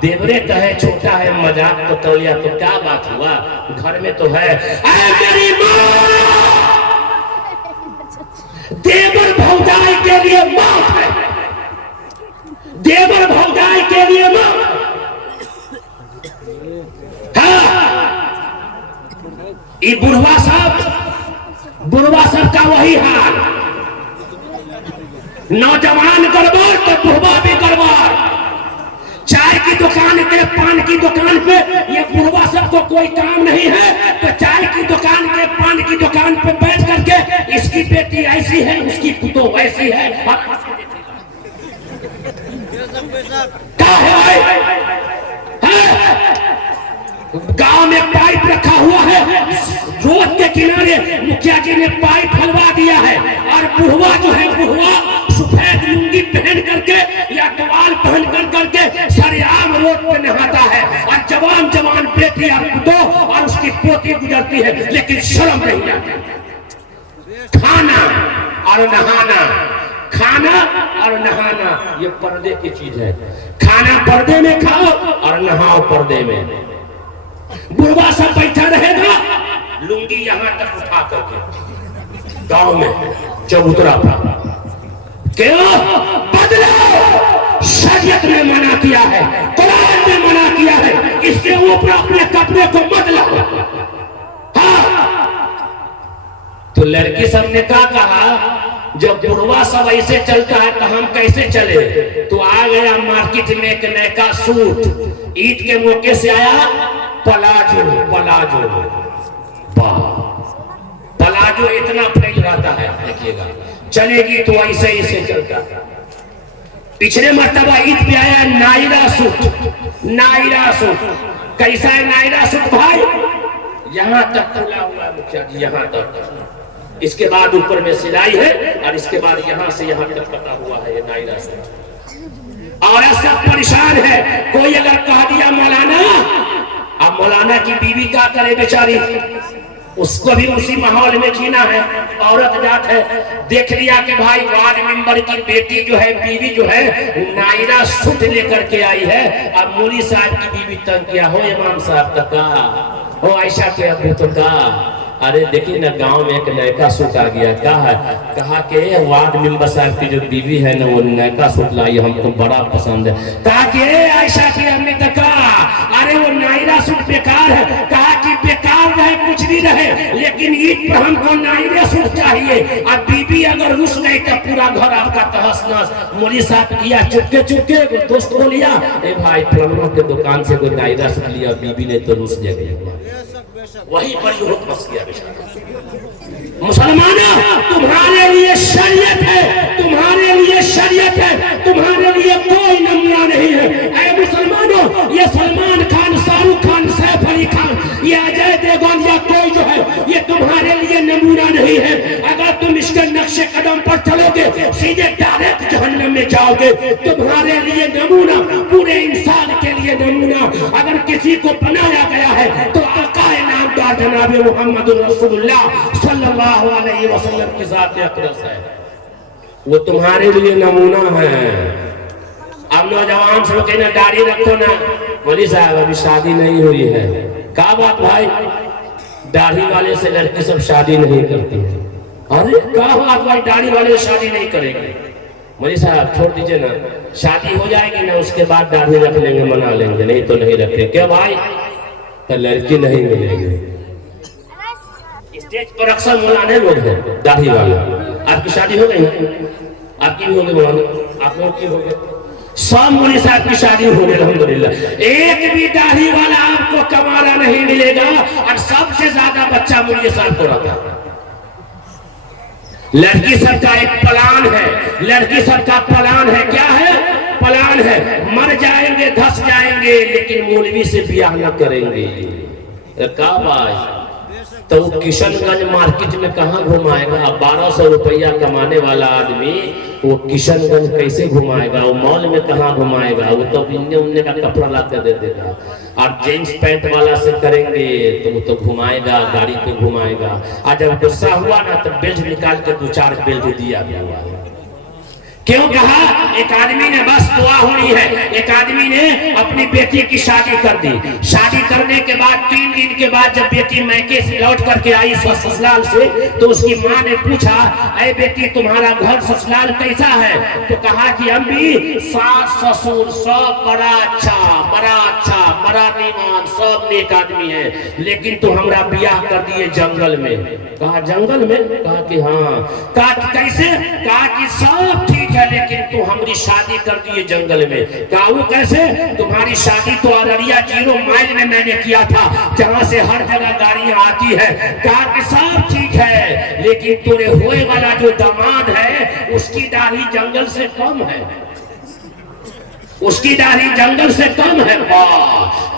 देवरे कहे छोटा है मजाक तो कर लिया तो क्या बात हुआ, घर में तो है। मेरी माँ, देवर भौजाई के लिए मौत है, देवर भौजाई के लिए मौत। हाँ, ये बुढ़वा सब का वही हाल, नौजवान गड़बड़ तो बुढ़वा भी गड़बड़। चाय की दुकान पे, पान की दुकान पे ये बुढ़वा सबको कोई काम नहीं है तो चाय की दुकान के, पान की दुकान पे बैठ करके इसकी बेटी ऐसी है, उसकी पुतो वैसी है। क्या है? गांव में पाइप रखा हुआ है, रोड के किनारे मुखिया जी ने पाइप हलवा दिया है और बुढ़वा जो है, बुढ़वा सफेद लुंगी पहन करके या टवाल पहन कर करके सरेआम रोड पे नहाता है और जवान जवान बेटी और पुतो और उसकी पोती गुजरती है, लेकिन शर्म नहीं आती। खाना और नहाना, खाना और नहाना ये पर्दे की चीज है। खाना पर्दे में खाओ और नहाओ पर्दे में। बुढ़वा सब बैठा रहेगा लुंगी यहां तक उठा करके गांव में चबूतरा पर। क्यों? बदलाव शरीयत ने मना किया है, कुरान ने मना किया है, इसके ऊपर अपने कपड़े को बदलाओ। हाँ, तो लड़की सब ने क्या कहा, जब बुढ़वा सब ऐसे चलता है तो हम कैसे चले? तो आ गया मार्केट में एक नया सूट, ईद के मौके से आया पलाजो। पलाजो, पलाजो इतना फैल रहता है, देखिएगा चलेगी तो ऐसे ऐसे चलता। पिछले मर्तबा ईद पे आया नायरा सूट। नायरा सूट कैसा है? नायरा सूट भाई यहां तक खुला हुआ है मुखिया जी, यहां तक। इसके बाद ऊपर में सिलाई है और इसके बाद यहां से यहां तक कटा हुआ है ये नायरा सूट। और सब परेशान है। कोई अगर कह दिया मौलाना, अब मौलाना की बीवी क्या करे बेचारी, उसको भी उसी माहौल में जीना है, औरत जात है। देख लिया कि भाई वार्ड मेंबर की बेटी जो है, बीवी जो है नायरा सूट लेकर के आई है, अब मौली साहब की बीवी तंग किया हो इमाम साहब का हो ऐसा के अभी तो का। अरे देखिए ना गांव में एक नयका सूट आ गया, कहा कि वार्ड मेंबर साहब की जो बीवी है ना वो नयका सूट लाई, हमको बड़ा पसंद है। कहा कि ऐसा कि हमने कहा अरे वो नायरा सूट बेकार है। कहा कि बेकार रहे कुछ भी रहे, लेकिन ईद पर हमको नायरा सूट चाहिए। अब बीबी अगर रुस गई तो पूरा घर आपका तहस नहस। मौली साहब किया चुपके चुपके, दोस्त को लिया, ए भाई फलाना के दुकान से कोई नायरा सूट लिया, बीबी ने तो रुस गई। वही पर युवक फंस गया बेचारा। मुसलमानों, तुम्हारे लिए शरीयत है, तुम्हारे लिए शरीयत है, तुम्हारे लिए कोई नमूना नहीं है। ऐ मुसलमानों, ये सलमान खान, शाहरुख खान, सैफ अली खान, ये अजय देवगन या कोई जो है, ये तुम्हारे लिए नमूना नहीं है। अगर तुम इसके नक्शे कदम पर चलोगे सीधे डायरेक्ट जहन्नम में जाओगे। तुम्हारे लिए नमूना, पूरे इंसान के लिए नमूना अगर किसी को बनाया गया है तो जनाब मोहम्मद रसूलुल्लाह सल्लल्लाहु अलैहि वसल्लम के साथ अक़दस है, वो तुम्हारे लिए नमूना है। अब नौजवान सब कहना दाढ़ी रखो ना, मौलवी साहब अभी शादी नहीं हुई है। क्या बात भाई, दाढ़ी वाले से लड़की सब शादी नहीं करती है। अरे क्या बात भाई, दाढ़ी वाले शादी नहीं करेंगे? मौलवी साहब छोड़ दीजिए ना, शादी हो जाएगी ना उसके बाद दाढ़ी रख लेंगे, मना लेंगे, नहीं तो नहीं रखेंगे। क्या भाई, तो लड़की नहीं मिलेगी। स्टेज पर अक्सर मौलाना लोग हैं दाढ़ी वाले। आपकी शादी हो गई? आपकी भी हो गई मौलाना, आप लोग की हो गई? सब मौलवी साहब की शादी हो गई अल्हम्दुलिल्लाह। एक भी दाढ़ी वाला आपको कमाना नहीं मिलेगा और सबसे ज्यादा बच्चा मौलवी साहब को रखा। लड़की सब का एक प्लान है, लड़की सब का प्लान है। क्या है प्लान है, मर जाएंगे धस जाएंगे लेकिन मौलवी से ब्याह न करेंगे। का भाई तो किशनगंज मार्केट में कहाँ घुमाएगा? 1200 रुपया कमाने वाला आदमी वो किशनगंज कैसे घुमाएगा? वो मॉल में कहाँ घुमाएगा? वो तो इन्ने उन्ने का कपड़ा ला कर दे देगा। और जींस पैंट वाला से करेंगे तो वो तो घुमाएगा, गाड़ी पे घुमाएगा। और जब गुस्सा हुआ ना तो बेल्ट निकाल के 2-4 बेल्ट दिया गया। क्यों कहा? एक आदमी ने बस दुआ होनी है, एक आदमी ने अपनी बेटी की शादी कर दी। शादी करने के बाद 3 दिन के बाद जब बेटी मैके से लौट करके आई ससुराल से, तो उसकी माँ ने पूछा, अरे बेटी तुम्हारा घर ससुराल कैसा है? तो कहा कि अम्मी सास ससुर सब बड़ा अच्छा बड़ा नीमान सब नेक आदमी है, लेकिन तू हमरा ब्याह कर दिए जंगल में। कहा जंगल में? कहा कि हाँ। कहा कैसे? कहा कि सब ठीक है लेकिन तू हमारी शादी कर दिए जंगल में। कहा वो कैसे? तुम्हारी शादी तो अररिया 0 माइल में मैंने किया था, जहां से हर जगह गाड़ियां आती है। कहा कि सब ठीक है लेकिन तुरे होए वाला जो दामाद है उसकी दाढ़ी जंगल से कम है, उसकी दाढ़ी जंगल से कम है।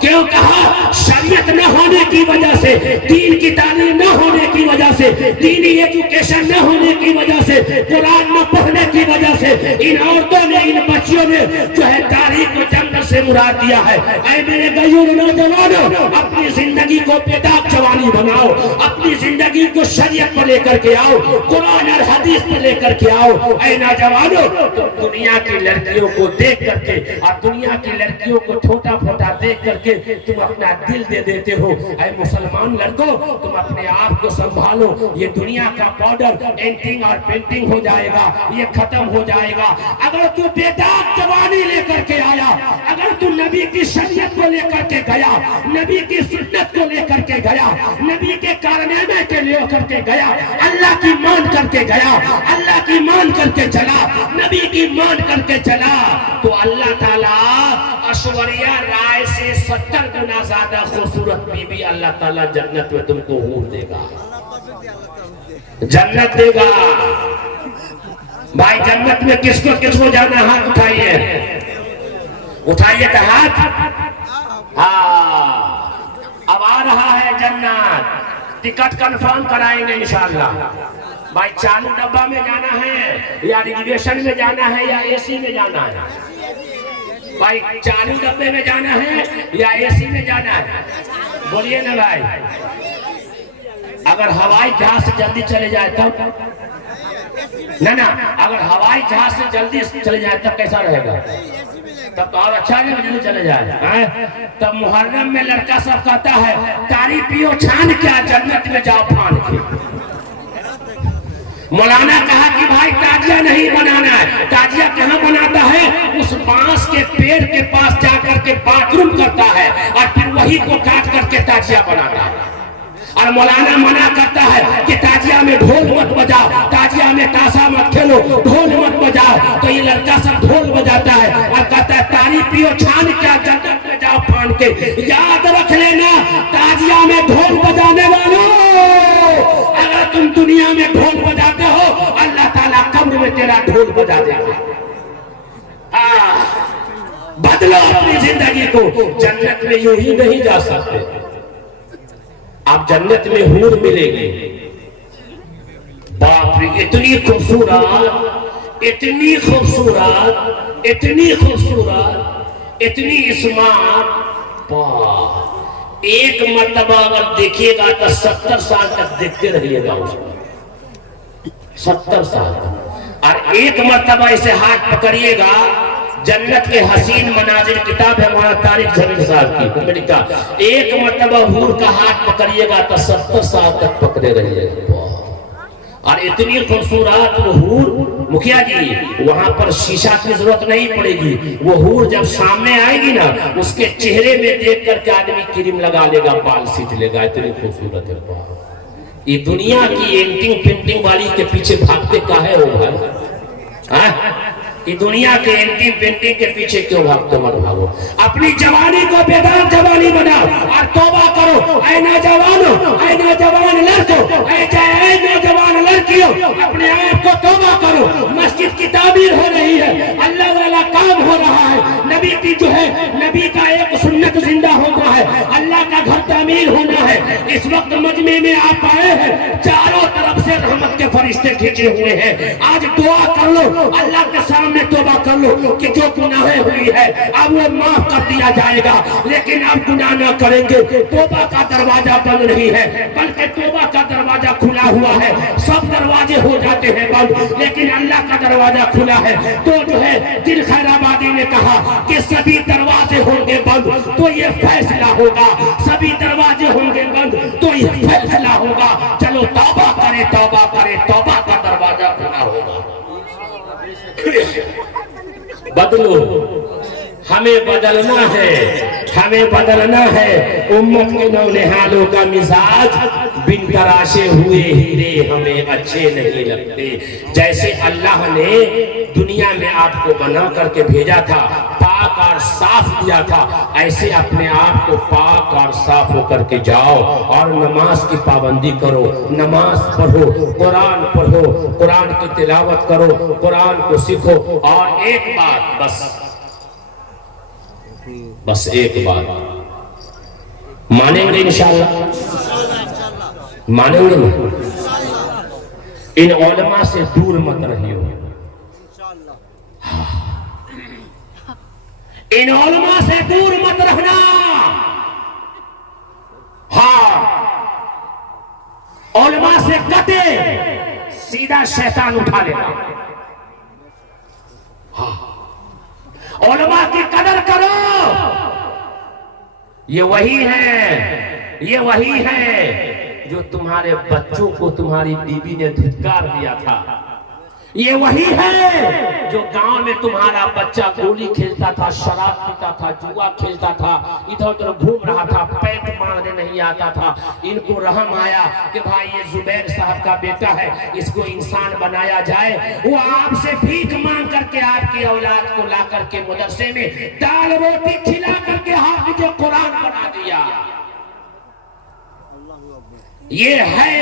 क्यों कहा? शरीयत न होने की वजह से, दीन की तालीम न होने की वजह से, दीनी एजुकेशन न होने की वजह से, कुरान न पढ़ने की वजह से इन औरतों ने, इन बच्चियों ने जो है दाढ़ी को जंगल से मुराद दिया है। ऐ मेरे गयूर नौजवानों, अपनी जिंदगी को बेदाग जवानी बनाओ, अपनी जिंदगी को शरीयत पर लेकर के आओ, कुरान और हदीस पर लेकर के आओ। ऐ नौजवानों, तुम दुनिया की लड़कियों को देख करके और दुनिया की लड़कियों को छोटा फोटा देख करके तुम अपना दिल दे देते हो। ऐ मुसलमान लड़कों, तुम अपने आप को संभालो। ये दुनिया का पाउडर एंटिंग और पेंटिंग हो जाएगा, ये खत्म हो जाएगा। अगर तू बेदाग जवानी लेकर के आया, अगर तू नबी की शरीयत को लेकर के गया, नबी की सुन्नत को लेकर के गया, नबी के कारनामे के लेकर के गया, अल्लाह की मान करके गया, अल्लाह की मान करके चला, नबी की मान करके चला, तो अल्लाह ताला ऐश्वर्या राय से 70 गुना ज्यादा खूबसूरत बीबी अल्लाह ताला जन्नत में तुमको हूर देगा, जन्नत देगा। भाई जन्नत में किसको किसको जाना? हाथ उठाइए, उठाइए का हाथ। हाँ, अब आ रहा है जन्नत, टिकट कंफर्म कराएंगे इंशाअल्लाह। भाई चालू डब्बा में जाना है या रिजर्वेशन में जाना है या एसी में जाना है? भाई चालू डब्बे में जाना है या एसी में जाना है? बोलिए ना भाई। अगर हवाई जहाज से जल्दी चले जाए तब ना, अगर हवाई जहाज से जल्दी चले जाए तब कैसा रहेगा? तब तो और अच्छा है, जल्दी चले जाए। तब मुहर्रम में लड़का सब कहता है तारी पियो छान क्या, जन्नत में जाओ फान के। मौलाना कहा कि भाई ताजिया नहीं बनाना है। ताजिया कहाँ बनाता है? उस बांस के पेड़ के पास जाकर के बाथरूम करता है और फिर वही को काट करके ताजिया बनाता है। और मौलाना मना करता है कि ताजिया में ढोल मत बजाओ, ताजिया में ताशा मत खेलो, ढोल मत बजाओ। तो ये लड़का सब ढोल बजाता है और कहता है तारी पियो छान क्या, जन्नत में जाओ फान के। याद रख लेना, ताजिया में ढोल बजाने वालों, अगर तुम दुनिया में ढोल बजाते हो, अल्लाह ताला कब्र में तेरा ढोल बजा देगा। बदलो अपनी जिंदगी को। जन्नत में यूं ही नहीं जा सकते। आप जन्नत में हूर मिलेगी, बाप रे, इतनी खूबसूरत, इतनी खूबसूरत, इतनी खूबसूरत, इतनी स्मार्ट। एक मर्तबा अगर देखिएगा तो 70 साल तक देखते रहिएगा उसको, 70 साल तक। और एक मर्तबा इसे हाथ पकड़िएगा, जन्नत के हसीन मनाजिर किताब है हमारा तारिक जमीर साहब की अमेरिका। एक मर्तबा हूर का हाथ पकड़िएगा तो 70 साल तक पकड़े रहिएगा। और इतनी खूबसूरत वो हूर, मुखिया जी, वहां पर शीशा की जरूरत नहीं पड़ेगी। वो हूर जब सामने आएगी ना, उसके चेहरे में देख करके आदमी क्रीम लगा लेगा, बाल सीट लेगा, इतनी खूबसूरत है। ये दुनिया की एंटिंग पेंटिंग वाली के पीछे भागते काहे हो भाई? कि दुनिया के एंटी पेंटिंग के पीछे क्यों भागते? मत भागो, अपनी जवानी को बेदाग जवानी बनाओ और तौबा करो। ऐ नौजवानों, ऐ नौजवान लड़कों, ऐ नौजवान लड़कियों, अपने आप को तौबा करो। मस्जिद की तामीर हो रही है, अल्लाह वाला काम हो रहा नबी की जो है, नबी का एक सुन्नत जिंदा होना है, अल्लाह का घर तामीर होना है। इस वक्त मजमे में आप आए हैं, चारों तरफ से रहमत के फरिश्ते खींचे हुए हैं। आज दुआ कर लो, अल्लाह के सामने तौबा कर लो कि जो गुनाहें हुई है अब वो माफ कर दिया जाएगा। लेकिन आप गुनाह न करेंगे, तौबा का दरवाजा बंद नहीं है, बल्कि तौबा का दरवाजा खुला हुआ है। सब दरवाजे हो जाते हैं बंद, लेकिन अल्लाह का दरवाजा खुला है। तो जो है दिल खैराबादी ने कहा कि सभी दरवाजे होंगे बंद तो ये फैसला होगा, सभी दरवाजे होंगे बंद तो ये फैसला होगा। चलो तौबा करे, तौबा करे, तौबा का दरवाजा खुला होगा। बदलो, हमें बदलना है, हमें बदलना है। उम्मत के नौनिहालों का मिजाज बिन तराशे हुए हीरे हमें अच्छे नहीं लगते। जैसे अल्लाह ने दुनिया में आपको बना करके भेजा था, पाक और साफ दिया था, ऐसे अपने आप को पाक और साफ होकर के जाओ और नमाज की पाबंदी करो, नमाज पढ़ो, कुरान पढ़ो, कुरान की तिलावत करो, कुरान को सीखो। और एक बात बस एक बात मानेंगे इंशाअल्लाह, मानेंगे ना? इन उलमा से दूर मत रहियो, इन उलमा से दूर मत रहना। हाँ, उलमा से कटे, सीधा शैतान उठा लेगा। हाँ, उलमा की कदर करो। ये वही है जो तुम्हारे बच्चों को तुम्हारी बीवी ने धिक्कार दिया था। ये वही है जो गांव में तुम्हारा बच्चा गोली खेलता था, शराब पीता था, जुआ खेलता था, इधर उधर घूम रहा था, पैंट मारने नहीं आता था। इनको रहम आया कि भाई ये जुबैर साहब का बेटा है, इसको इंसान बनाया जाए। वो आपसे भीख मांग करके आपकी औलाद को ला करके मदरसे में दाल रोटी खिला करके हाफिज कुरान बना दिया। ये है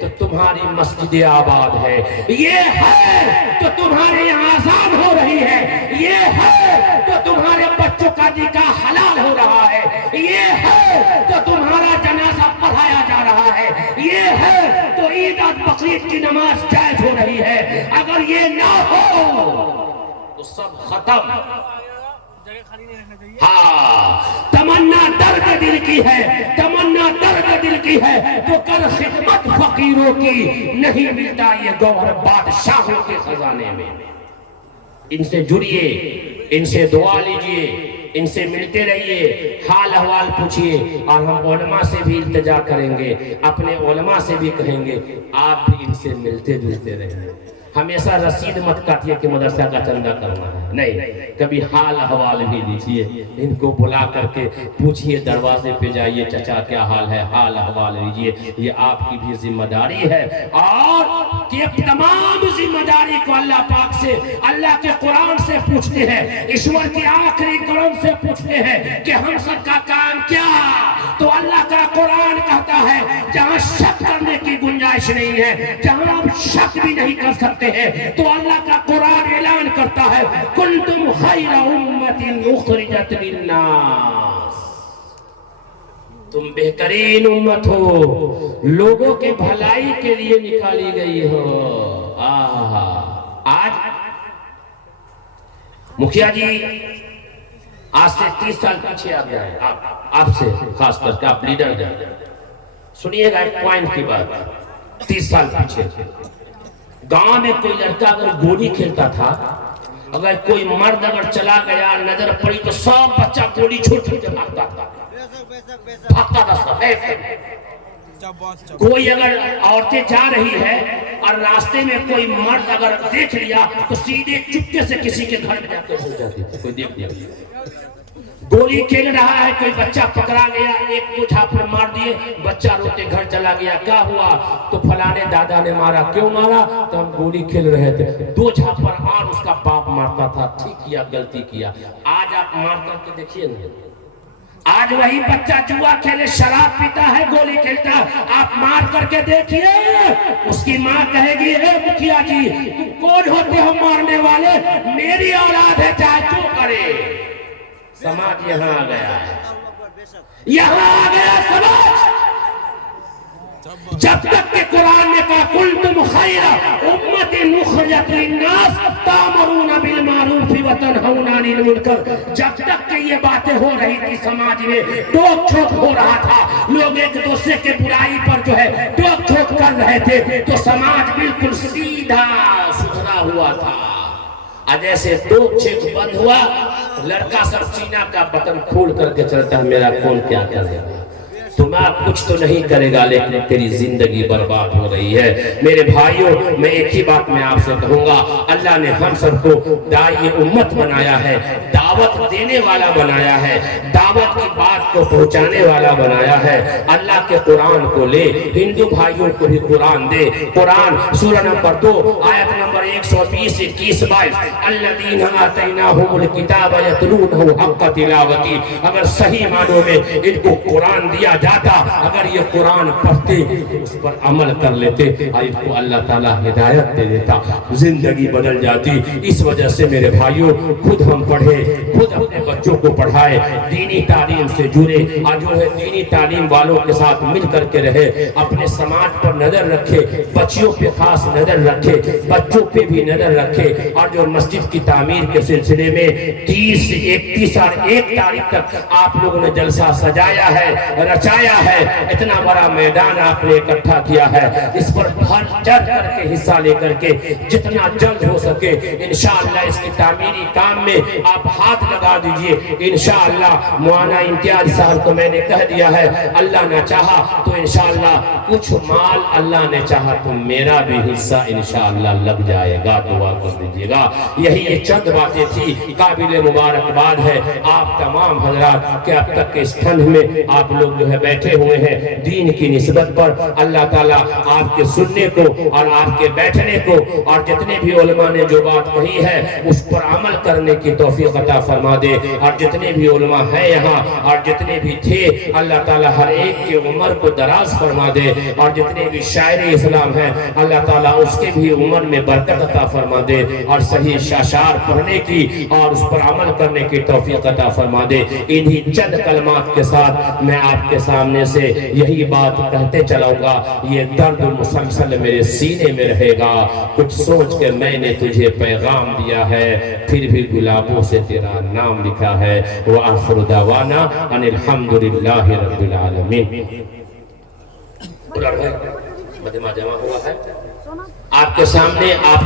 तो तुम्हारी मस्जिद आबाद है, ये है तो तुम्हारे यहाँ आजान हो रही है, ये है तो तुम्हारे बच्चों का निकाह हलाल हो रहा है, ये है तो तुम्हारा जनाजा पढ़ाया जा रहा है, ये है तो ईद और बकरीद की नमाज जायज हो रही है। अगर ये ना हो तो सब खत्म। हाँ, तमन्ना दर्द दिल की है, तमन्ना दर्द दिल की है तो कर खिदमत फकीरों की, नहीं मिलता ये गौहर बादशाहों के खजाने में। इनसे जुड़िए, इनसे दुआ लीजिए, इनसे मिलते रहिए, हाल अहवाल पूछिए। और हम उलमा से भी इल्तिजा करेंगे, अपने उलमा से भी कहेंगे आप भी इनसे मिलते जुलते रहेंगे। हमेशा रसीद मत काटिए कि मदरसा का चंदा करना है, नहीं, कभी हाल अहवाल भी लीजिए, इनको बुला करके पूछिए, दरवाजे पे जाइए, चचा क्या हाल है, हाल अहवाल लीजिए। ये आपकी भी जिम्मेदारी है। और कि तमाम जिम्मेदारी को अल्लाह पाक से, अल्लाह के कुरान से पूछते हैं, ईश्वर की आखिरी कलम से पूछते हैं कि हम सबका काम क्या। तो अल्लाह का कुरान कहता है जहां शक करने की गुंजाइश नहीं है, जहां आप शक भी नहीं कर सकते हैं, तो अल्लाह का कुरान ऐलान करता है कुंतुम खैरा उम्मतिन उखरिजत लिन्नास, तुम बेहतरीन उम्मत हो, लोगों की भलाई के लिए निकाली गई हो। आज मुखिया जी आज से 30 साल पीछे आ गया है, आपसे खास करके आप लीडर हैं, सुनिएगा एक पॉइंट की बात। 30 साल पीछे गांव में कोई लड़का अगर गोली खेलता था, अगर कोई मर्द अगर चला गया, नजर पड़ी तो सब बच्चा गोली छोड़ छोड़ के भागता था, कोई अगर औरतें जा रही है और रास्ते में कोई मर्द अगर देख लिया तो सीधे चुपके से किसी के घर में जाकर घुस जाते थे। कोई देख लिया गोली खेल रहा है, कोई बच्चा पकड़ा गया, एक दो झापड़ मार दिए, बच्चा रोते घर चला गया, क्या हुआ तो फलाने दादा ने मारा। क्यों मारा? तो हम गोली खेल रहे थे। 2 झापड़ और उसका बाप मारता था, ठीक किया, गलती किया। आज आप मार करके देखिए ना, आज वही बच्चा जुआ खेले, शराब पीता है, गोली खेलता है, आप मार करके देखिए, उसकी माँ कहेगी हे मुखिया जी तुम कौन होते हो मारने वाले, मेरी औलाद है चाहे जो करे। समाज यहाँ आ गया है, यहाँ आ गया समाज। जब तक के कुरान ने कहा कुंतुम खैरा उम्मतिन उखरिजत लिन्नास तामरूना बिल मारूफ व तनहौना अनिल मुनकर, जब तक के ये बातें हो रही थी समाज में टोक छोक हो रहा था, लोग एक दूसरे के बुराई पर जो है टोक छोक कर रहे थे, तो समाज बिल्कुल सीधा सुथरा हुआ था। आज जैसे टोक छेक बंद हुआ, लड़का सब सीना का बटन खोल करके चलता है, मेरा कौन क्या करेगा, तुम्हारा कुछ तो नहीं करेगा, लेकिन तेरी जिंदगी बर्बाद हो रही है। मेरे भाइयों, मैं एक ही बात मैं आपसे कहूंगा, अल्लाह ने हम सबको दाई उम्मत बनाया है, दावत देने वाला बनाया है, दावत की बात को पहुंचाने वाला बनाया है। अल्लाह के कुरान को ले, हिंदू भाइयों को भी कुरान दे। कुरान सूरह नंबर 2 आयत नंबर 120 21 22, अल्लज़ीना आतैनाहुमुल किताब यतलूनहु हक़्क़ तिलावती, अगर सही मानों में इनको कुरान दिया जाता, अगर ये कुरान पढ़ते, उस पर अमल कर लेते, इनको अल्लाह ताला हिदायत दे देता, जिंदगी बदल जाती। इस वजह से मेरे भाइयों, खुद हम पढ़े, खुद अपने बच्चों को पढ़ाए, दीनी तालीम से जुड़े, और जो है दीनी तालीम वालों के साथ मिल करके रहे, अपने समाज पर नजर रखे, बच्चियों पे खास नजर रखे, बच्चों पे भी नजर रखे, और जो मस्जिद की तामीर के सिलसिले में 30, 31 और 1 तारीख तक आप लोगों ने जलसा सजाया है, रचाया है, इतना बड़ा मैदान आपने इकट्ठा किया है, इस पर भर चढ़ करके हिस्सा लेकर के जितना जल्द हो सके इंशाअल्लाह इसकी तामीरी काम में आप हाथ लगा दीजिए। इंशाअल्लाह मौलाना इम्तियाज साहब को मैंने कह दिया है, अल्लाह ने चाहा तो इंशाअल्लाह कुछ माल, अल्लाह ने चाहा तो मेरा भी हिस्सा इंशाअल्लाह लग जाएगा, दुआ कर दीजिएगा। यही ये चंद बातें थी, काबिल मुबारकबाद है आप तमाम हजरात के अब तक के ठंड में आप लोग जो है बैठे हुए हैं, दीन की निस्बत पर अल्लाह ताला आपके सुनने को और आपके बैठने को, और जितने भी उलमा ने जो बात कही है उस पर अमल करने की तौफीक अता फरमा दे। और जितने भी उलमा हैं यहाँ और जितने भी थे, अल्लाह ताला हर एक की उम्र को दराज फरमा दे, और जितने भी शायर इस्लाम हैं अल्लाह ताला उसके भी उम्र में बरकत अता फरमा दे, और सही शाशार पढ़ने की और उस पर अमल करने की तौफीक अता फरमा दे। इन्हीं चंद कलमात के साथ मैं आपके सामने से यही बात कहते चलाऊंगा, ये दर्द मुसलसल मेरे सीने में रहेगा, कुछ सोच के मैंने तुझे पैगाम दिया है, फिर भी गुलाबों से तेरा नाम लिखा है। व आखिर दावाना अनिल हम्दुलिल्लाहि रब्बिल आलमीन। मजमा जमा हुआ है आपके सामने, आप